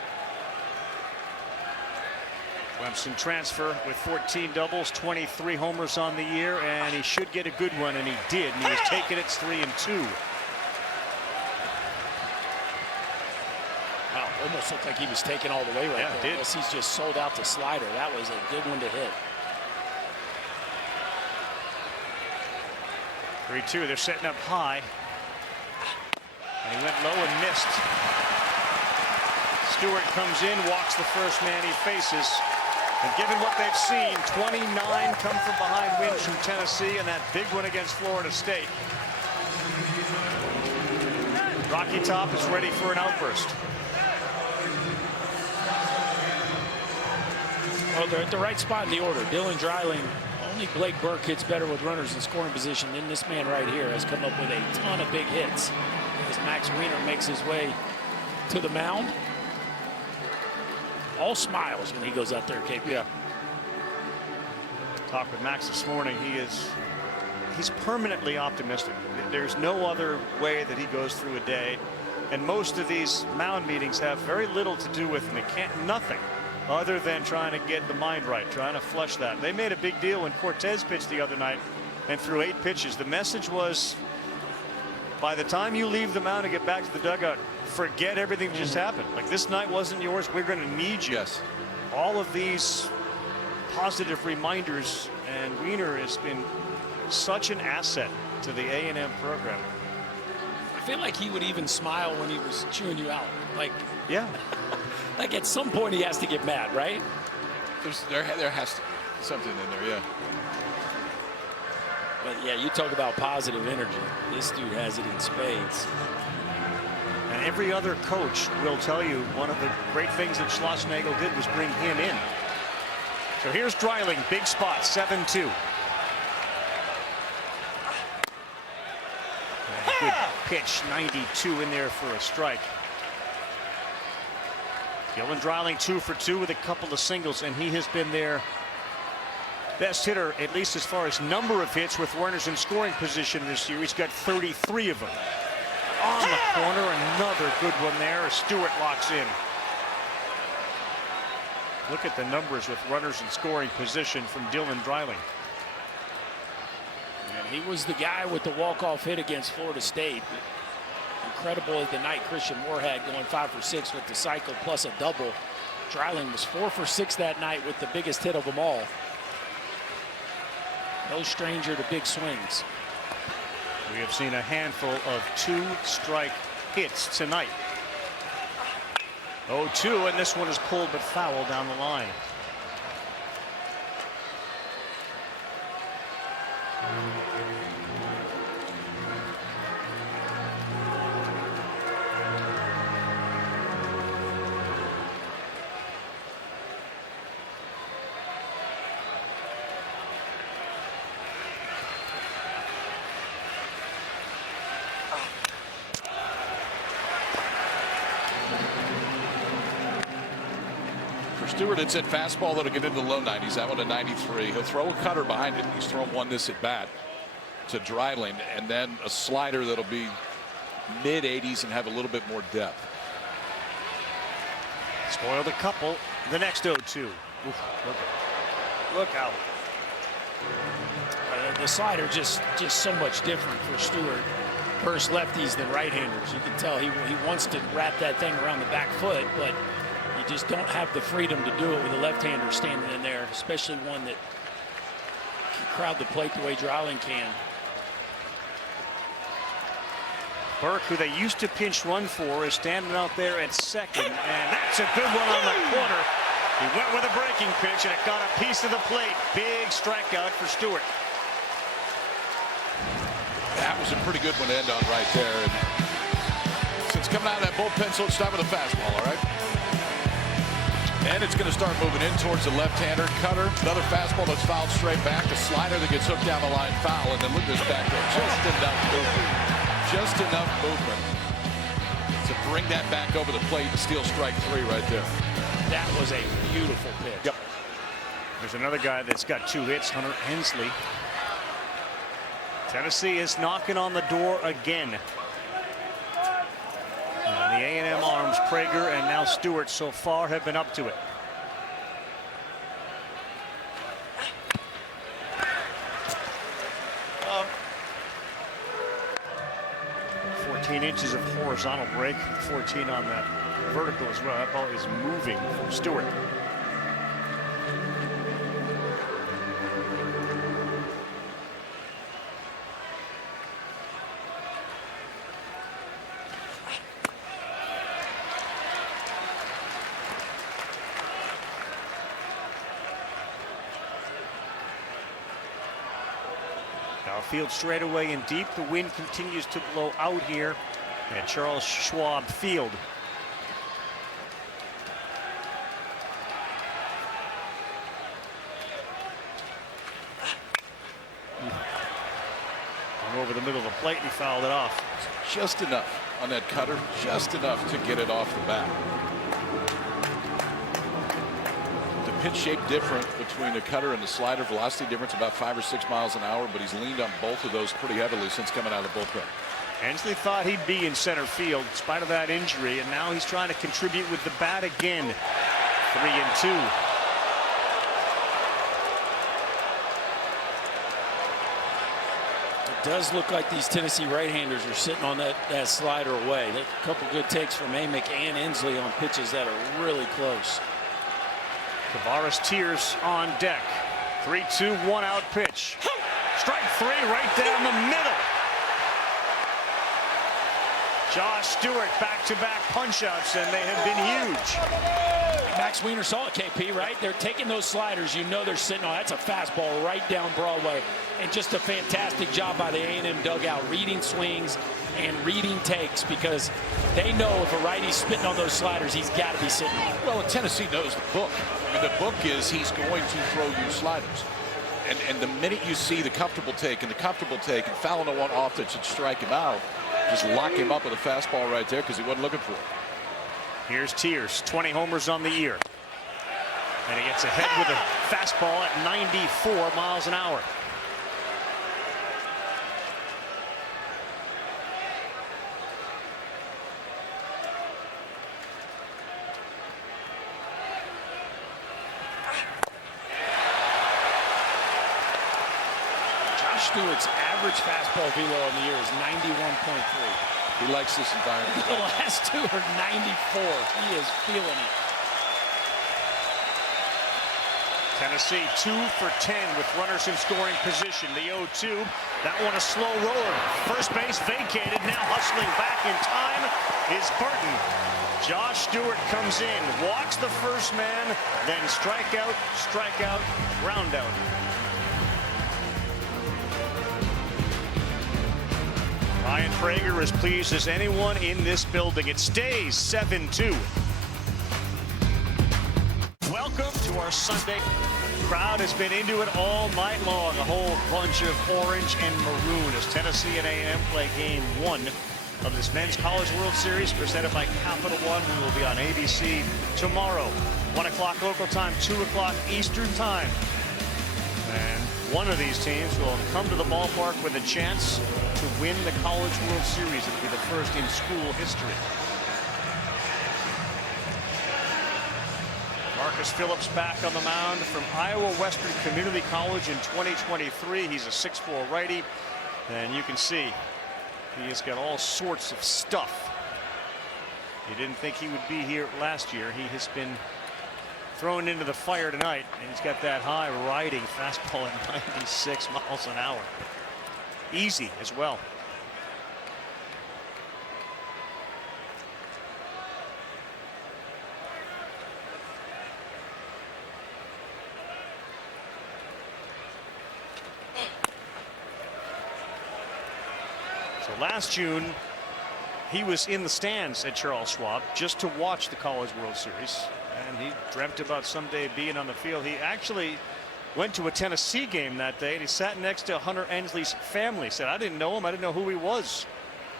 Clemson transfer with 14 doubles, 23 homers on the year, and he should get a good one, and he did. And he was taking it 3-2. Wow, almost looked like he was taken all the way right there. It did. Unless he's just sold out the slider. That was a good one to hit. 3-2. They're setting up high. And he went low and missed. Stewart comes in, walks the first man he faces. And given what they've seen, 29 come from behind wins from Tennessee, and that big one against Florida State. Rocky Top is ready for an outburst. Well, they're at the right spot in the order. Dylan Dreiling, only Blake Burke hits better with runners in scoring position than this man right here has come up with a ton of big hits as Max Wiener makes his way to the mound. All smiles when he goes out there, KP. Yeah. Talked with Max this morning. He's permanently optimistic. There's no other way that he goes through a day. And most of these mound meetings have very little to do with him. Nothing other than trying to get the mind right, trying to flush that. They made a big deal when Cortez pitched the other night and threw 8 pitches. The message was, by the time you leave the mound and get back to the dugout, forget everything that just happened. Like, this night wasn't yours. We're going to need you. Yes. All of these positive reminders, and Wiener has been such an asset to the A&M program. I feel like he would even smile when he was chewing you out. Like, yeah. Like at some point he has to get mad, right? There has to be something in there, yeah. But yeah, you talk about positive energy. This dude has it in spades. And every other coach will tell you one of the great things that Schlossnagle did was bring him in. So here's Dreiling, big spot, 7-2. Good pitch, 92 in there for a strike. Dylan Dreiling 2 for 2 with a couple of singles, and he has been their best hitter, at least as far as number of hits with runners in scoring position this year. He's got 33 of them. On the corner, another good one there. Stewart locks in. Look at the numbers with runners in scoring position from Dylan Dreiling. And he was the guy with the walk-off hit against Florida State. Incredible as the night Christian Moore had, going 5 for 6 with the cycle plus a double. Dreiling was 4 for 6 that night with the biggest hit of them all. No stranger to big swings. We have seen a handful of 2-strike hits tonight. 0-2, and this one is pulled but foul down the line. Stewart, it's a fastball that'll get into the low 90s. That one a 93. He'll throw a cutter behind it. He's thrown one this at bat to Dreiling, and then a slider that'll be mid 80s and have a little bit more depth. Spoiled a couple. The next 0-2. Look out. The slider just so much different for Stewart. First lefties than right-handers. You can tell he wants to wrap that thing around the back foot, but you just don't have the freedom to do it with a left-hander standing in there, especially one that can crowd the plate the way Dreiling can. Burke, who they used to pinch run for, is standing out there at second, and that's a good one on the corner. He went with a breaking pitch, and it got a piece of the plate. Big strikeout for Stewart. That was a pretty good one to end on right there. And since coming out of that bullpen, so let's start with a fastball, all right? And it's going to start moving in towards the left-hander. Cutter, another fastball that's fouled straight back. The slider that gets hooked down the line, foul. And then look at this back there. Just enough movement. Just enough movement to bring that back over the plate and steal strike 3 right there. That was a beautiful pitch. Yep. There's another guy that's got 2 hits, Hunter Hensley. Tennessee is knocking on the door again. And the A&M arms, Prager and now Stewart, so far have been up to it. Uh, 14 inches of horizontal break, 14 on that vertical as well. That ball is moving from Stewart. Field straight away and deep. The wind continues to blow out here at Charles Schwab Field. Over the middle of the plate, and he fouled it off. Just enough on that cutter, just enough to get it off the bat. The pitch shape different between the cutter and the slider. Velocity difference about 5 or 6 miles an hour, but he's leaned on both of those pretty heavily since coming out of the bullpen. Hensley thought he'd be in center field in spite of that injury, and now he's trying to contribute with the bat again. 3-2. It does look like these Tennessee right-handers are sitting on that slider away. A couple good takes from Amick and Hensley on pitches that are really close. Tavares Tears on deck. 3-2, 1 out pitch. Strike 3 right down the middle. Josh Stewart back-to-back punch-outs, and they have been huge. Max Wiener saw it, KP, right? They're taking those sliders. You know they're sitting on. That's a fastball right down Broadway. And just a fantastic job by the A&M dugout, reading swings and reading takes, because they know if a righty's spitting on those sliders, he's got to be sitting on. Well, and Tennessee knows the book. I mean, the book is he's going to throw you sliders. And the minute you see the comfortable take and fouling the one off that should strike him out, just lock him up with a fastball right there because he wasn't looking for it. Here's Tears, 20 homers on the year. And he gets ahead with a fastball at 94 miles an hour. Stewart's average fastball velo on the year is 91.3. He likes this environment. The last two are 94. He is feeling it. Tennessee 2 for 10 with runners in scoring position. The 0-2. That one a slow roller. First base vacated. Now hustling back in time is Burton. Josh Stewart comes in, walks the first man, then strikeout, ground out. Ryan Prager as pleased as anyone in this building. It stays 7-2. Welcome to our Sunday. Crowd has been into it all night long. A whole bunch of orange and maroon as Tennessee and A&M play game 1 of this Men's College World Series presented by Capital One. We will be on ABC tomorrow. 1 o'clock local time, 2 o'clock Eastern time. And one of these teams will come to the ballpark with a chance to win the College World Series. It'll be the first in school history. Mark Marcus Phillips back on the mound from Iowa Western Community College in 2023. He's a 6'4" righty, and you can see he has got all sorts of stuff. You didn't think he would be here last year. He has been thrown into the fire tonight, and he's got that high riding fastball at 96 miles an hour. Easy as well. So last June, he was in the stands at Charles Schwab just to watch the College World Series, and he dreamt about someday being on the field. He actually went to a Tennessee game that day, and he sat next to Hunter Ensley's family. He said, I didn't know him. I didn't know who he was.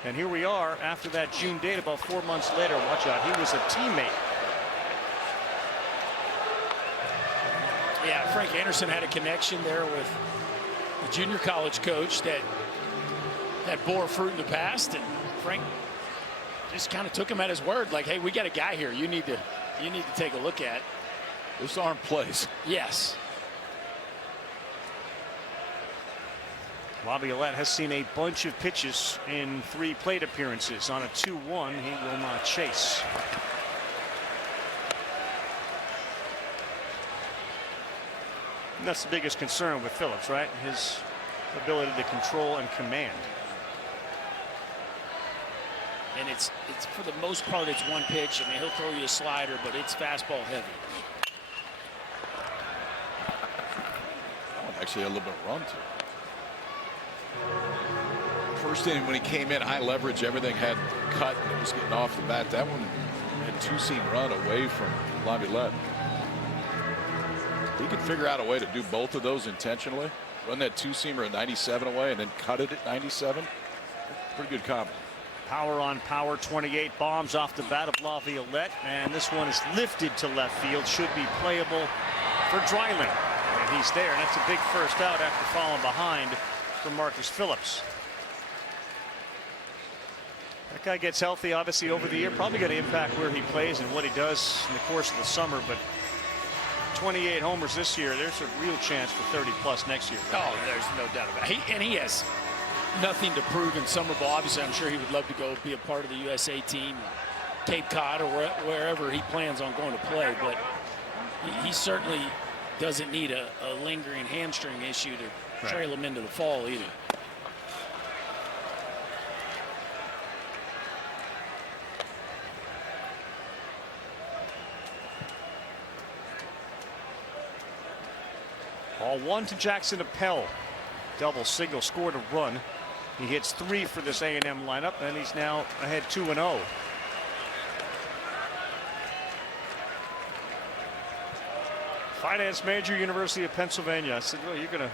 And here we are after that June date, about 4 months later. Watch out. He was a teammate. Yeah, Frank Anderson had a connection there with the junior college coach that bore fruit in the past, and Frank just kind of took him at his word, like, hey, we got a guy here you need to take a look at. This arm plays. Yes. Laviolette has seen a bunch of pitches in 3 plate appearances. On a 2-1, he will not chase. And that's the biggest concern with Phillips, right? His ability to control and command. And it's for the most part, it's one pitch. I mean, he'll throw you a slider, but it's fastball heavy. Actually, a little bit of run to it. First inning when he came in, high leverage, everything had cut and it was getting off the bat. That one had 2-seam run away from Laviolette. He could figure out a way to do both of those intentionally. Run that 2-seamer at 97 away and then cut it at 97. Pretty good combo. Power on power, 28 bombs off the bat of Laviolette, and this one is lifted to left field. Should be playable for Dreiling, and he's there, and that's a big first out after falling behind for Marcus Phillips. That guy gets healthy, obviously, over the year. Probably going to impact where he plays and what he does in the course of the summer, but 28 homers this year. There's a real chance for 30+ next year. Oh, there's no doubt about it. He has nothing to prove in summer ball. Obviously, I'm sure he would love to go be a part of the USA team, Cape Cod, or wherever he plans on going to play. But he certainly doesn't need a lingering hamstring issue to trail him into the fall either. Ball 1 to Jackson Appel. Double single, scored a run. He hits 3 for this A&M lineup, and he's now ahead 2-0. Finance major, University of Pennsylvania. I said, well, you're going to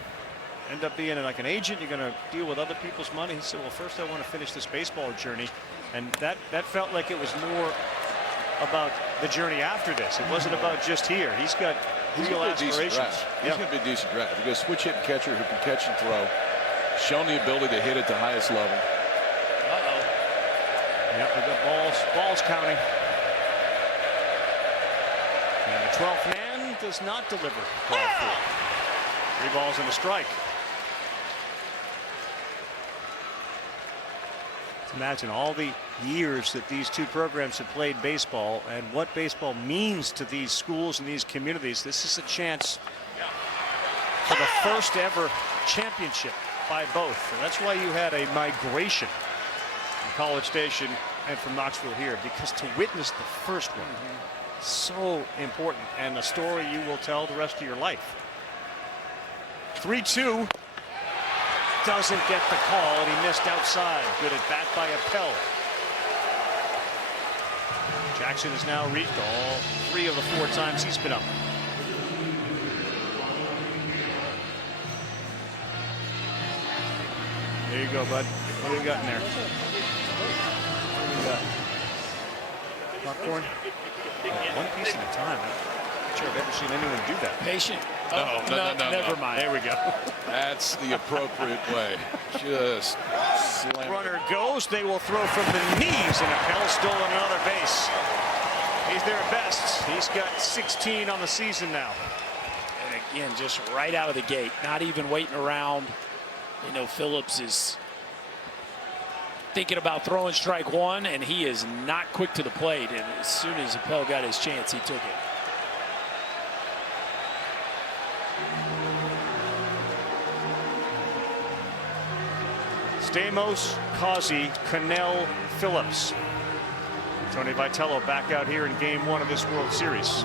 end up being like an agent. You're going to deal with other people's money. He said, well, first I want to finish this baseball journey. And that felt like it was more about the journey after this. It wasn't about just here. He's got real aspirations. He's going to be a decent draft. He's got a switch hitting catcher who can catch and throw. Shown the ability to hit at the highest level. Yep, we got balls counting. And the 12th man does not deliver. Ball 4. 3 balls and a strike. Imagine all the years that these two programs have played baseball and what baseball means to these schools and these communities. This is a chance for the first ever championship by both. And that's why you had a migration from College Station and from Knoxville here, because to witness the first one, so important, and a story you will tell the rest of your life. 3-2. Doesn't get the call, and he missed outside. Good at bat by Appel. Jackson has now reached all 3 of the 4 times he's been up. There you go, bud. What do we got in there? What do we got? Popcorn? One piece at a time. I'm not sure I've ever seen anyone do that. Patient. No, never mind. There we go. That's the appropriate way. Just slam. Runner goes. They will throw from the knees, and Appel stolen another base. He's there at best. He's got 16 on the season now. And again, just right out of the gate, not even waiting around. You know, Phillips is thinking about throwing strike one, and he is not quick to the plate. And as soon as Appel got his chance, he took it. Stamos, Causey, Cannell, Phillips. Tony Vitello back out here in game one of this World Series.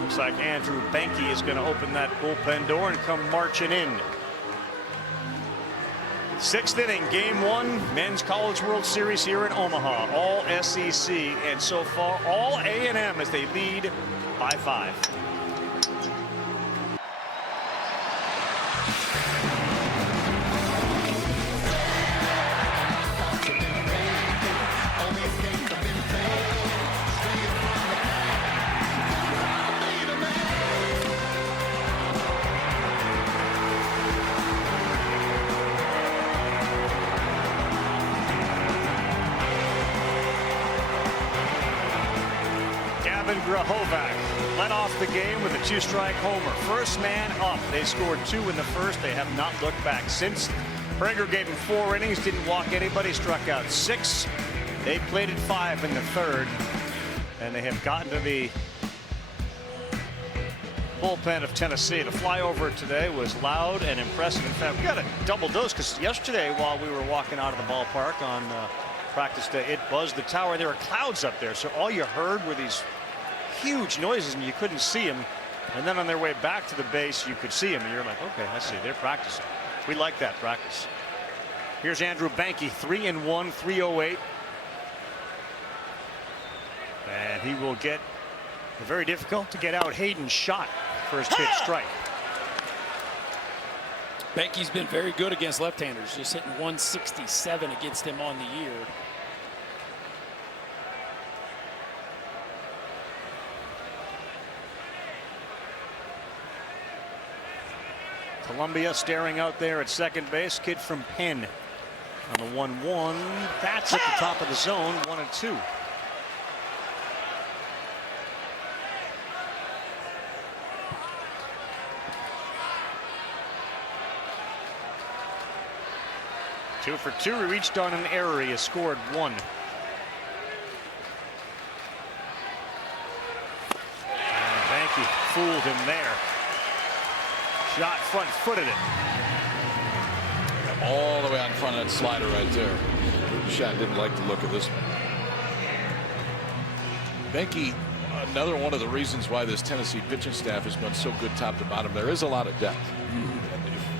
Looks like Andrew Banky is going to open that bullpen door and come marching in. 6th inning, game one, Men's College World Series here in Omaha. All SEC, and so far all A&M as they lead by 5. Grahovac led off the game with a 2-strike homer. First man up. They scored 2 in the first. They have not looked back since. Prager gave him 4 innings, didn't walk anybody, struck out 6. They played at 5 in the third, and they have gotten to the bullpen of Tennessee. The flyover today was loud and impressive. In fact, we got a double dose because yesterday while we were walking out of the ballpark on practice day, it buzzed the tower. There were clouds up there, so all you heard were these huge noises and you couldn't see them, and then on their way back to the base you could see them and you're like, okay, I see, they're practicing. We like that practice. Here's Andrew Banky, 3-1, 308, and he will get very difficult to get out Hayden Schott. First pitch strike. Banky's been very good against left-handers, just hitting 167 against him on the year. Columbia staring out there at second base. Kid from Penn on the 1-1. That's at the top of the zone. 1-2. Two for 2. He reached on an error. He has scored 1. And Banky fooled him there. Shot front-footed it. All the way out in front of that slider right there. Shot didn't like the look of this one. Banky, another one of the reasons why this Tennessee pitching staff has been so good top to bottom. There is a lot of depth. And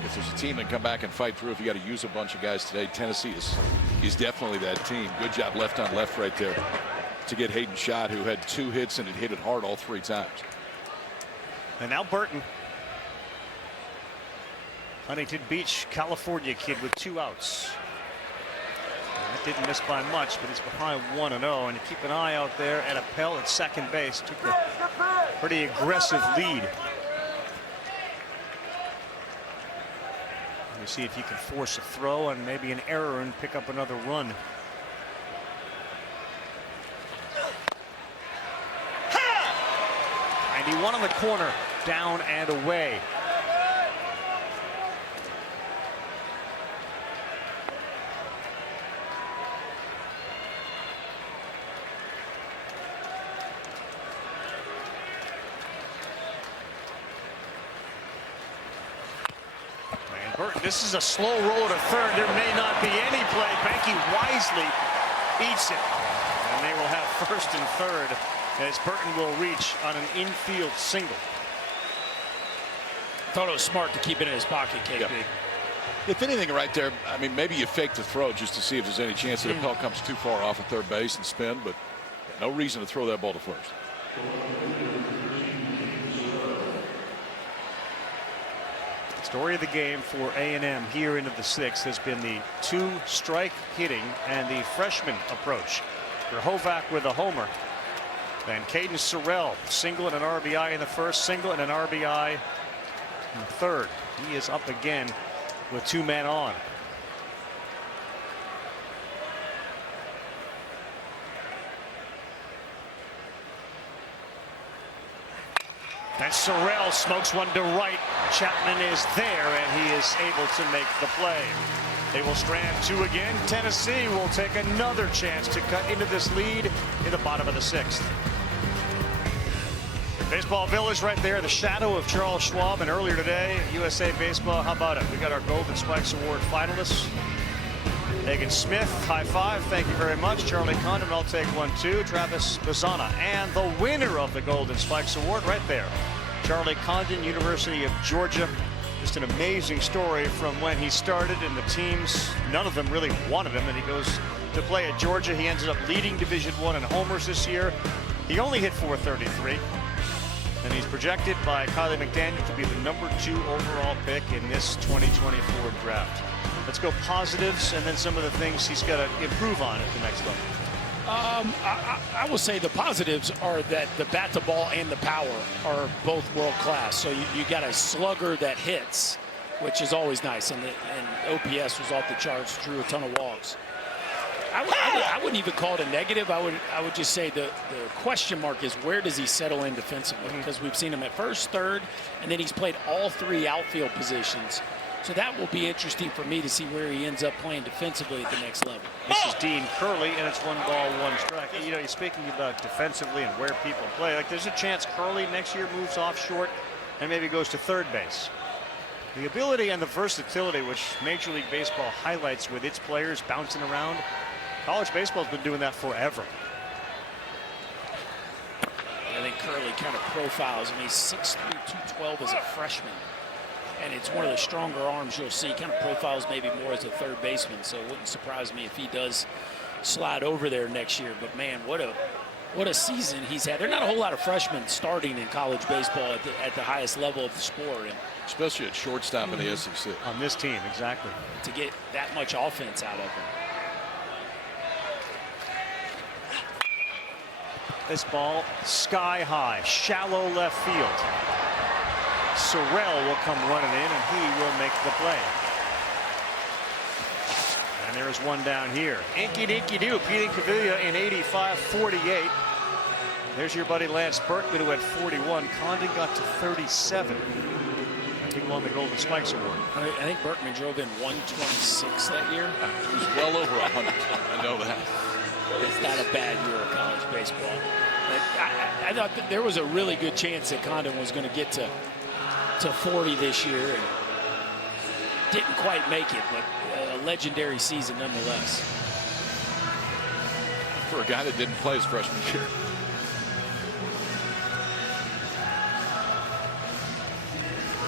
if there's a team that come back and fight through, if you got to use a bunch of guys today, Tennessee is definitely that team. Good job left on left right there to get Hayden Schott, who had 2 hits and had hit it hard all 3 times. And now Burton. Huntington Beach, California kid with 2 outs. That didn't miss by much, but he's behind 1-0. And you keep an eye out there at Appel at second base. Took a pretty aggressive lead. You see if you can force a throw and maybe an error and pick up another run. And he won on the corner, down and away. Burton, this is a slow roll to third. There may not be any play. Banky wisely beats it. And they will have first and third as Burton will reach on an infield single. Thought it was smart to keep it in his pocket, KP. Yep. If anything right there, I mean, maybe you fake the throw just to see if there's any chance that Appel comes too far off at third base and spin, but no reason to throw that ball to first. Story of the game for A&M here into the 6th has been the 2-strike hitting and the freshman approach. Grahovac with a homer. Then Caden Sorrell, single and an RBI in the first, single and an RBI in the third. He is up again with 2 men on. And Sorrell smokes one to right. Chapman is there, and he is able to make the play. They will strand 2 again. Tennessee will take another chance to cut into this lead in the bottom of the 6th. Baseball Village right there, the shadow of Charles Schwab. And earlier today, USA Baseball, how about it? We got our Golden Spikes Award finalists. Hagen Smith, high five, thank you very much. Charlie Condon, I'll take one too. Travis Bazana, and the winner of the Golden Spikes Award right there. Charlie Condon, University of Georgia. Just an amazing story from when he started, and the teams, none of them really wanted him, and he goes to play at Georgia. He ended up leading Division I in homers this year. He only hit .433, and he's projected by Kylie McDaniel to be the #2 overall pick in this 2024 draft. Let's go positives and then some of the things he's got to improve on at the next level. I will say the positives are that the bat to ball and the power are both world class. So you got a slugger that hits, which is always nice, and OPS was off the charts, drew a ton of walks. I wouldn't even call it a negative. I would just say the question mark is where does he settle in defensively? Because we've seen him at first, third, and then he's played all 3 outfield positions. So that will be interesting for me to see where he ends up playing defensively at the next level. This is Dean Curley, and it's 1 ball, 1 strike. You know, you're speaking about defensively and where people play. Like, there's a chance Curley next year moves off short and maybe goes to third base. The ability and the versatility which Major League Baseball highlights with its players bouncing around, college baseball's been doing that forever. I think Curley kind of profiles. I mean, he's 6'3", 212 as a freshman. And it's one of the stronger arms you'll see. Kind of profiles maybe more as a third baseman, so it wouldn't surprise me if he does slide over there next year. But man, what a season he's had. There are not a whole lot of freshmen starting in college baseball at the highest level of the sport, and especially at shortstop in the SEC. On this team, exactly. To get that much offense out of him. This ball sky high, shallow left field. Sorrell will come running in, and he will make the play. And there's one down here. Inky dinky doo, beating Cavilla in 85-48. There's your buddy Lance Berkman, who had 41. Condon got to 37. He won the Golden Spikes Award. I think Berkman drove in 126 that year. He was well over 100. I know that. It's not a bad year of college baseball. I thought that there was a really good chance that Condon was going to get to 40 this year, and didn't quite make it, but a legendary season nonetheless. For a guy that didn't play his freshman year.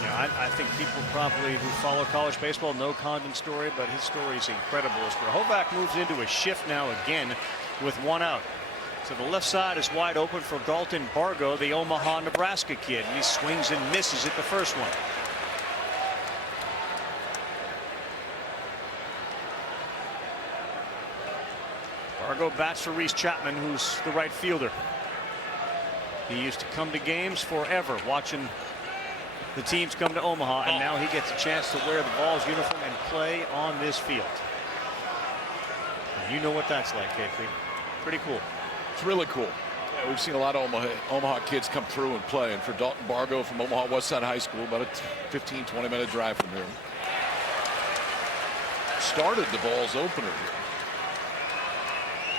Yeah, I think people probably who follow college baseball know Condon's story, but his story is incredible. As Verhoeven moves into a shift now again with 1 out. So the left side is wide open for Dalton Bargo, the Omaha, Nebraska kid. And he swings and misses at the first one. Bargo bats for Reese Chapman, who's the right fielder. He used to come to games forever, watching the teams come to Omaha, and now he gets a chance to wear the Vols uniform and play on this field. And you know what that's like, KP. Pretty cool. It's really cool. Yeah, we've seen a lot of Omaha kids come through and play. And for Dalton Bargo from Omaha Westside High School, about a 15, 20-minute drive from here. Started the Vols opener here.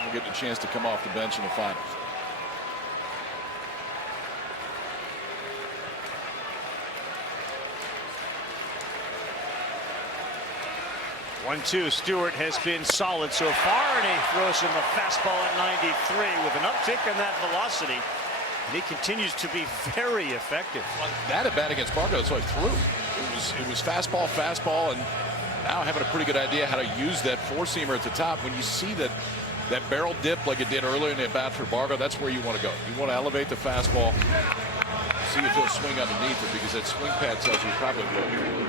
We'll get the chance to come off the bench in the finals. One-two. Stewart has been solid so far, and he throws him a fastball at 93 with an uptick in that velocity. And he continues to be very effective. That at bat against Bargo, that's what I threw. It was fastball, and now having a pretty good idea how to use that four-seamer at the top. When you see that barrel dip like it did earlier in the at bat for Bargo, that's where you want to go. You want to elevate the fastball, see if he'll swing underneath it, because that swing pad tells you probably will.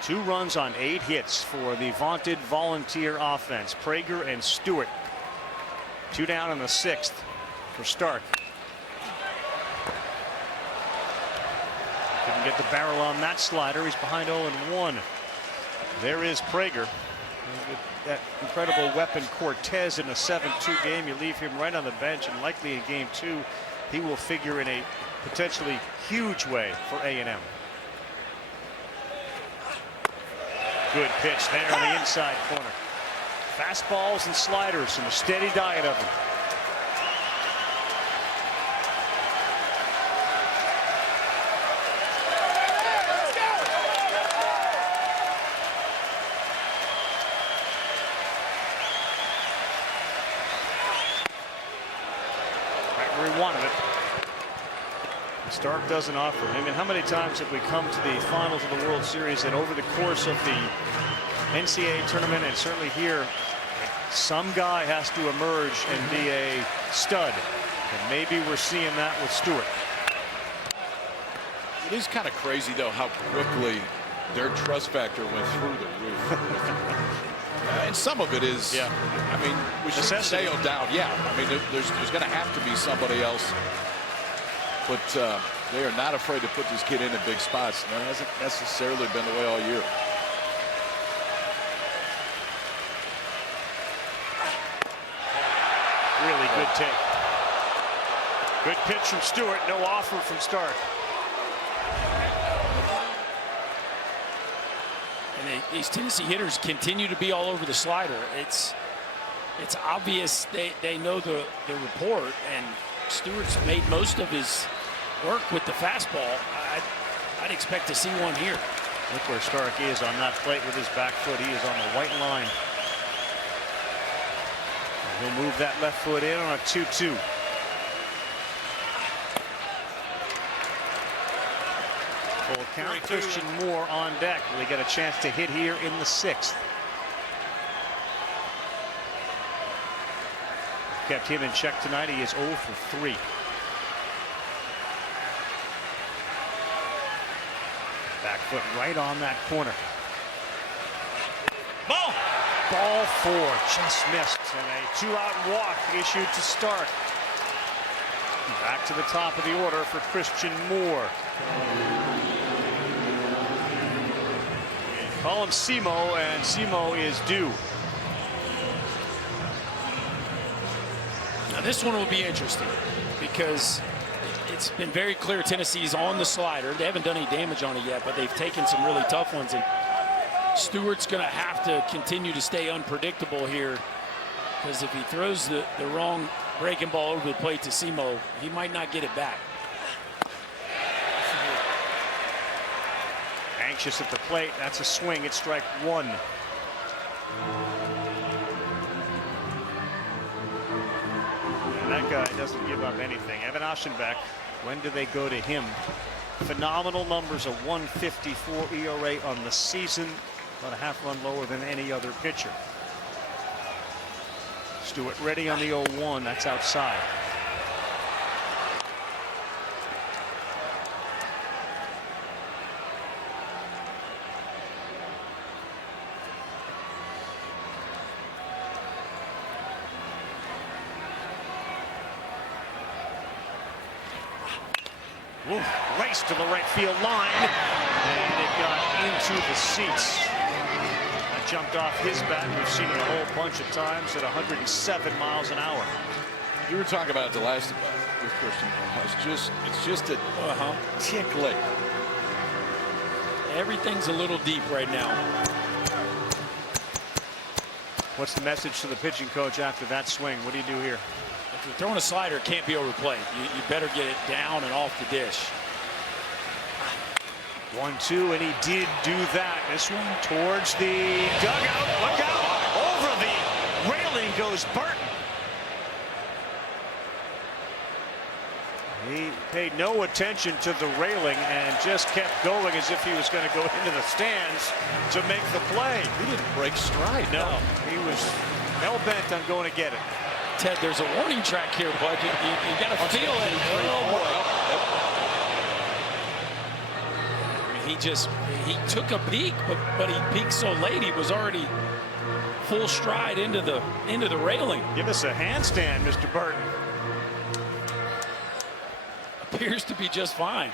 2 runs on 8 hits for the vaunted Volunteer offense. Prager and Stewart. 2 down in the 6th for Stark. Couldn't get the barrel on that slider. He's behind 0-1. There is Prager. With that incredible weapon Cortez in a 7-2 game, you leave him right on the bench, and likely in game 2 he will figure in a potentially huge way for A&M. Good pitch there on the inside corner. Fastballs and sliders and a steady diet of them. Right where he wanted it. Stark doesn't offer. I mean, how many times have we come to the finals of the World Series and over the course of the NCAA tournament and certainly here, some guy has to emerge and be a stud. And maybe we're seeing that with Stewart. It is kind of crazy, though, how quickly their trust factor went through the roof. And some of it is, yeah. I mean, we should stay down. Yeah, I mean, there's going to have to be somebody else. But they are not afraid to put this kid in big spots. That hasn't necessarily been the way all year. Really good take. Good pitch from Stewart. No offer from Stark. And these Tennessee hitters continue to be all over the slider. It's obvious they know the report, and Stewart's made most of his work with the fastball. I'd expect to see one here. Look where Stark is on that plate with his back foot. He is on the white line. And he'll move that left foot in on a 2-2. Full count. Christian Moore on deck. Will he get a chance to hit here in the 6th? Kept him in check tonight. He is 0 for 3. Back foot right on that corner. Ball! Ball 4, just missed. And a 2-out walk issued to Stark. Back to the top of the order for Christian Moore. Call him Simo, and Simo is due. Now this one will be interesting because it's been very clear Tennessee's on the slider. They haven't done any damage on it yet, but they've taken some really tough ones. And Stewart's going to have to continue to stay unpredictable here, because if he throws the wrong breaking ball over the plate to Simo, he might not get it back. Anxious at the plate. That's a swing. It's strike 1. That guy doesn't give up anything. Evan Aschenbeck, when do they go to him? Phenomenal numbers, a 1.54 ERA on the season, about a half run lower than any other pitcher. Stewart ready on the 0-1. That's outside. Ooh, race to the right field line, and it got into the seats. That jumped off his bat. We've seen it a whole bunch of times at 107 miles an hour. You were talking about the last with Christian. It's just a tick late. Everything's a little deep right now. What's the message to the pitching coach after that swing? What do you do here? If you're throwing a slider, it can't be overplayed. You better get it down and off the dish. 1-2, and he did do that. This one towards the dugout. Look out! Over the railing goes Burton. He paid no attention to the railing and just kept going as if he was going to go into the stands to make the play. He didn't break stride. No, he was hell-bent on going to get it. Ted, there's a warning track here, bud. You got to feel it. Oh, boy. I mean, he took a peek, but he peeked so late he was already full stride into the railing. Give us a handstand, Mr. Burton. Appears to be just fine.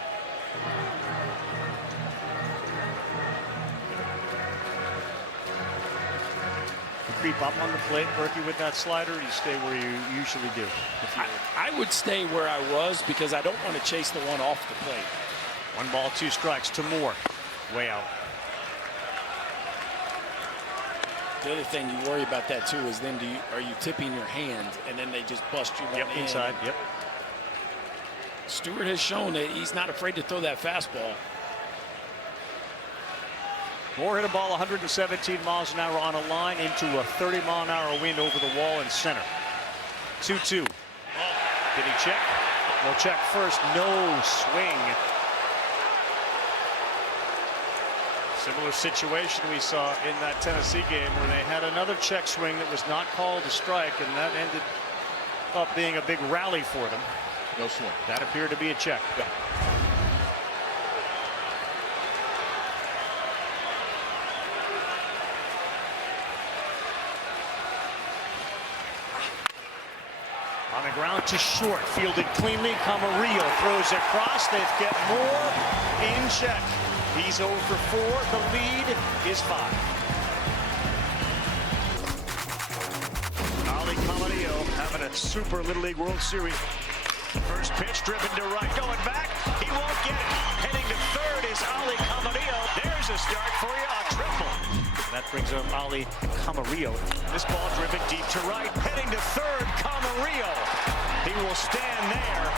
creep up on the plate, Berkey, with that slider, or you stay where you usually do? I would stay where I was because I don't want to chase the one off the plate. 1 ball, 2 strikes to Moore. Way out. The other thing you worry about that too is then are you tipping your hand and then they just bust you one in. Inside. Yep. Stewart has shown that he's not afraid to throw that fastball. Moore hit a ball 117 miles an hour on a line into a 30-mile-an-hour wind over the wall in center. 2-2. Did he check? We'll check first. No swing. Similar situation we saw in that Tennessee game where they had another check swing that was not called a strike, and that ended up being a big rally for them. No swing. That appeared to be a check. Yeah. On the ground to short, fielded cleanly. Camarillo throws across. They've kept Moore in check. He's 0 for 4. The lead is 5. Ali Camarillo having a super Little League World Series. First pitch driven to right, going back. He won't get it. Heading to third is Ali Camarillo. There's a start for you, a triple. That brings up Ali Camarillo. This ball driven deep to right. Heading to third, Camarillo. He will stand there.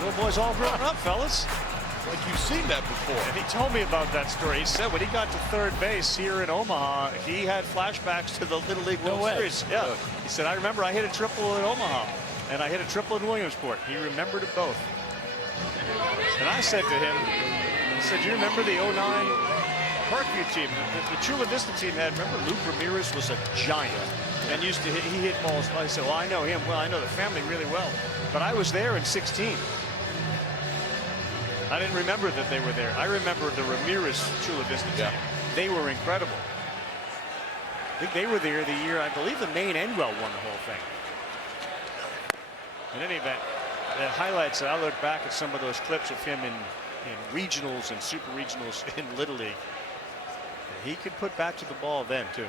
Little boy's all grown up, fellas. Like you've seen that before. And he told me about that story. He said when he got to third base here in Omaha, he had flashbacks to the Little League World Series. Yeah. He said, I remember I hit a triple in Omaha, and I hit a triple in Williamsport. He remembered it both. And I said to him, I said, you remember the 09 Parkview team? The Chula Vista team had, remember Luke Ramirez was a giant and used to hit, he hit balls. I said, well, I know him well. I know the family really well. But I was there in 16. I didn't remember that they were there. I remember the Ramirez Chula Vista team. They were incredible. I think they were there the year, I believe the Maine Endwell won the whole thing. In any event, the highlights, I look back at some of those clips of him in regionals and super regionals in Little League. He could put back to the ball then, too.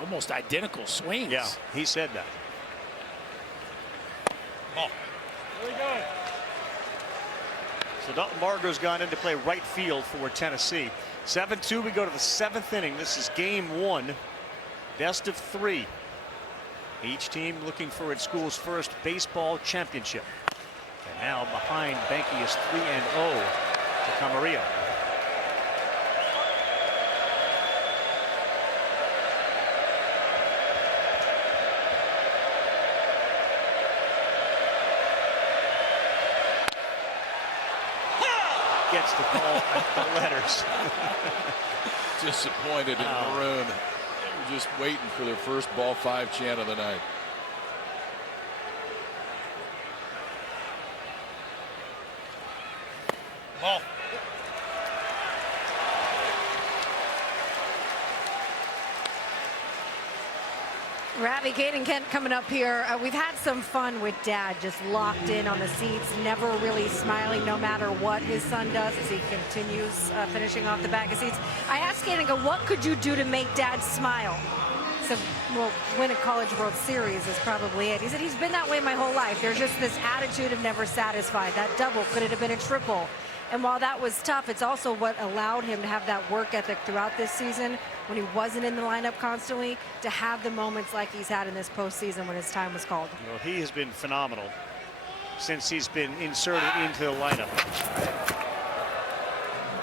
Almost identical swings. Yeah, he said that. Oh. Really good. So Dalton Margo's gone into play right field for Tennessee. 7-2, we go to the 7th inning. This is game 1, best of 3. Each team looking for its school's first baseball championship. And now behind Banky is 3-0 to Camarillo. Gets the ball at the letters. Disappointed in maroon. They were just waiting for their first ball 5 chant of the night. Ball. Ravi, Kate and Kent coming up here. We've had some fun with Dad, just locked in on the seats, never really smiling no matter what his son does as he continues finishing off the bag of seats. I asked Kate and go, what could you do to make Dad smile? So, well, win a College World Series is probably it. He said he's been that way my whole life. There's just this attitude of never satisfied. That double, could it have been a triple? And while that was tough, it's also what allowed him to have that work ethic throughout this season when he wasn't in the lineup constantly, to have the moments like he's had in this postseason when his time was called. Well, he has been phenomenal since he's been inserted into the lineup.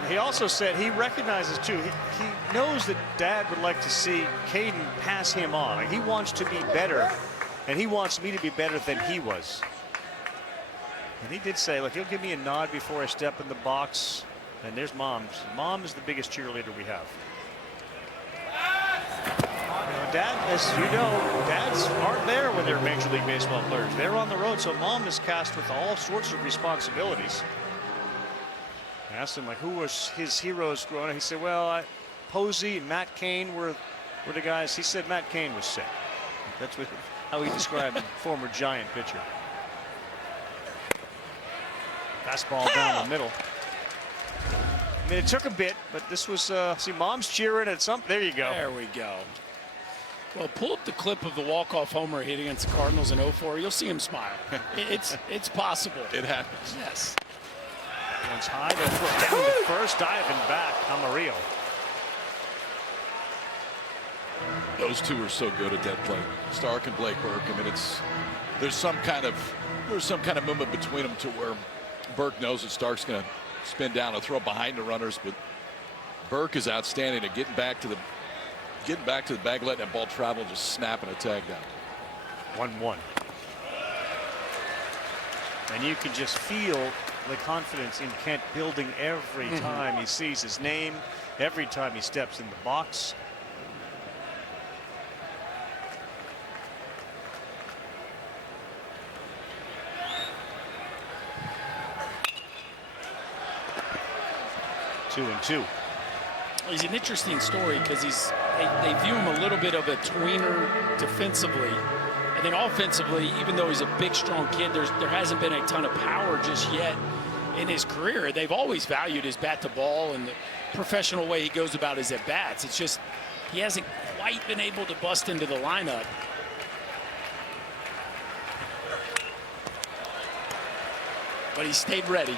He also said he recognizes, too, he knows that Dad would like to see Caden pass him on. Like, he wants to be better, and he wants me to be better than he was. And he did say, look, he'll give me a nod before I step in the box. And there's Mom. Mom is the biggest cheerleader we have. You know, Dad, as you know, dads aren't there when they're Major League Baseball players. They're on the road, so Mom is cast with all sorts of responsibilities. I asked him, like, who was his heroes growing up? He said, well, Posey and Matt Cain were the guys. He said Matt Cain was sick. That's how he described a former Giant pitcher. Fastball down the middle. mean, it took a bit, but this was, see, Mom's cheering at some, there you go. There we go. Well, pull up the clip of the walk-off homer hit against the Cardinals in 04. You'll see him smile. It's possible. It happens. Yes. That one's high. They'll throw down the first, diving back. Amarillo. Those two are so good at that play, Stark and Blake Burke. I mean, there's some kind of movement between them to where Burke knows that Stark's going to spin down and throw behind the runners, but Burke is outstanding at getting back to the bag, letting that ball travel, just snapping a tag down. 1-1. And you can just feel the confidence in Kent building every time he sees his name, every time he steps in the box. Two and two. He's an interesting story because they view him a little bit of a tweener defensively, and then offensively, even though he's a big, strong kid, there hasn't been a ton of power just yet in his career. They've always valued his bat to ball and the professional way he goes about his at bats. It's just he hasn't quite been able to bust into the lineup. But he stayed ready.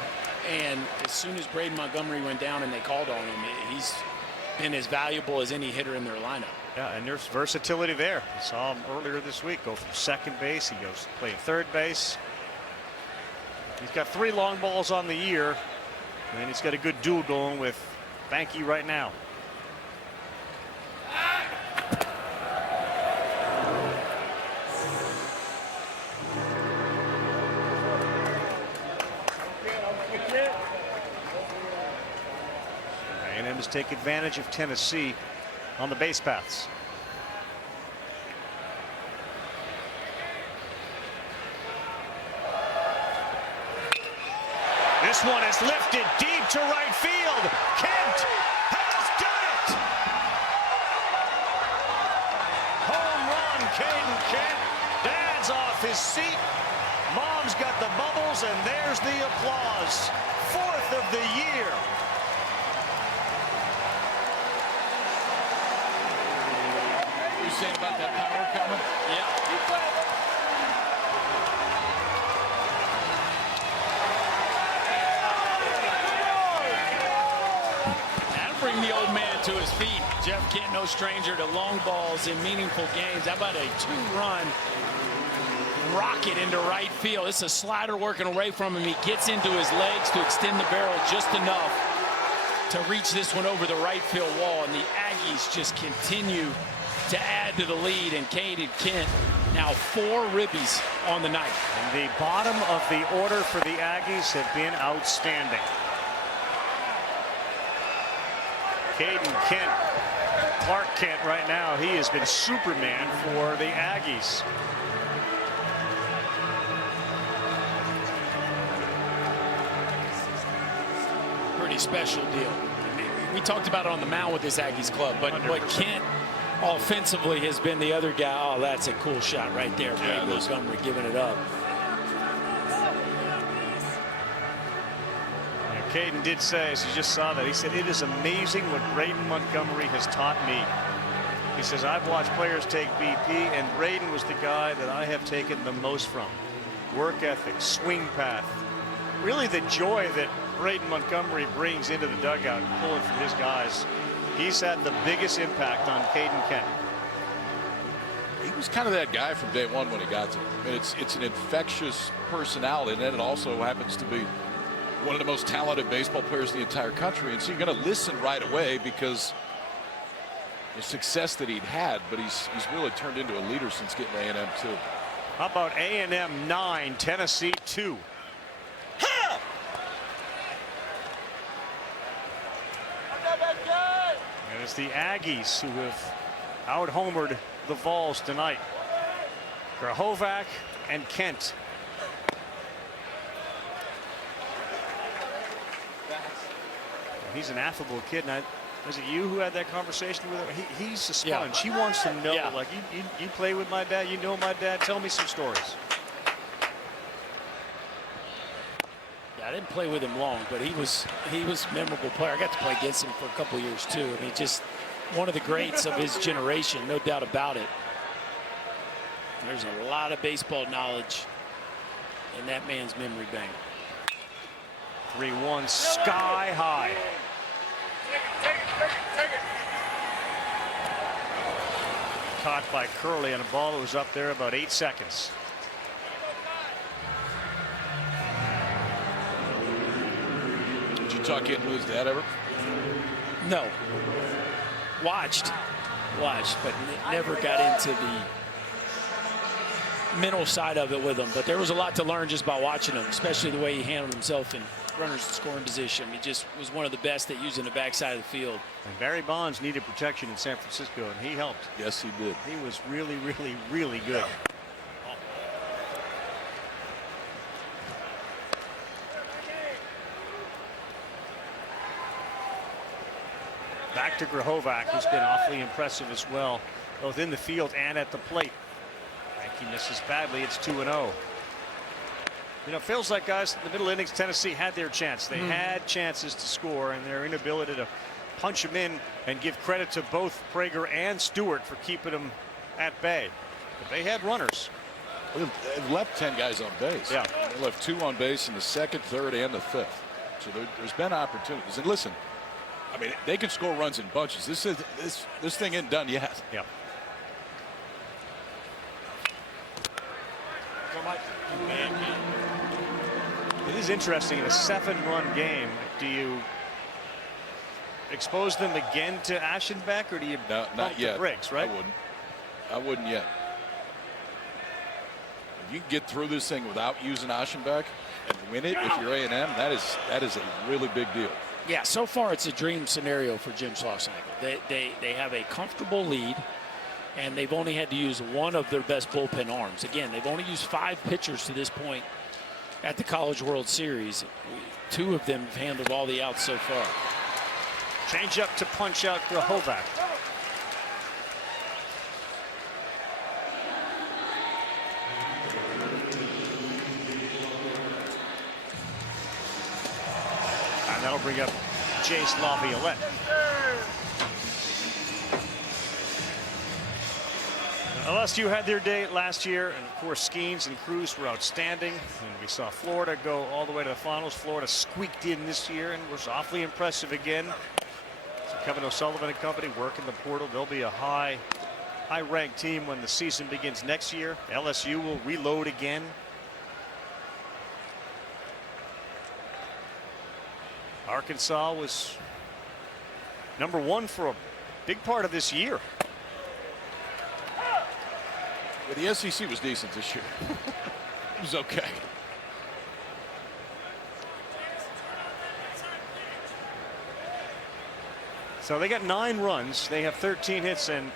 And as soon as Braden Montgomery went down and they called on him, he's been as valuable as any hitter in their lineup. Yeah, and there's versatility there. We saw him earlier this week go from second base. He goes to play third base. He's got 3 long balls on the year, and he's got a good duel going with Banky right now. A&M's take advantage of Tennessee on the base paths. This one is lifted deep to right field. Kent has done it. Home run, Caden Kent. Dad's off his seat. Mom's got the bubbles, and there's the applause. 4th of the year. Saying about that power coming? Yeah. That'll bring the old man to his feet. Jeff Kent, no stranger to long balls in meaningful games. How about a 2-run rocket into right field? It's a slider working away from him. He gets into his legs to extend the barrel just enough to reach this one over the right field wall, and the Aggies just continue to add to the lead, and Caden Kent now 4 ribbies on the night. And the bottom of the order for the Aggies have been outstanding. Caden Kent, Clark Kent right now, he has been Superman for the Aggies. Pretty special deal. I mean, we talked about it on the mound with this Aggies club, but Kent offensively has been the other guy. Oh, that's a cool shot right there. Yeah, Montgomery giving it up. And Caden did say, as you just saw that, he said, it is amazing what Braden Montgomery has taught me. He says, I've watched players take BP, and Braden was the guy that I have taken the most from. Work ethic, swing path, really the joy that Braden Montgomery brings into the dugout and pulling from his guys. He's had the biggest impact on Caden Kent. He was kind of that guy from day one when he got to him. I mean, it's an infectious personality, and then it also happens to be one of the most talented baseball players in the entire country. And so you're going to listen right away because the success that he'd had, but he's really turned into a leader since getting to A&M too. How about A&M 9, Tennessee 2? And it's the Aggies who have out-homered the Vols tonight. Grahovac and Kent. He's an affable kid. And was it you who had that conversation with him? He's a sponge. He wants to know, like, you play with my dad, you know my dad, tell me some stories. That didn't play with him long, but he was a memorable player. I got to play against him for a couple of years too. I mean, just one of the greats of his generation, no doubt about it. There's a lot of baseball knowledge in that man's memory bank. 3-1 sky high. Caught by Curley on a ball that was up there about 8 seconds. Did you talk in with his dad ever? No. Watched, but never got into the mental side of it with him. But there was a lot to learn just by watching him, especially the way he handled himself in runners in scoring position. He just was one of the best at using the backside of the field. And Barry Bonds needed protection in San Francisco, and he helped. Yes, he did. He was really, really, really good. Back to Grahovac, who's been awfully impressive as well, both in the field and at the plate. He misses badly. It's 2-0. You know, it feels like, guys, in the middle innings, Tennessee had their chance. They had chances to score, and their inability to punch them in and give credit to both Prager and Stewart for keeping them at bay. But they had runners. Well, they've left 10 guys on base. Yeah. They left 2 on base in the 2nd, 3rd, and the 5th. So there's been opportunities. And listen, I mean, they can score runs in bunches. This thing isn't done yet. Yeah. It is interesting, in a 7-run game, do you expose them again to Aschenbeck, or do you not yet. Briggs, right? I wouldn't yet. If you can get through this thing without using Aschenbeck and win it, if you're A&M, that is a really big deal. Yeah, so far it's a dream scenario for Jim Schlossnagle. They have a comfortable lead, and they've only had to use one of their best bullpen arms. Again, they've only used 5 pitchers to this point at the College World Series. 2 of them have handled all the outs so far. Change up to punch out Grahovac. And that'll bring up Jace Laviolette. LSU had their day last year, and of course Skeens and Cruz were outstanding, and we saw Florida go all the way to the finals. Florida squeaked in this year and was awfully impressive again. So Kevin O'Sullivan and company work in the portal. They'll be a high-ranked team when the season begins next year. LSU will reload again. Arkansas was #1 for a big part of this year. But the SEC was decent this year. It was okay. So they got 9 runs. They have 13 hits, and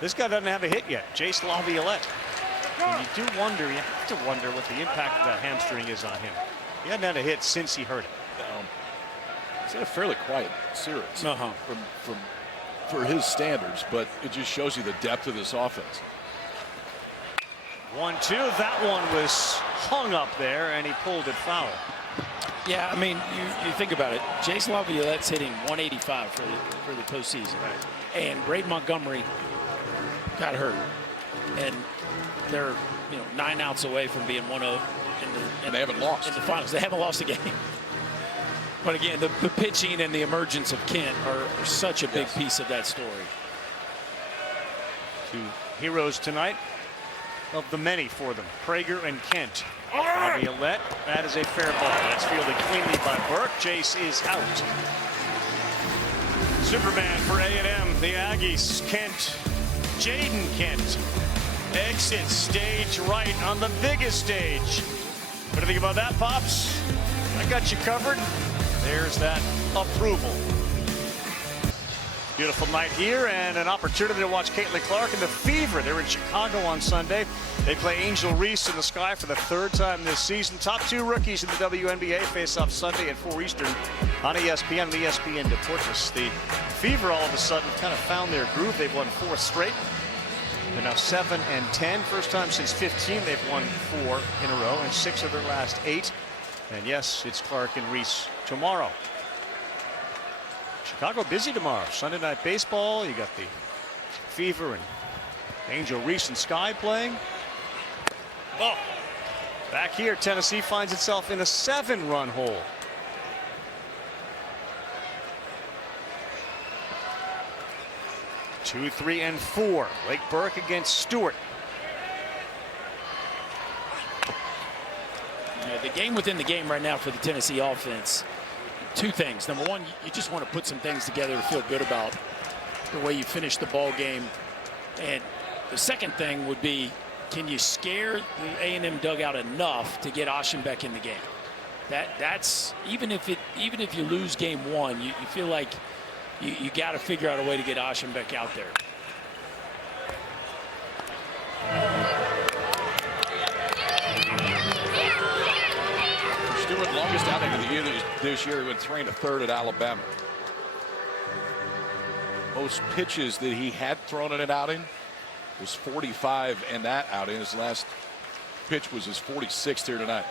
this guy doesn't have a hit yet. Jace Laviolette. And you have to wonder what the impact of that hamstring is on him. He hadn't had a hit since he hurt it. He's had a fairly quiet series for his standards, but it just shows you the depth of this offense. 1-2. That one was hung up there, and he pulled it foul. Yeah, I mean, you think about it. Jace Laviolette's hitting 185 for the postseason, and Braden Montgomery got hurt, and they're 9 outs away from being 1-0 and they haven't lost in the finals. They haven't lost a game. But again, the pitching and the emergence of Kent are such a big piece of that story. 2 heroes tonight of the many for them, Prager and Kent. Laviolette, that is a fair ball. That's fielded cleanly by Burke. Jace is out. Superman for A&M, the Aggies. Kent, Jaden Kent, exits stage right on the biggest stage. What do you think about that, Pops? I got you covered. There's that approval. Beautiful night here, and an opportunity to watch Caitlin Clark and the Fever. They're in Chicago on Sunday. They play Angel Reese in the Sky for the 3rd time this season. Top 2 rookies in the WNBA face off Sunday at 4 Eastern on ESPN and ESPN Deportes. The Fever all of a sudden kind of found their groove. They've won 4 straight. They're now 7-10. First time since 15 they've won 4 in a row, and 6 of their last 8. And yes, it's Clark and Reese tomorrow. Chicago busy tomorrow. Sunday Night Baseball. You got the Fever and Angel Reese and Sky playing. Oh, back here, Tennessee finds itself in a 7-run hole. Two, 3, and 4. Lake Burke against Stewart. The game within the game right now for the Tennessee offense. Two things. Number one, you just want to put some things together to feel good about the way you finish the ball game. And the second thing would be, can you scare the A&M dugout enough to get Aschenbeck in the game? That's even if you lose game one, you feel like you got to figure out a way to get Aschenbeck out there. Stewart, longest outing of the year this year, he went 3 1/3 at Alabama. Most pitches that he had thrown in an outing was 45 in that outing. His last pitch was his 46th here tonight.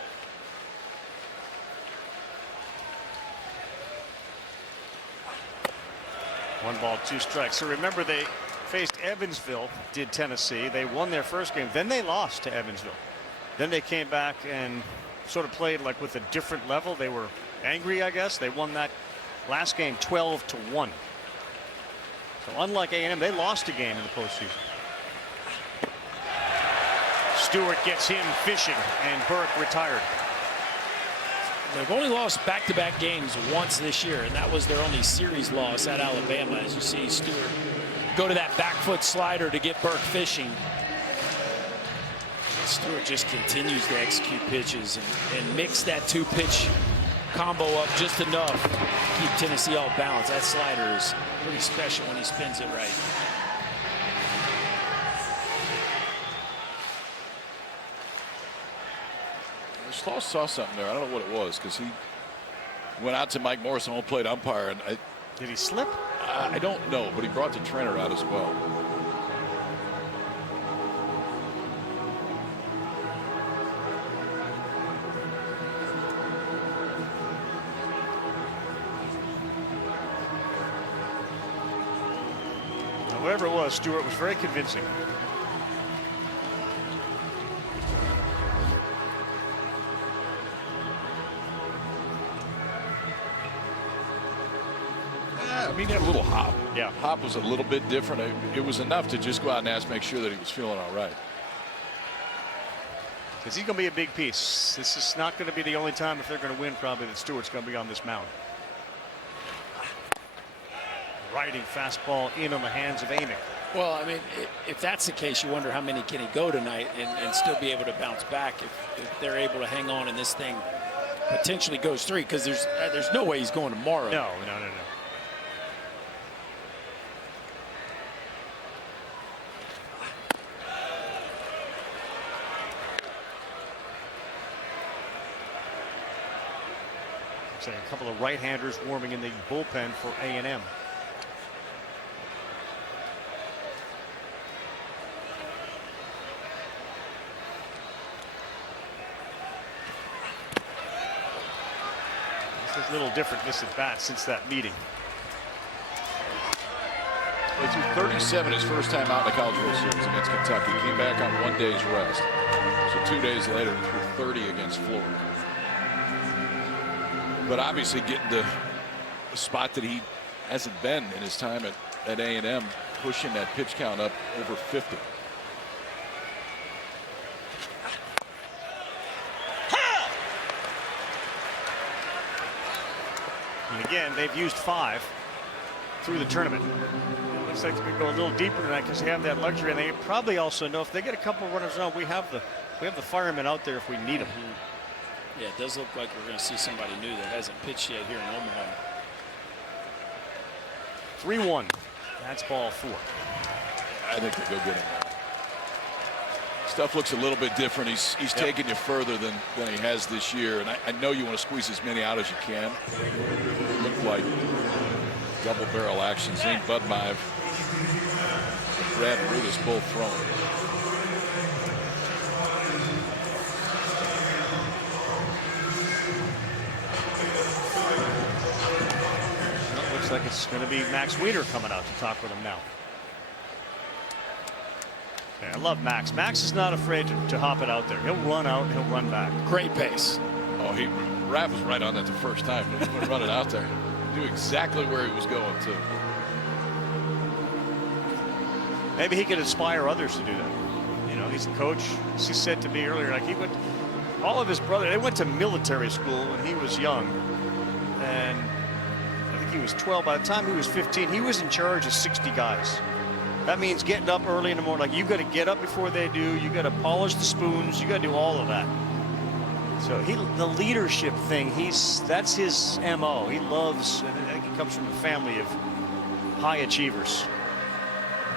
One ball, 2 strikes. So remember, they faced Evansville, did Tennessee. They won their first game. Then they lost to Evansville. Then they came back and sort of played like with a different level. They were angry, I guess. They won that last game 12-1. So unlike A&M, they lost a game in the postseason. Stewart gets him fishing, and Burke retired. They've only lost back-to-back games once this year, and that was their only series loss at Alabama. As you see Stewart go to that back foot slider to get Burke fishing. Stewart just continues to execute pitches and mix that 2-pitch combo up just enough to keep Tennessee off balance. That slider is pretty special when he spins it right. Slaw saw something there. I don't know what it was, because he went out to Mike Morrison, home plate umpire, and did he slip? I don't know, but he brought the trainer out as well. Whatever it was, Stewart was very convincing. I mean, he had a little hop. Yeah. Hop was a little bit different. It was enough to just go out and make sure that he was feeling all right. Because he's going to be a big piece. This is not going to be the only time, if they're going to win, probably, that Stewart's going to be on this mound. Riding fastball in on the hands of Amick. Well, I mean, if that's the case, you wonder how many can he go tonight and still be able to bounce back if they're able to hang on and this thing potentially goes 3, because there's no way he's going tomorrow. No. A couple of right-handers warming in the bullpen for A&M. This is a little different, this at bat, since that meeting. He threw 37 his first time out in the College World Series against Kentucky. Came back on 1 day's rest. So 2 days later, he threw 30 against Florida. But obviously getting to a spot that he hasn't been in his time at A&M, pushing that pitch count up over 50. And again, they've used 5 through the tournament. It looks like they're going to go a little deeper tonight because they have that luxury, and they probably also know if they get a couple of runners on, we have the firemen out there if we need them. Yeah, it does look like we're going to see somebody new that hasn't pitched yet here in Omaha. 3-1. That's ball 4. I think they go get him now. Stuff looks a little bit different. He's taking you further than he has this year, and I know you want to squeeze as many out as you can. Look like double barrel action. Zane Budmeier, Brad Rudis both throwing. Looks like it's going to be Max Weiner coming out to talk with him now. Yeah, I love Max. Max is not afraid to hop it out there. He'll run out and he'll run back. Great pace. Oh, Rav was right on that the first time. He went run it out there. Knew exactly where he was going to. Maybe he could inspire others to do that. You know, he's a coach. As he said to me earlier, like all of his brothers, they went to military school when he was young. And I think he was 12. By the time he was 15, he was in charge of 60 guys. That means getting up early in the morning. Like, you got to get up before they do. You got to polish the spoons. You got to do all of that. So the leadership thing, that's his MO. He loves, and I think he comes from a family of high achievers.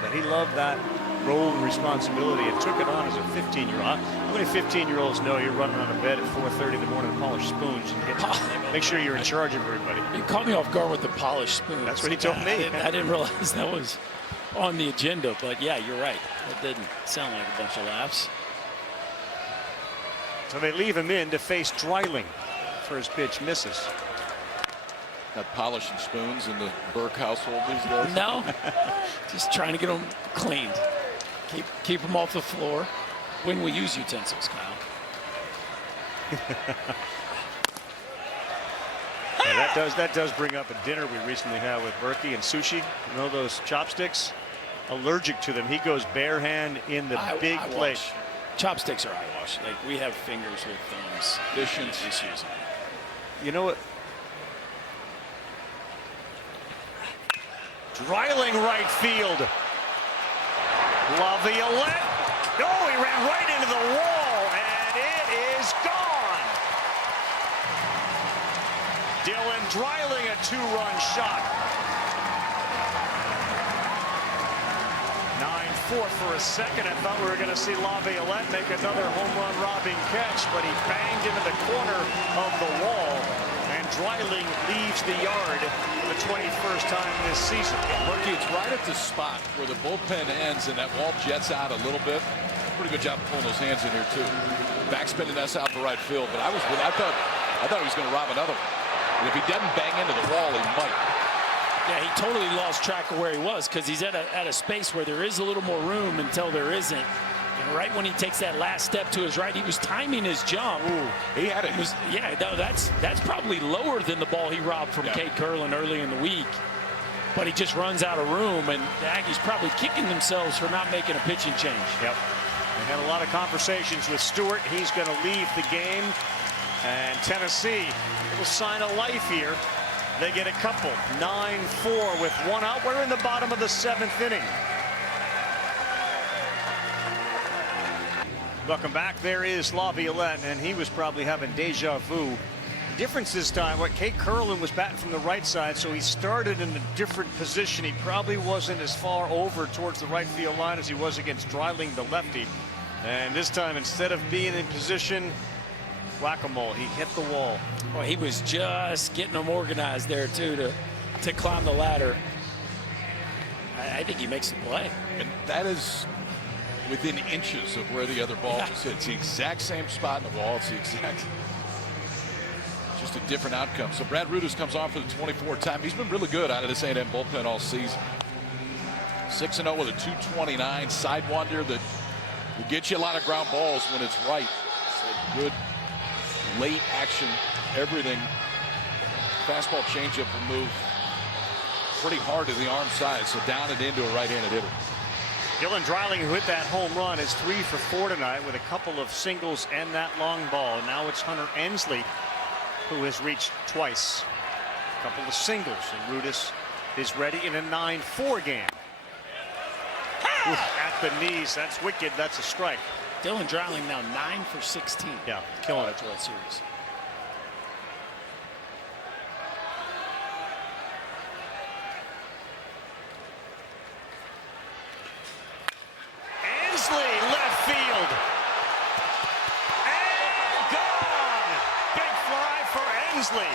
But he loved that role and responsibility and took it on as a 15-year-old. How many 15-year-olds know you're running out of bed at 4:30 in the morning to polish spoons and make sure you're in charge of everybody? You caught me off guard with the polished spoons. That's what he told me. I didn't realize that was on the agenda, but yeah, you're right. That didn't sound like a bunch of laughs. So they leave him in to face Dreiling. First pitch misses. Not polishing spoons in the Burke household these days? No, just trying to get them cleaned. Keep them off the floor. When we use utensils, Kyle. Yeah, that does bring up a dinner we recently had with Berkey and sushi. You know those chopsticks? Allergic to them. He goes bare hand in the big plate. Wash. Chopsticks are eyewash. Like, we have fingers with thumbs. Issues. You know what? Dreiling right field. Laviolette. Oh, he ran right into the wall, and it is gone. Dylan Dreiling, a 2-run shot. 9-4 for a second. I thought we were going to see Laviolette make another home run robbing catch, but he banged into the corner of the wall, and Dreiling leaves the yard the 21st time this season. Rookie, it's right at the spot where the bullpen ends and that wall jets out a little bit. Pretty good job pulling those hands in here too. Backspinning us out to right field, but I thought he was going to rob another one. And if he doesn't bang into the wall, he might. Yeah, he totally lost track of where he was because he's at a space where there is a little more room until there isn't. And right when he takes that last step to his right, he was timing his jump. Ooh, he had it. Yeah, no, that's probably lower than the ball he robbed from Cade Curlin early in the week. But he just runs out of room, and the Aggies probably kicking themselves for not making a pitching change. Yep. They had a lot of conversations with Stewart. He's going to leave the game. And Tennessee will sign a life here. They get a couple. 9-4 with one out. We're in the bottom of the 7th inning. Welcome back. There is Laviolette, and he was probably having deja vu. Difference this time, Cade Curlin was batting from the right side, so he started in a different position. He probably wasn't as far over towards the right field line as he was against Dreiling, the lefty. And this time, instead of being in position, whack-a-mole, he hit the wall. Well, he was just getting them organized there, too, to climb the ladder. I think he makes the play. And that is within inches of where the other ball was hit. It's the exact same spot in the wall. It's the exact, just a different outcome. So Brad Rudis comes on for the 24th time. He's been really good out of this A&M bullpen all season. 6-0 with a 229 sidewinder that will get you a lot of ground balls when it's right. It's a good late action, everything. Fastball changeup will move pretty hard to the arm side, so down and into a right-handed hitter. Dylan Dreiling, who hit that home run, is 3 for 4 tonight with a couple of singles and that long ball. Now it's Hunter Ensley, who has reached twice. A couple of singles, and Rudis is ready in a 9-4 game. Ooh, at the knees, that's wicked. That's a strike. Dylan Dreiling now 9 for 16. Yeah, killing it. World Series. Ensley, left field. And gone. Big fly for Ensley.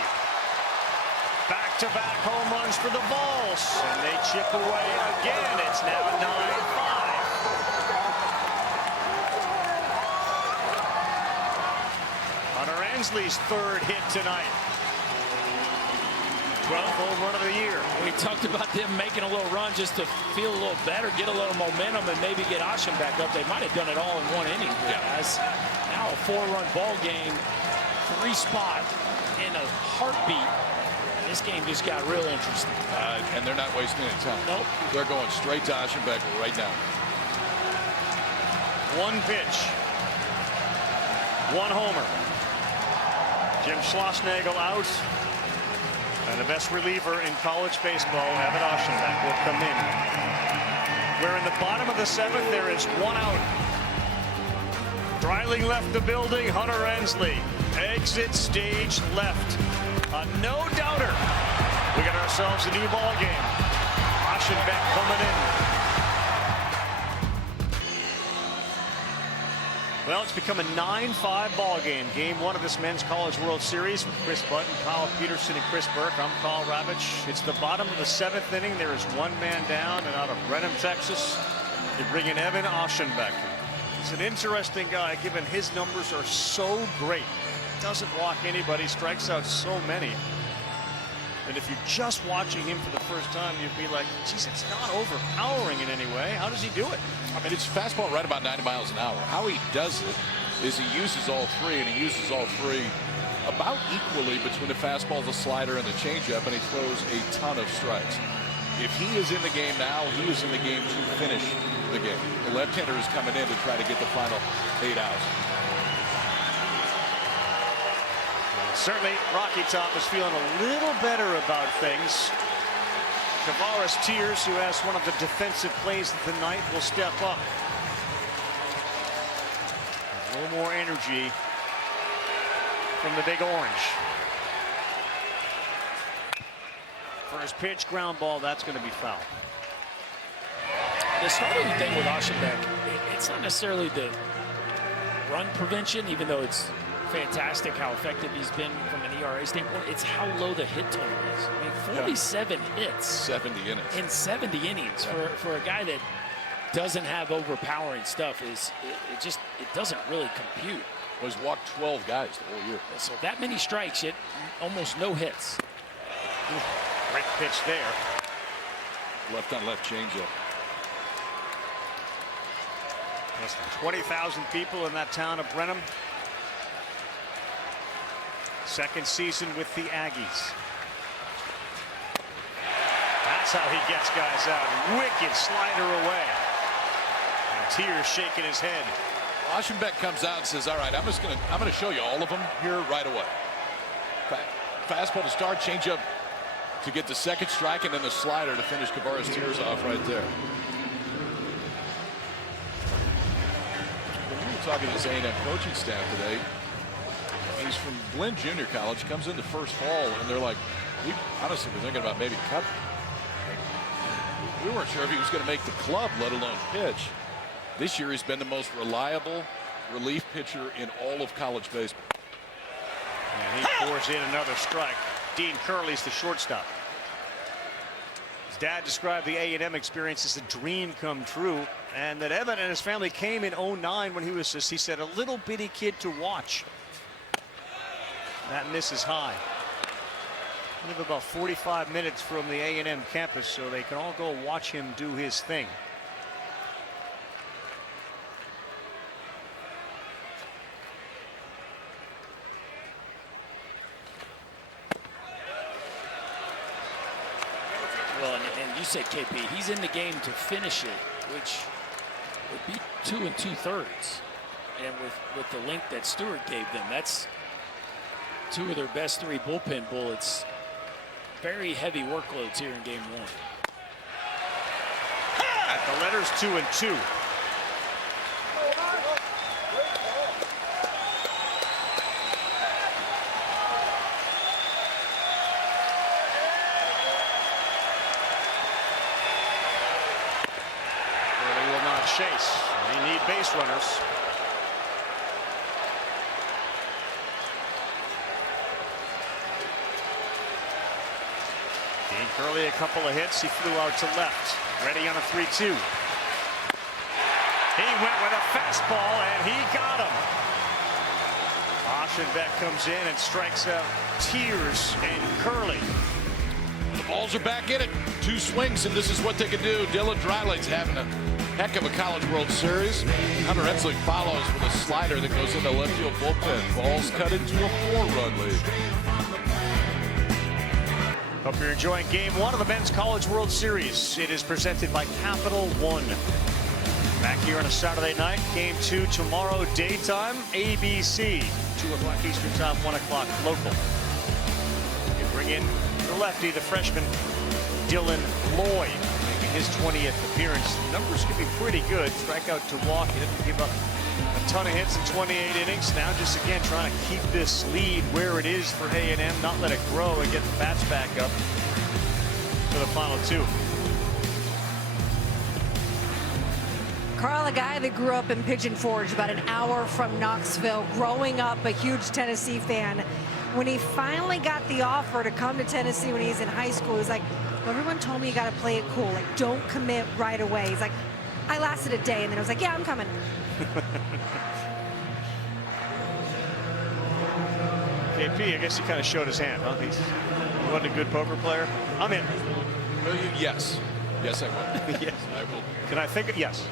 Back-to-back home runs for the Vols. And they chip away again. It's now 9-5. Hunter Ensley's third hit tonight. 12th home run of the year. We talked about them making a little run just to feel a little better, get a little momentum, and maybe get Osham back up. They might have done it all in one inning. Guys. Now a 4-run ball game, 3-spot in a heartbeat. This game just got real interesting. And they're not wasting any time. Nope. They're going straight to Osham right now. One pitch. One homer. Jim Schlossnagle out. And the best reliever in college baseball, Evan Osham, will come in. We're in the bottom of the 7th. There is one out. Dreiling left the building. Hunter Ensley. Exit stage left. A no-doubter. We got ourselves a new ball game. Osham coming in. Well, it's become a 9-5 ball game. Game 1 of this Men's College World Series with Chris Button, Kyle Peterson, and Chris Burke. I'm Carl Ravitch. It's the bottom of the 7th inning. There is one man down, and out of Brenham, Texas, they bring in Evan Osham. He's an interesting guy, given his numbers are so great. Doesn't walk anybody, strikes out so many. And if you're just watching him for the first time, you'd be like, geez, it's not overpowering in any way. How does he do it? I mean, it's fastball right about 90 miles an hour. How he does it is he uses all three, and he uses all three about equally between the fastball, the slider, and the changeup, and he throws a ton of strikes. If he is in the game now, he is in the game to finish the game. The left-hander is coming in to try to get the final 8 outs. Certainly, Rocky Top is feeling a little better about things. Tavares Tears, who has one of the defensive plays of the night, will step up. A little more energy from the Big Orange. First pitch, ground ball, that's going to be foul. The starting thing with Osham, it's not necessarily the run prevention, even though it's fantastic how effective he's been from an ERA standpoint. It's how low the hit total is. I mean, 47 hits. 70 innings. In 70 innings for a guy that doesn't have overpowering stuff it doesn't really compute. Well, he's walked 12 guys the whole year. So that many strikes, yet almost no hits. Great pitch there. Left on left changeup. Less than 20,000 people in that town of Brenham. Second season with the Aggies. That's how he gets guys out. Wicked slider away. And Tears shaking his head. Osham comes out and says, all right, I'm gonna show you all of them here right away. Fastball to start, changeup to get the second strike, and then the slider to finish Tavares Tears off right there. We were talking to his A&M coaching staff today. He's from Glenn Junior College, comes in the first fall, and they're like, we honestly were thinking about maybe cut. We weren't sure if he was going to make the club, let alone pitch. This year, he's been the most reliable relief pitcher in all of college baseball. And he pours in another strike. Dean Curley's the shortstop. His dad described the A&M experience as a dream come true, and that Evan and his family came in 09 when he was just, he said, a little bitty kid to watch. That misses high. We live about 45 minutes from the A&M campus, so they can all go watch him do his thing. Well, and you said, KP, he's in the game to finish it, which would be 2 2/3. And with the length that Stewart gave them, that's 2 of their best 3 bullpen bullets. Very heavy workloads here in game 1. At the letters 2 and 2. Really will not chase. They need base runners. Dean Curley, a couple of hits. He flew out to left. Ready on a 3-2. He went with a fastball, and he got him. Osham comes in and strikes out Tears and Curley. Balls are back in it. 2 swings, and this is what they can do. Dylan Dreilight's having a heck of a College World Series. Hunter Etzling follows with a slider that goes into left field bullpen. Ball's cut into a 4-run lead. Hope you're enjoying Game 1 of the Men's College World Series. It is presented by Capital One. Back here on a Saturday night. Game 2 tomorrow daytime. ABC. 2 o'clock Eastern Time, 1 o'clock local. You bring in the lefty, the freshman, Dylan Loy, making his 20th appearance. The numbers could be pretty good. Strikeout to walk. He didn't give up a ton of hits in 28 innings. Now just again trying to keep this lead where it is for A&M, not let it grow and get the bats back up for the final 2. Carl, a guy that grew up in Pigeon Forge, about an hour from Knoxville, growing up a huge Tennessee fan. When he finally got the offer to come to Tennessee when he was in high school, he's like, well, everyone told me you got to play it cool. Like, don't commit right away. He's like, I lasted a day, and then I was like, yeah, I'm coming. KP, I guess he kind of showed his hand, huh? He wasn't a good poker player. I'm in. Yes. Yes, I will. Yes. I will. Can I think it? Yes.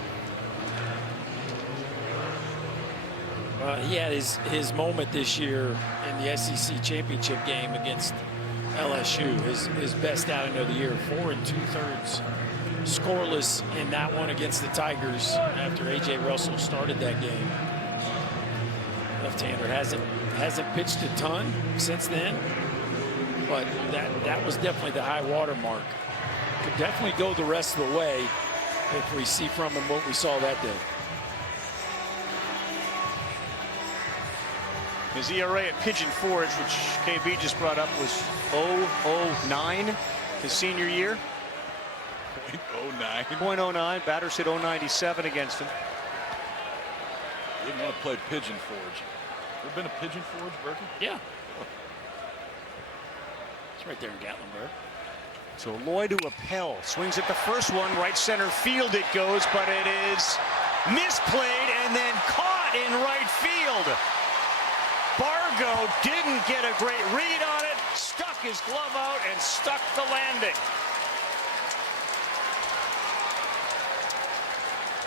He had his moment this year in the SEC championship game against LSU, his best outing of the year, 4 2/3 scoreless in that one against the Tigers after A.J. Russell started that game. Left-hander hasn't pitched a ton since then, but that was definitely the high water mark. Could definitely go the rest of the way if we see from him what we saw that day. His ERA at Pigeon Forge, which KB just brought up, was 0.09 his senior year. 0.09. 0.09. Batters hit 0.97 against him. Didn't want to play Pigeon Forge. Ever been a Pigeon Forge, Berkey? Yeah. It's right there in Gatlinburg. So Loy to Appel. Swings at the first one. Right center field it goes, but it is misplayed and then caught in right field. Bargo didn't get a great read on it, stuck his glove out and stuck the landing.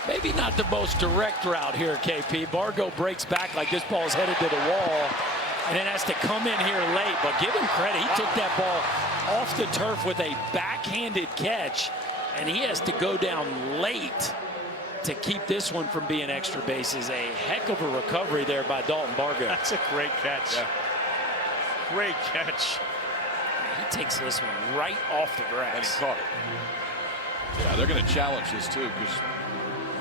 Maybe not the most direct route here, KP. Bargo breaks back like this ball is headed to the wall and then has to come in here late. But give him credit. He took that ball off the turf with a backhanded catch, and he has to go down late to keep this one from being extra bases. A heck of a recovery there by Dalton Bargo. That's a great catch. Yeah. Great catch. He takes this one right off the grass. And he caught it. Yeah, they're going to challenge this too, because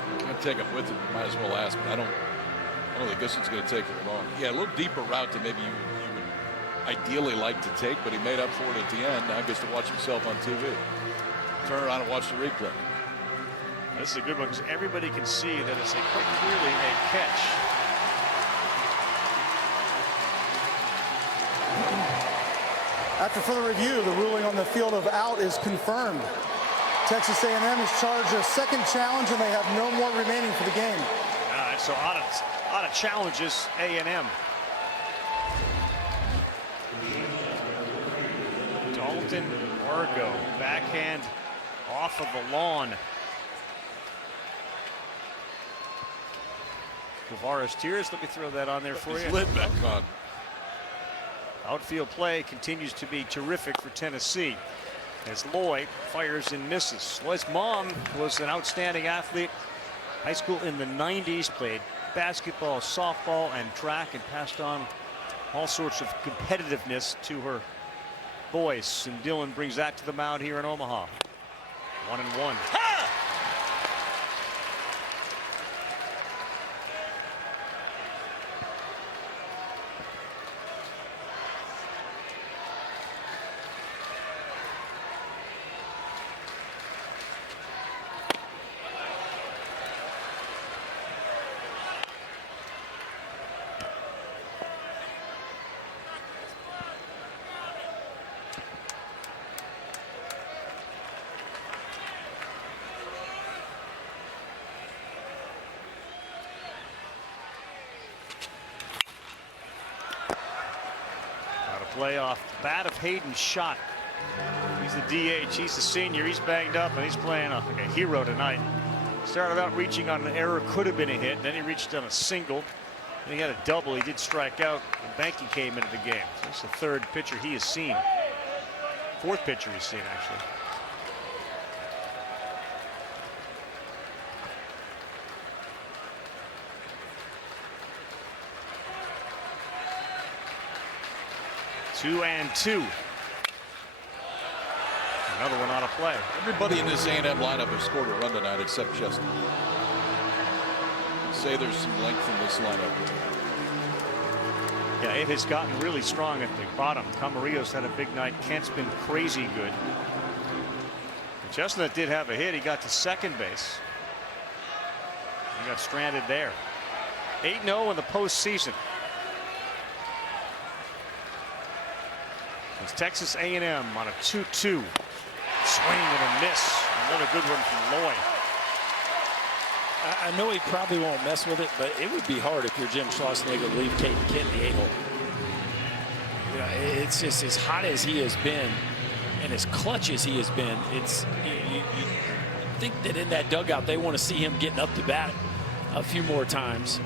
you're going to take him with it. Might as well ask, but I don't think this one's going to take very long. Yeah, a little deeper route than maybe you would ideally like to take, but he made up for it at the end. Now he gets to watch himself on TV. Turn around and watch the replay. This is a good one because everybody can see that it's quite clearly a catch. After further review, the ruling on the field of out is confirmed. Texas A&M is charged a second challenge, and they have no more remaining for the game. All right, so out of challenges, A&M. Dalton Bargo, backhand off of the lawn. Tavares Tears, let me throw that on there for you. Lid back on. Outfield play continues to be terrific for Tennessee as Loy fires and misses. Loy's mom was an outstanding athlete. High school in the 90s, played basketball, softball, and track, and passed on all sorts of competitiveness to her boys. And Dylan brings that to the mound here in Omaha. 1-1. Play off the bat of Hayden's shot. He's the DH. He's the senior. He's banged up, and he's playing like a hero tonight. Started out reaching on an error, could have been a hit. Then he reached on a single. And he had a double. He did strike out. And Banky came into the game. So that's the third pitcher he has seen. Fourth pitcher he's seen, actually. Two and two. Another one out of play. Everybody in this A&M lineup has scored a run tonight except Cheston. Say there's some length in this lineup. Yeah, it has gotten really strong at the bottom. Camarillo's had a big night. Kent's been crazy good. Chestnut did have a hit. He got to second base. He got stranded there. 8-0 in the postseason. It's Texas A&M on a 2-2. Swing and a miss. Another good one from Loy. I know he probably won't mess with it, but it would be hard if you're Jim Schlossnagle to leave Caden Kent in the 8-hole. You know, it's just as hot as he has been and as clutch as he has been. It's you think that in that dugout they want to see him getting up to bat a few more times.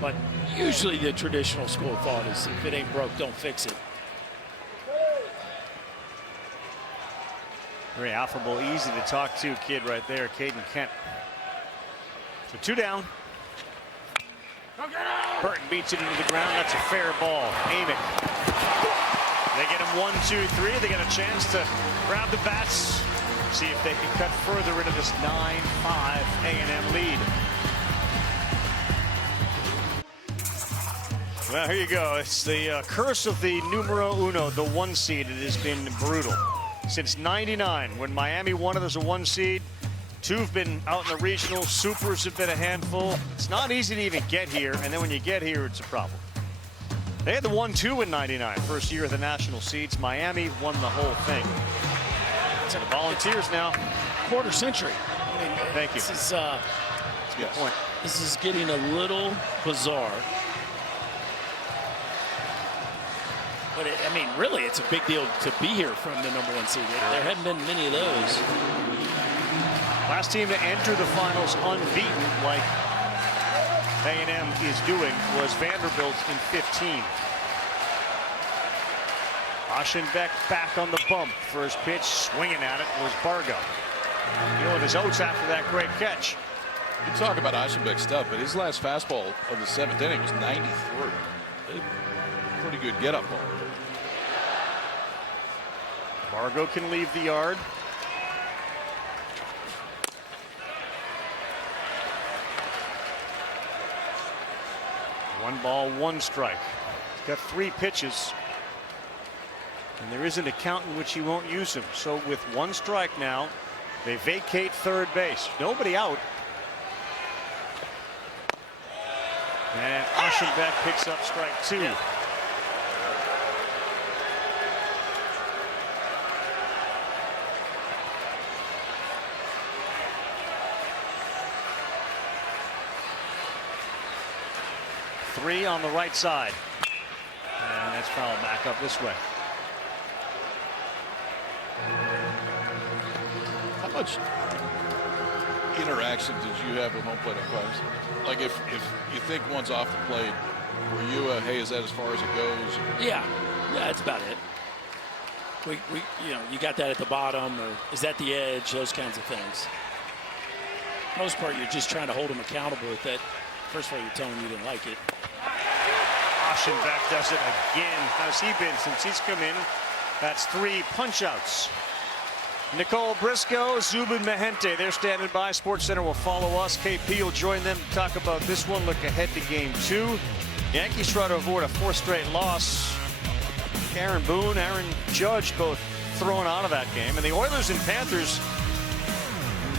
But usually the traditional school of thought is if it ain't broke, don't fix it. Very affable, easy to talk to kid right there, Caden Kent. So 2 down. Burton beats it into the ground. That's a fair ball. Aim it. They get him 1, 2, 3. They get a chance to grab the bats. See if they can cut further into this 9-5 A&M lead. Well, here you go. It's the curse of the numero uno, the 1 seed. It has been brutal. Since '99, when Miami won it as a 1 seed, 2 have been out in the regional. Supers have been a handful. It's not easy to even get here, and then when you get here, it's a problem. They had the 1-2 in '99, first year of the national seeds. Miami won the whole thing. It's the Volunteers now. Quarter century. I mean, thank you. This is that's a good point. This is getting a little bizarre. But I mean, really, it's a big deal to be here from the number 1 seed. There hadn't been many of those. Last team to enter the finals unbeaten, like A&M is doing, was Vanderbilt in 15. Aschenbeck back on the bump. First pitch, swinging at it, was Bargo. Feeling his oats after that great catch. You talk about Aschenbeck's stuff, but his last fastball of the 7th inning was 93. Pretty good get-up ball. Bargo can leave the yard. One ball, 1 strike. He's got 3 pitches. And there isn't a count in which he won't use him. So with 1 strike now, they vacate third base. Nobody out. And Aschenbeck picks up strike 2. Three on the right side. And that's fouled back up this way. How much interaction did you have with home plate umpires? Like if you think one's off the plate, were you hey, is that as far as it goes? Yeah, that's about it. We you know, you got that at the bottom, or is that the edge? Those kinds of things. Most part, you're just trying to hold them accountable with that. First of all, you're telling them you didn't like it. Aschenbeck does it again. How's he been since he's come in? That's 3 punch-outs. Nicole Briscoe, Zubin Mahente, they're standing by. SportsCenter will follow us. KP will join them to talk about this one. Look ahead to Game 2. Yankees try to avoid a 4th straight loss. Aaron Boone, Aaron Judge both thrown out of that game. And the Oilers and Panthers,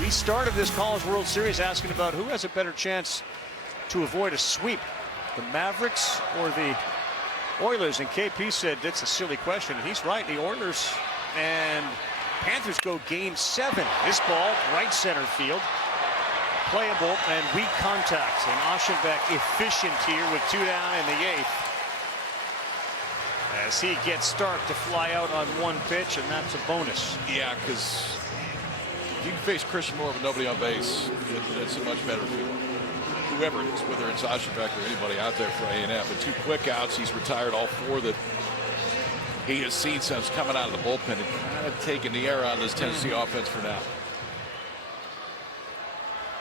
we started this College World Series asking about who has a better chance to avoid a sweep, the Mavericks or the Oilers. And KP said that's a silly question. And he's right. The Oilers and Panthers go Game 7. This ball, right center field, playable and weak contact. And Aschenbeck efficient here with 2 down in the 8th. as he gets Stark to fly out on one pitch, and that's a bonus. Yeah, because if you can face Christian Moore with nobody on base, it's a much better feeling. Whoever it is, whether it's Aschenbeck or anybody out there for A&M. But 2 quick outs, he's retired all 4 that he has seen since coming out of the bullpen and kind of taking the air out of this Tennessee offense for now.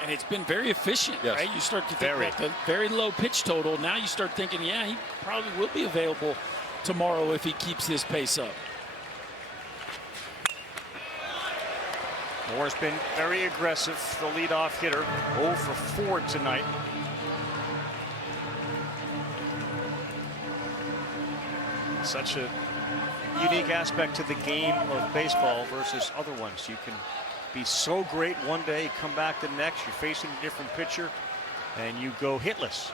And it's been very efficient, yes. right? You start to think about the very low pitch total. Now you start thinking, yeah, he probably will be available tomorrow if he keeps his pace up. Moore's been very aggressive, the leadoff hitter, 0 for 4 tonight. Such a unique aspect to the game of baseball versus other ones. You can be so great one day, come back the next, you're facing a different pitcher, and you go hitless.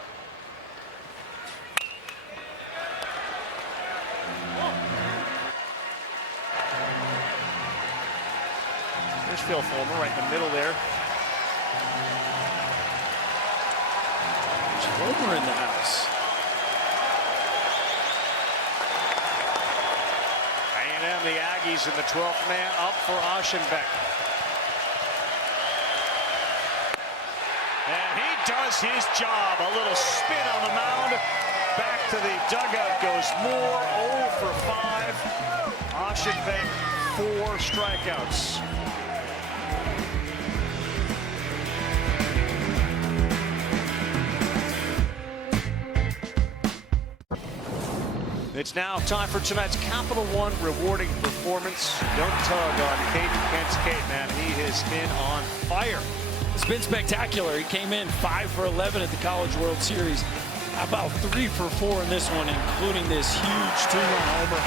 There's Phil Fulmer right in the middle there. There's Fulmer in the house. A&M, the Aggies in the 12th man up for Aschenbeck. And he does his job. A little spin on the mound. Back to the dugout goes Moore, 0 for 5. Aschenbeck, 4 strikeouts. It's now time for tonight's Capital One rewarding performance. Don't tug on Caden Kent's cape, man. He has been on fire. It's been spectacular. He came in 5 for 11 at the College World Series. How about 3 for 4 in this one, including this huge 2-run homer.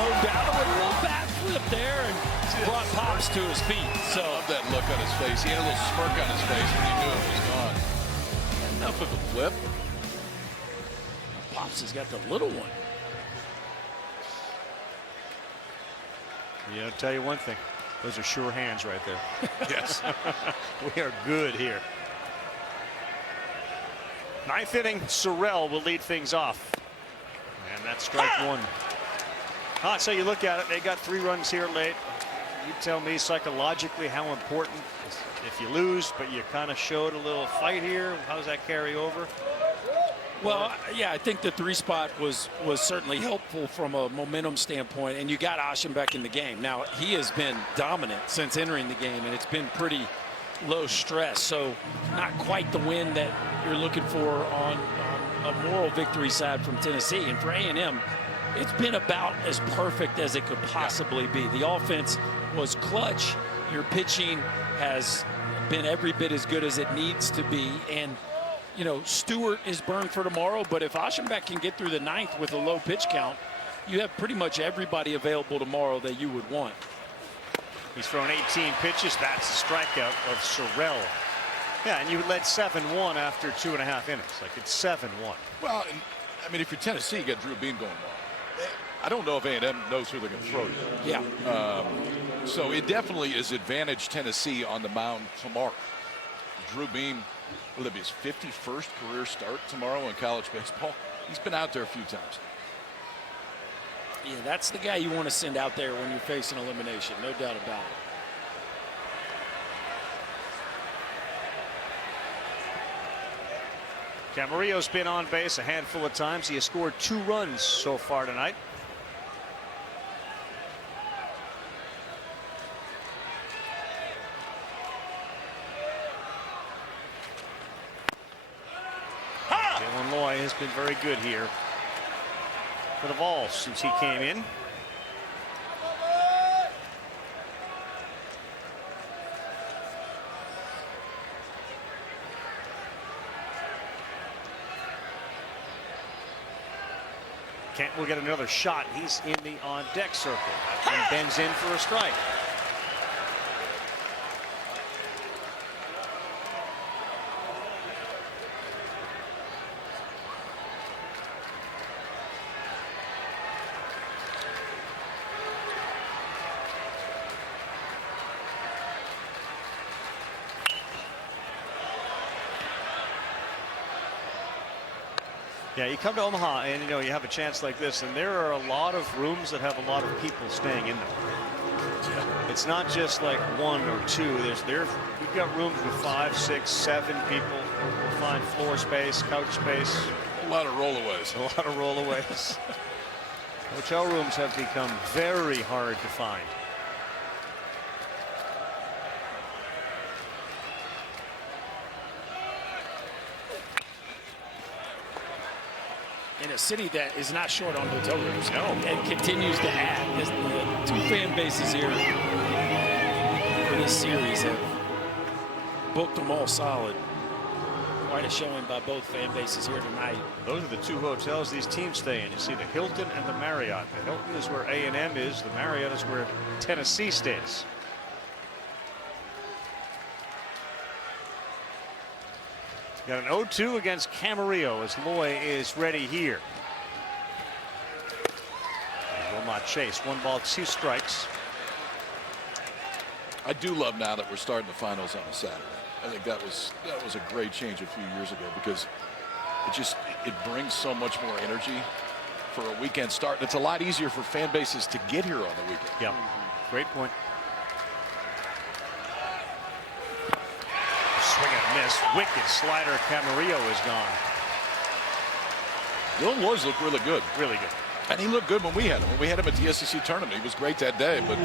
No doubt with a little bat flip there and brought Pops to his feet. So I love that look on his face. He had a little smirk on his face when he knew it was gone. Enough of a flip. Pops has got the little one. Yeah, I'll tell you one thing. Those are sure hands right there. Yes. We are good here. 9th inning, Sorrell will lead things off. And that's strike 1. So you look at it, they got 3 runs here late. You tell me psychologically how important if you lose, but you kind of showed a little fight here. How does that carry over? Well, yeah, I think the 3 spot was certainly helpful from a momentum standpoint, and you got Aschenbeck in the game. Now, he has been dominant since entering the game, and it's been pretty low stress, so not quite the win that you're looking for on a moral victory side from Tennessee. And for A&M, it's been about as perfect as it could possibly be. The offense was clutch. Your pitching has been every bit as good as it needs to be, and you know, Stewart is burned for tomorrow, but if Aschenbeck can get through the 9th with a low pitch count, you have pretty much everybody available tomorrow that you would want. He's thrown 18 pitches. That's a strikeout of Sorrell. Yeah, and you led 7-1 after 2.5 innings. Like, it's 7-1. Well, I mean, if you're Tennessee, you got Drew Beam going on. I don't know if A&M knows who they're going to throw to. Yeah. So it definitely is advantage Tennessee on the mound tomorrow. Drew Beam, will it be his 51st career start tomorrow in college baseball? He's been out there a few times. Yeah, that's the guy you want to send out there when you're facing elimination, no doubt about it. Camarillo's been on base a handful of times. He has scored 2 runs so far tonight. Jalen Loy has been very good here for the Vols since he came in. Kent will get another shot. He's in the on-deck circle and bends in for a strike. Yeah, you come to Omaha and you have a chance like this, and there are a lot of rooms that have a lot of people staying in them. It's not just like 1 or 2. We've got rooms with 5, 6, 7 people. We'll find floor space, couch space. A lot of rollaways. A lot of rollaways. Hotel rooms have become very hard to find. In a city that is not short on hotel rooms, and continues to add. The 2 fan bases here for this series have booked them all solid. Quite a showing by both fan bases here tonight. Those are the 2 hotels these teams stay in. You see the Hilton and the Marriott. The Hilton is where A&M is. The Marriott is where Tennessee stays. Got an 0-2 against Camarillo as Loy is ready here. He will not chase. 1 ball, 2 strikes. I do love now that we're starting the finals on a Saturday. I think that was a great change a few years ago because it brings so much more energy for a weekend start. And it's a lot easier for fan bases to get here on the weekend. Yeah, great point. Swing and a miss. Wicked slider. Camarillo is gone. Dylan Loy's looked really good. Really good. And he looked good when we had him. When we had him at the SEC tournament, he was great that day. But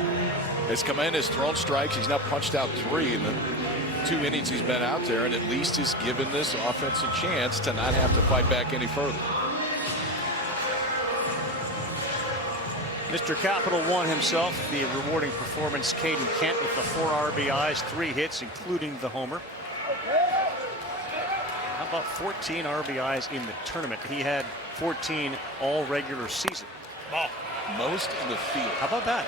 has come in, has thrown strikes. He's now punched out 3 in the 2 innings he's been out there, and at least has given this offense a chance to not have to fight back any further. Mr. Capital One himself, the rewarding performance, Caden Kent with the 4 RBIs, 3 hits, including the homer. How about 14 RBIs in the tournament? He had 14 all regular season. Most in the field. How about that?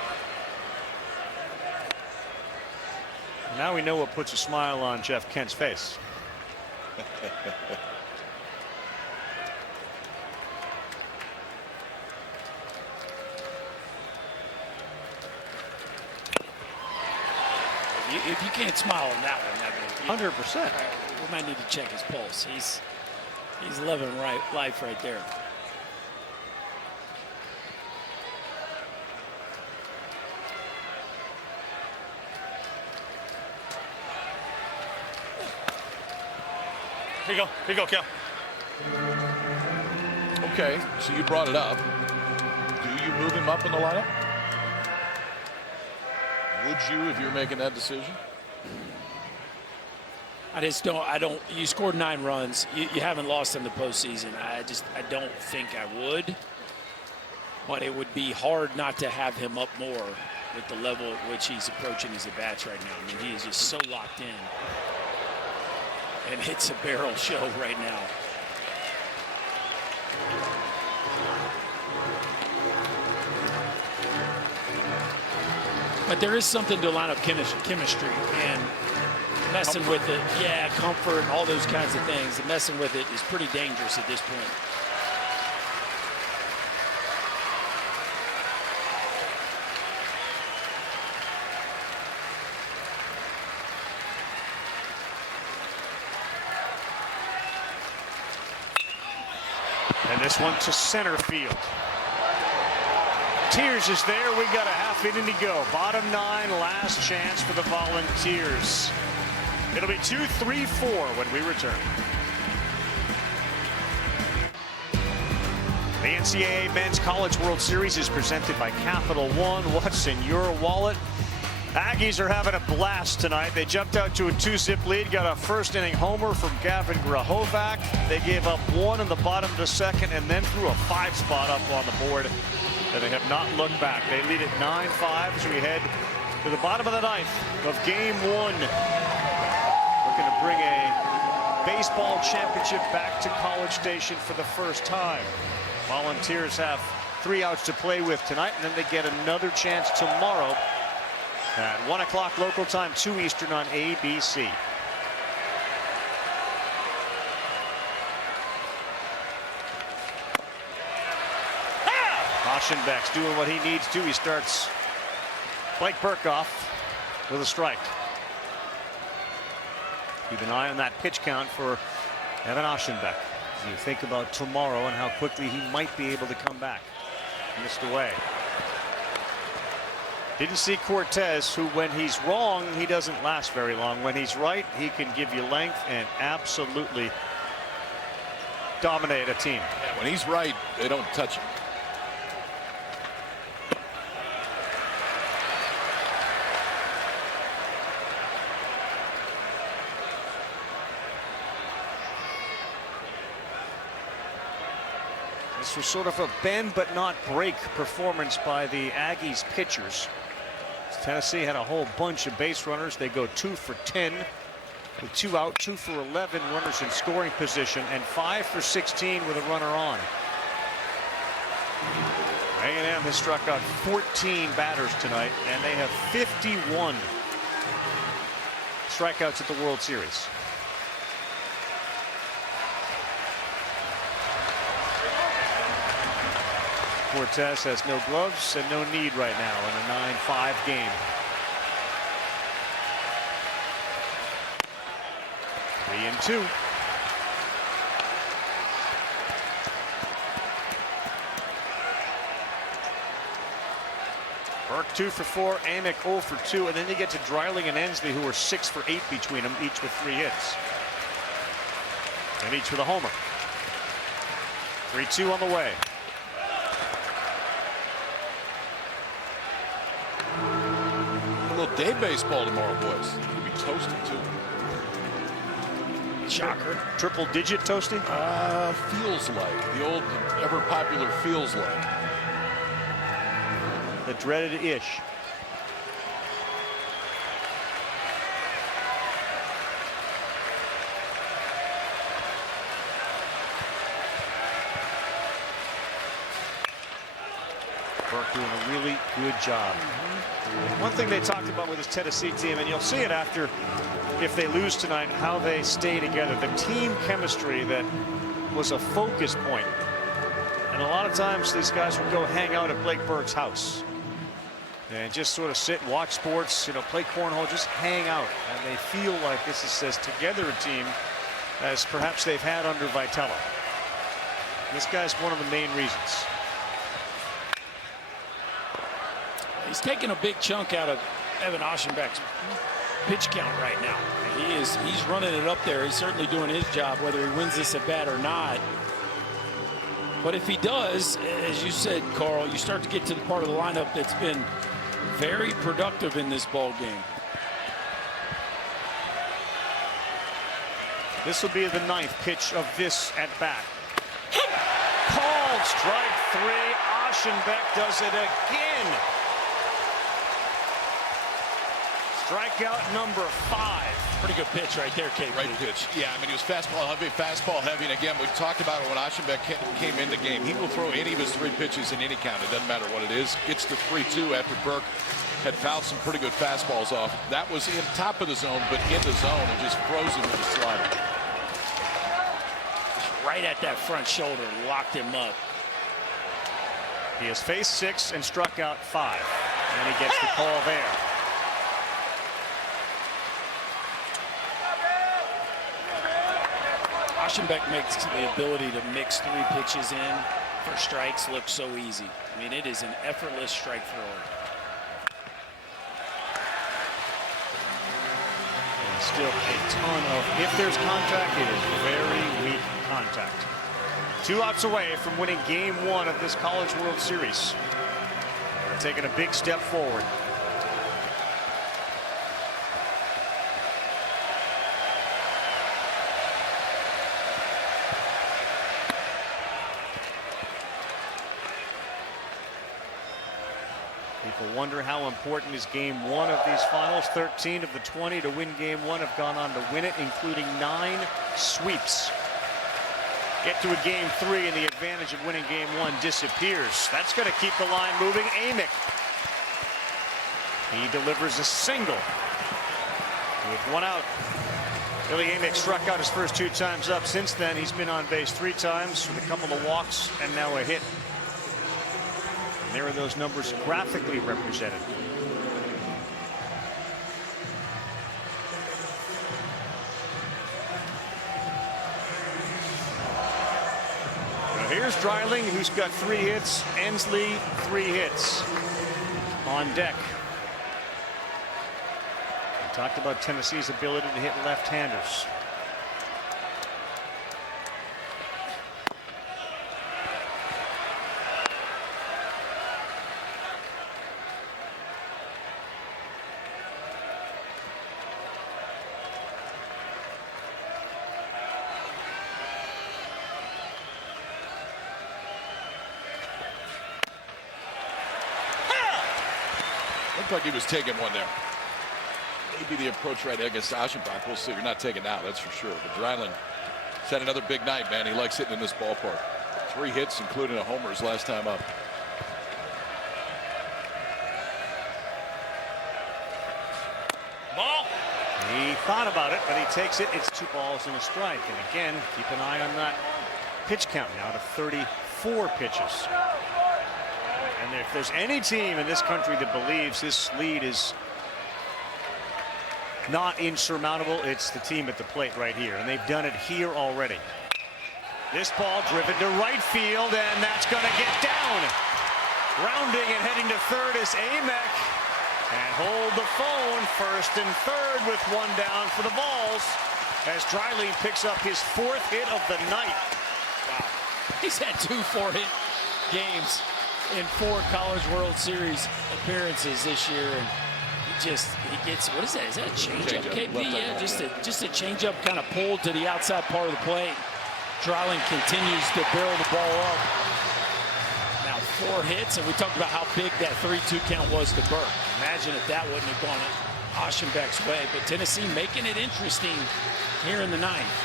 Now we know what puts a smile on Jeff Kent's face. If you can't smile on that one, 100%. We might need to check his pulse. He's living life right there. Here you go, Cal. Okay, so you brought it up. Do you move him up in the lineup? Would you if you're making that decision? I don't. You scored 9 runs. You haven't lost in the postseason. I don't think I would. But it would be hard not to have him up more with the level at which he's approaching his at-bats right now. I mean, he is just so locked in. And it's a barrel show right now. But there is something to lineup chemistry and messing with it. Yeah, comfort and all those kinds of things. And messing with it is pretty dangerous at this point. And this one to center field. Volunteers is there. We got a half inning to go. Bottom 9, last chance for the Volunteers. It'll be 2-3-4 when we return. The NCAA Men's College World Series is presented by Capital One. What's in your wallet? Aggies are having a blast tonight. They jumped out to a 2-zip lead, got a first inning homer from Gavin Grahovac. They gave up 1 in the bottom of the second and then threw a 5 spot up on the board. And they have not looked back. They lead at 9-5 as we head to the bottom of the 9th of game 1. Looking to bring a baseball championship back to College Station for the first time. Volunteers have 3 outs to play with tonight, and then they get another chance tomorrow at 1 o'clock local time, 2 Eastern on ABC. Aschenbeck's doing what he needs to. He starts Blake Burkhoff with a strike. Keep an eye on that pitch count for Evan Aschenbeck. You think about tomorrow and how quickly he might be able to come back. Missed away. Didn't see Cortez, who when he's wrong, he doesn't last very long. When he's right, he can give you length and absolutely dominate a team. Yeah, when he's right, they don't touch him. This was sort of a bend but not break performance by the Aggies pitchers. Tennessee had a whole bunch of base runners. They go 2 for 10 with 2 out, 2 for 11 runners in scoring position, and 5 for 16 with a runner on. A&M has struck out 14 batters tonight, and they have 51 strikeouts at the World Series. Cortez has no gloves and no need right now in a 9-5 game. 3-2. Burke 2 for 4, Amick 0 for 2, and then you get to Dreiling and Ensley, who are 6 for 8 between them, each with 3 hits. And each with a homer. 3-2 on the way. Day baseball tomorrow, boys. You'll be toasting too. Shocker. Triple digit toasting? Feels like. The old ever popular feels like. The dreaded ish. Burke doing a really good job. One thing they talked about with this Tennessee team, and you'll see it after, if they lose tonight, how they stay together. The team chemistry that was a focus point. And a lot of times these guys would go hang out at Blake Burke's house and just sort of sit, watch sports, you know, play cornhole, just hang out. And they feel like this is as together a team as perhaps they've had under Vitella. This guy's one of the main reasons. He's taking a big chunk out of Evan Aschenbeck's pitch count right now. He's running it up there. He's certainly doing his job, whether he wins this at bat or not. But if he does, as you said, Carl, you start to get to the part of the lineup that's been very productive in this ball game. This will be the 9th pitch of this at bat. Called strike 3. Aschenbeck does it again. Strikeout number 5. Pretty good pitch right there, Kate. Right pitch. Yeah, I mean, he was fastball heavy. And again, we talked about it when Aschenbeck came in the game. He will throw any of his 3 pitches in any count. It doesn't matter what it is. Gets to 3-2 after Burke had fouled some pretty good fastballs off. That was in top of the zone, but in the zone, and just froze him with a slider. Right at that front shoulder, locked him up. He has faced 6 and struck out 5. And he gets the call there. Aschenbeck makes the ability to mix 3 pitches in for strikes look so easy. I mean, it is an effortless strike thrower. And still a ton of, if there's contact, it is very weak contact. 2 outs away from winning Game 1 of this College World Series. They're taking a big step forward. People wonder how important is Game 1 of these finals. 13 of the 20 to win Game 1 have gone on to win it, including 9 sweeps. Get to a Game 3 and the advantage of winning Game 1 disappears. That's going to keep the line moving. Amick. He delivers a single with 1 out. Billy Amick struck out his first 2 times up. Since then, he's been on base 3 times with a couple of walks and now a hit. And there are those numbers graphically represented. Here's Dreiling, who's got 3 hits. Ensley, 3 hits. On deck. We talked about Tennessee's ability to hit left-handers. Looked like he was taking one there. Maybe the approach right against Aschenbach. We'll see. You're not taking now, that's for sure. But Dreiling has had another big night, man. He likes hitting in this ballpark. 3 hits, including a homer his last time up. Ball. He thought about it, but he takes it. It's 2 balls and a strike. And again, keep an eye on that pitch count now to 34 pitches. And if there's any team in this country that believes this lead is not insurmountable, it's the team at the plate right here. And they've done it here already. This ball driven to right field, and that's going to get down. Rounding and heading to third is Amick. And hold the phone, first and third with 1 down for the Vols as Dreiling picks up his 4th hit of the night. Wow. He's had 2 4-hit games in 4 College World Series appearances this year, and he gets, what is that? Is that a changeup, KP? Yeah, just a changeup kind of pulled to the outside part of the plate. Dreiling continues to barrel the ball up. Now 4 hits, and we talked about how big that 3-2 count was to Burke. Imagine if that wouldn't have gone Aschenbach's way, but Tennessee making it interesting here in the 9th.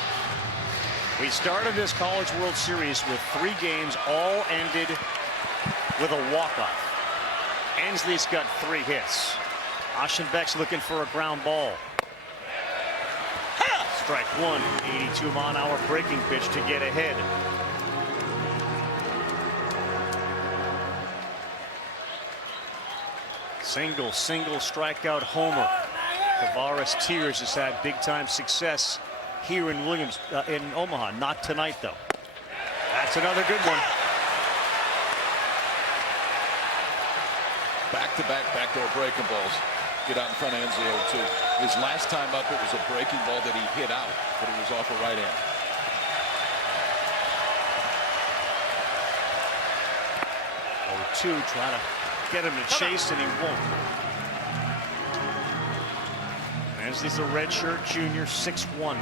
We started this College World Series with 3 games, all ended with a walk-off. Ensley's got 3 hits. Aschenbach's looking for a ground ball. Strike 1, 82 mile-an-hour breaking pitch to get ahead. Single strikeout homer. Tavares Tears has had big-time success here in in Omaha. Not tonight, though. That's another good one. Back-to-back backdoor breaking balls. Get out in front of Ensley 0-2. His last time up, it was a breaking ball that he hit out, but it was off a right hand. Two, trying to get him to chase, and he won't. Ensley's a redshirt junior, 6'1".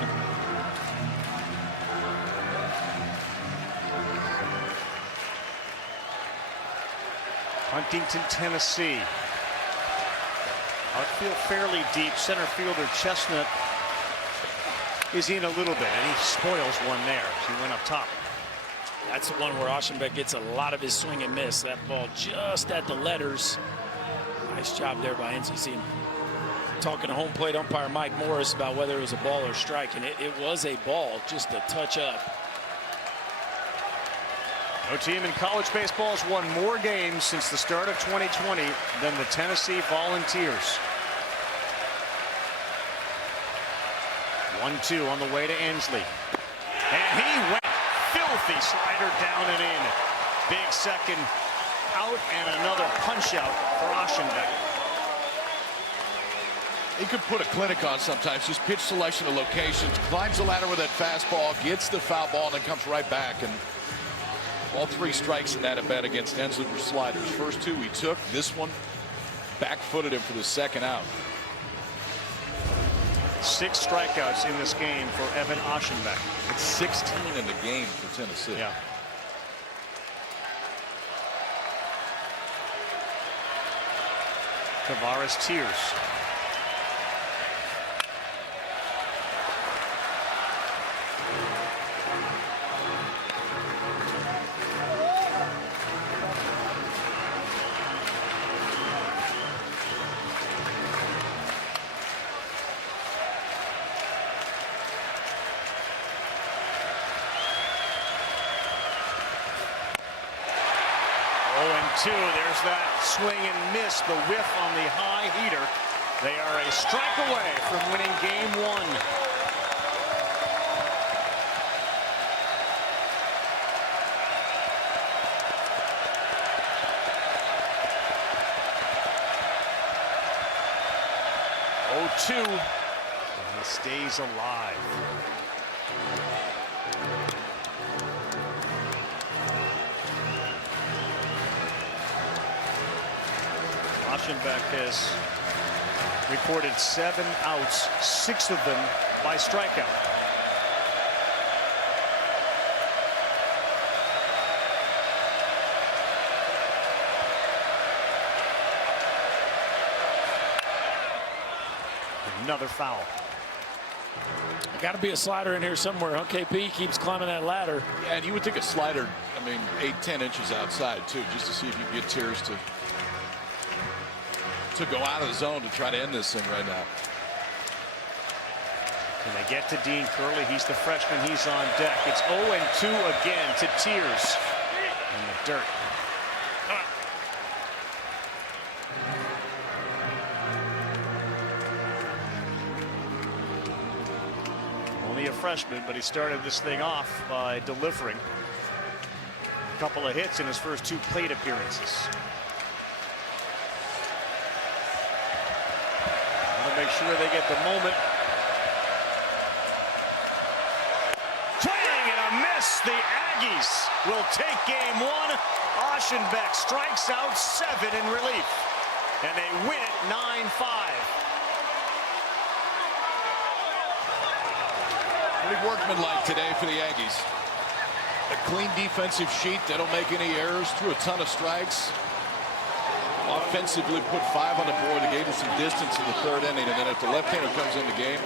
Huntington, Tennessee. Outfield fairly deep. Center fielder Chestnut is in a little bit, and he spoils one there as he went up top. That's the one where Aschenbach gets a lot of his swing and miss. That ball just at the letters. Nice job there by Ensley. Talking to home plate umpire Mike Morris about whether it was a ball or strike, and it was a ball, just a touch up. No team in college baseball has won more games since the start of 2020 than the Tennessee Volunteers. 1-2 on the way to Ensley. And he went filthy slider down and in. Big second out and another punch out for Aschenbach. He could put a clinic on sometimes. Just pitch selection of locations. Climbs the ladder with that fastball, gets the foul ball, and then comes right back. And all 3 strikes in that at bat against Ensley were sliders. First 2 he took. This one back-footed him for the second out. 6 strikeouts in this game for Evan Aschenbach. It's 16 in the game for Tennessee. Yeah. Tavares Tears. There's that swing and miss, the whiff on the high heater. They are a strike away from winning game 1. 0-2. And he stays alive. Aschenbeck has recorded 7 outs, 6 of them by strikeout. Another foul. Got to be a slider in here somewhere. KP keeps climbing that ladder. Yeah, and you would think a slider, 8-10 inches outside, too, just to see if you can get Tears to go out of the zone to try to end this thing right now. Can they get to Dean Curley? He's the freshman. He's on deck. It's 0-2 again to Tears in the dirt. Only a freshman, but he started this thing off by delivering a couple of hits in his first 2 plate appearances. Want to make sure they get the moment. Swing and a miss. The Aggies will take game 1. Aschenbeck strikes out 7 in relief, and they win it 9-5. Pretty workmanlike today for the Aggies. A clean defensive sheet. They don't make any errors. Threw a ton of strikes. Offensively put 5 on the board. They gave them some distance in the 3rd inning. And then if the left-hander comes in the game,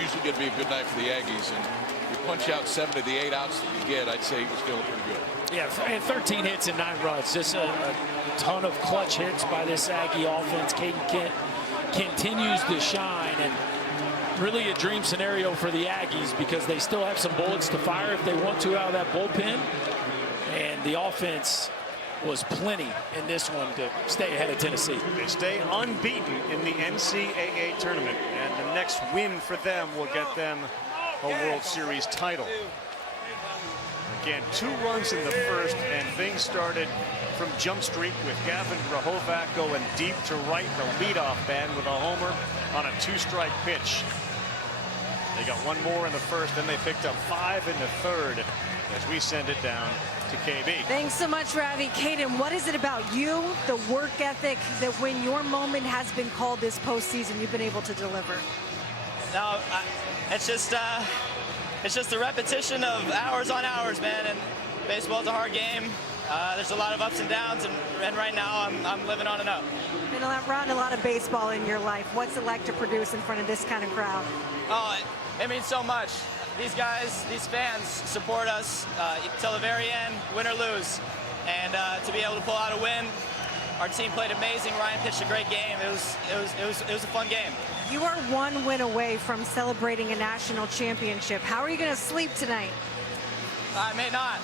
usually going to be a good night for the Aggies. And you punch out 7 of the 8 outs that you get, I'd say he was feeling pretty good. Yeah, and 13 hits and 9 runs. Just a ton of clutch hits by this Aggie offense. Caden Kent continues to shine, and really a dream scenario for the Aggies because they still have some bullets to fire if they want to out of that bullpen. And the offense was plenty in this one to stay ahead of Tennessee. They stay unbeaten in the NCAA tournament, and the next win for them will get them a World Series title. Again, 2 runs in the first, and things started from Jump Street with Gavin Grahovac going deep to right, the leadoff man with a homer on a 2-strike pitch. They got 1 more in the first, then they picked up 5 in the 3rd as we send it down to KB. Thanks so much, Ravi. Caden, what is it about you, the work ethic, that when your moment has been called this postseason, you've been able to deliver? No, it's just the repetition of hours on hours, man. And baseball's a hard game. There's a lot of ups and downs, and right now I'm living on an up. Been around a lot of baseball in your life. What's it like to produce in front of this kind of crowd? Oh, it means so much. These guys, these fans support us till the very end, win or lose. And to be able to pull out a win, our team played amazing. Ryan pitched a great game. It was a fun game. You are 1 win away from celebrating a national championship. How are you going to sleep tonight? I may not.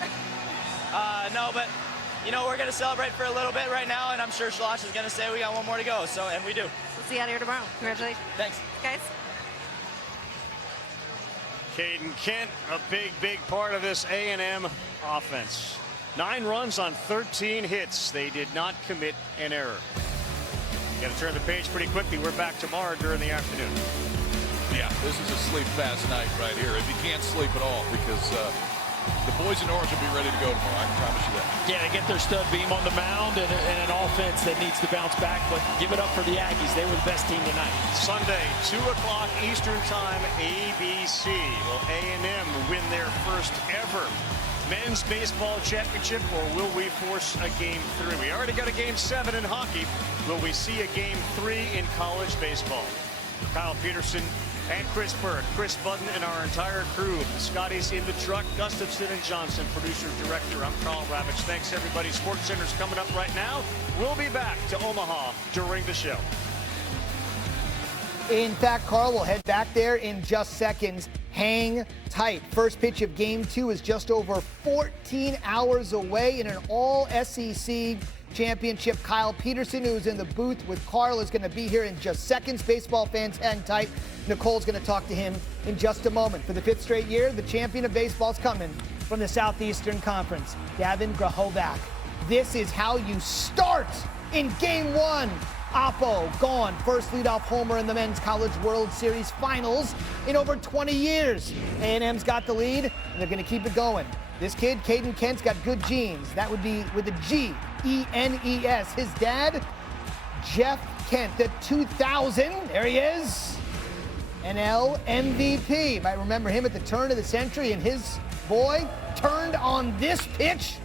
No, but you know, we're going to celebrate for a little bit right now, and I'm sure Schloss is going to say we got 1 more to go. So, and we do. We'll see you out here tomorrow. Congratulations. Thanks, guys. Caden Kent, a big part of this A&M offense. 9 runs on 13 hits. They did not commit an error. Got to turn the page pretty quickly. We're back tomorrow during the afternoon. Yeah, this is a sleep fast night right here. If you can't sleep at all, because the boys in orange will be ready to go tomorrow. I can promise you that. Yeah, they get their stud beam on the mound and an offense that needs to bounce back, but give it up for the Aggies. They were the best team tonight. Sunday, 2 o'clock Eastern Time, ABC. Will A&M win their first ever men's baseball championship, or will we force a game 3? We already got a game 7 in hockey. Will we see a game 3 in college baseball? Kyle Peterson and Chris Burke, Chris Budden, and our entire crew. The Scotties in the truck, Gustafson and Johnson, producer, director. I'm Carl Ravitch. Thanks, everybody. Sports Center's coming up right now. We'll be back to Omaha during the show. In fact, Carl will head back there in just seconds. Hang tight. First pitch of game 2 is just over 14 hours away in an all-SEC championship. Kyle Peterson, who's in the booth with Carl, is going to be here in just seconds. Baseball fans, hang tight. Nicole's going to talk to him in just a moment. For the 5th straight year, the champion of baseball is coming from the Southeastern Conference, Gavin Grahovac. This is how you start in game 1 Oppo, gone. First leadoff homer in the Men's College World Series Finals in over 20 years. A&M's got the lead, and they're going to keep it going. This kid, Caden Kent's got good genes. That would be with a G-E-N-E-S. His dad, Jeff Kent, the 2000, there he is, NL MVP. You might remember him at the turn of the century, and his boy turned on this pitch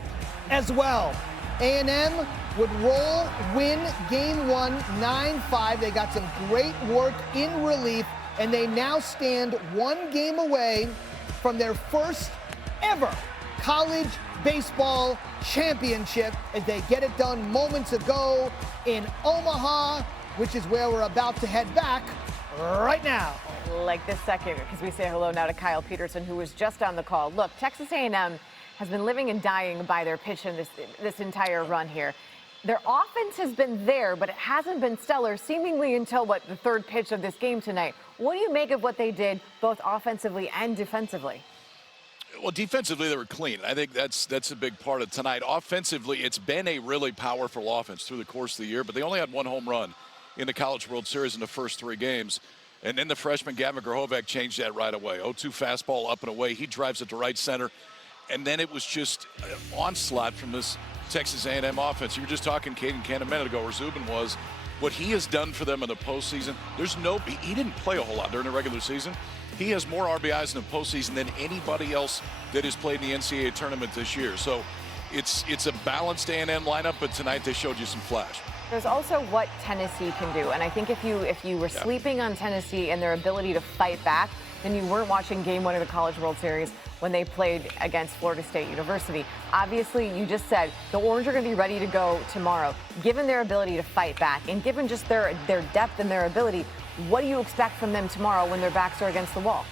as well. A&M would roll, win game 1, 9-5. They got some great work in relief, and they now stand 1 game away from their first ever college baseball championship as they get it done moments ago in Omaha, which is where we're about to head back right now. Like this second, because we say hello now to Kyle Peterson, who was just on the call. Look, Texas A&M has been living and dying by their pitch in this entire run here. Their offense has been there, but it hasn't been stellar, seemingly until, the third pitch of this game tonight. What do you make of what they did, both offensively and defensively? Well, defensively, they were clean. I think that's a big part of tonight. Offensively, it's been a really powerful offense through the course of the year, but they only had 1 home run in the College World Series in the first 3 games. And then the freshman Gavin Grahovac changed that right away. 0-2 fastball up and away. He drives it to right center. And then it was just an onslaught from this Texas A&M offense. You were just talking Caden Kent a minute ago, where Zubin was. What he has done for them in the postseason, he didn't play a whole lot during the regular season. He has more RBIs in the postseason than anybody else that has played in the NCAA tournament this year. So it's a balanced A&M lineup, but tonight they showed you some flash. There's also what Tennessee can do, and I think if you were sleeping on Tennessee and their ability to fight back, then you weren't watching Game 1 of the College World Series when they played against Florida State University. Obviously, you just said the Orange are going to be ready to go tomorrow. Given their ability to fight back and given just their depth and their ability, what do you expect from them tomorrow when their backs are against the wall?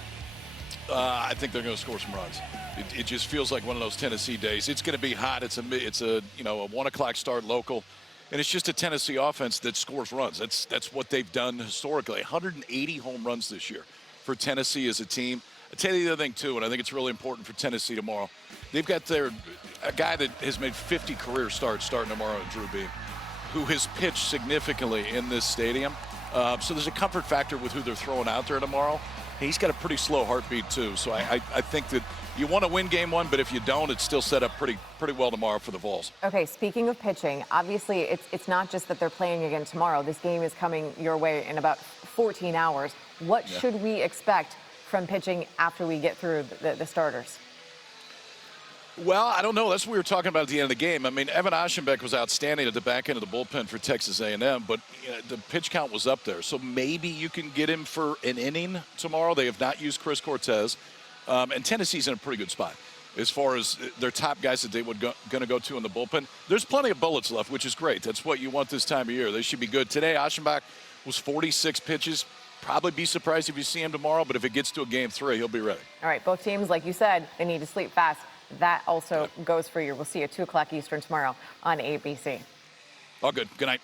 I think they're going to score some runs. It just feels like one of those Tennessee days. It's going to be hot. It's a 1 o'clock start local. And it's just a Tennessee offense that scores runs. That's what they've done historically. 180 home runs this year for Tennessee as a team. I'll tell you the other thing, too, and I think it's really important for Tennessee tomorrow. They've got a guy that has made 50 career starts starting tomorrow, Drew Beam, who has pitched significantly in this stadium. So there's a comfort factor with who they're throwing out there tomorrow. He's got a pretty slow heartbeat, too. So I think that you want to win game 1, but if you don't, it's still set up pretty well tomorrow for the Vols. Okay, speaking of pitching, obviously it's not just that they're playing again tomorrow. This game is coming your way in about 14 hours. What should we expect from pitching after we get through the starters? Well, I don't know. That's what we were talking about at the end of the game. I mean, Evan Aschenbeck was outstanding at the back end of the bullpen for Texas A&M, but the pitch count was up there. So maybe you can get him for an inning tomorrow. They have not used Chris Cortez. And Tennessee's in a pretty good spot as far as their top guys that they would going to go to in the bullpen. There's plenty of bullets left, which is great. That's what you want this time of year. They should be good. Today, Aschenbeck was 46 pitches. Probably be surprised if you see him tomorrow, but if it gets to a game 3, he'll be ready. All right, both teams, like you said, they need to sleep fast. That also goes for you. We'll see you at 2 o'clock Eastern tomorrow on ABC. All good. Good night.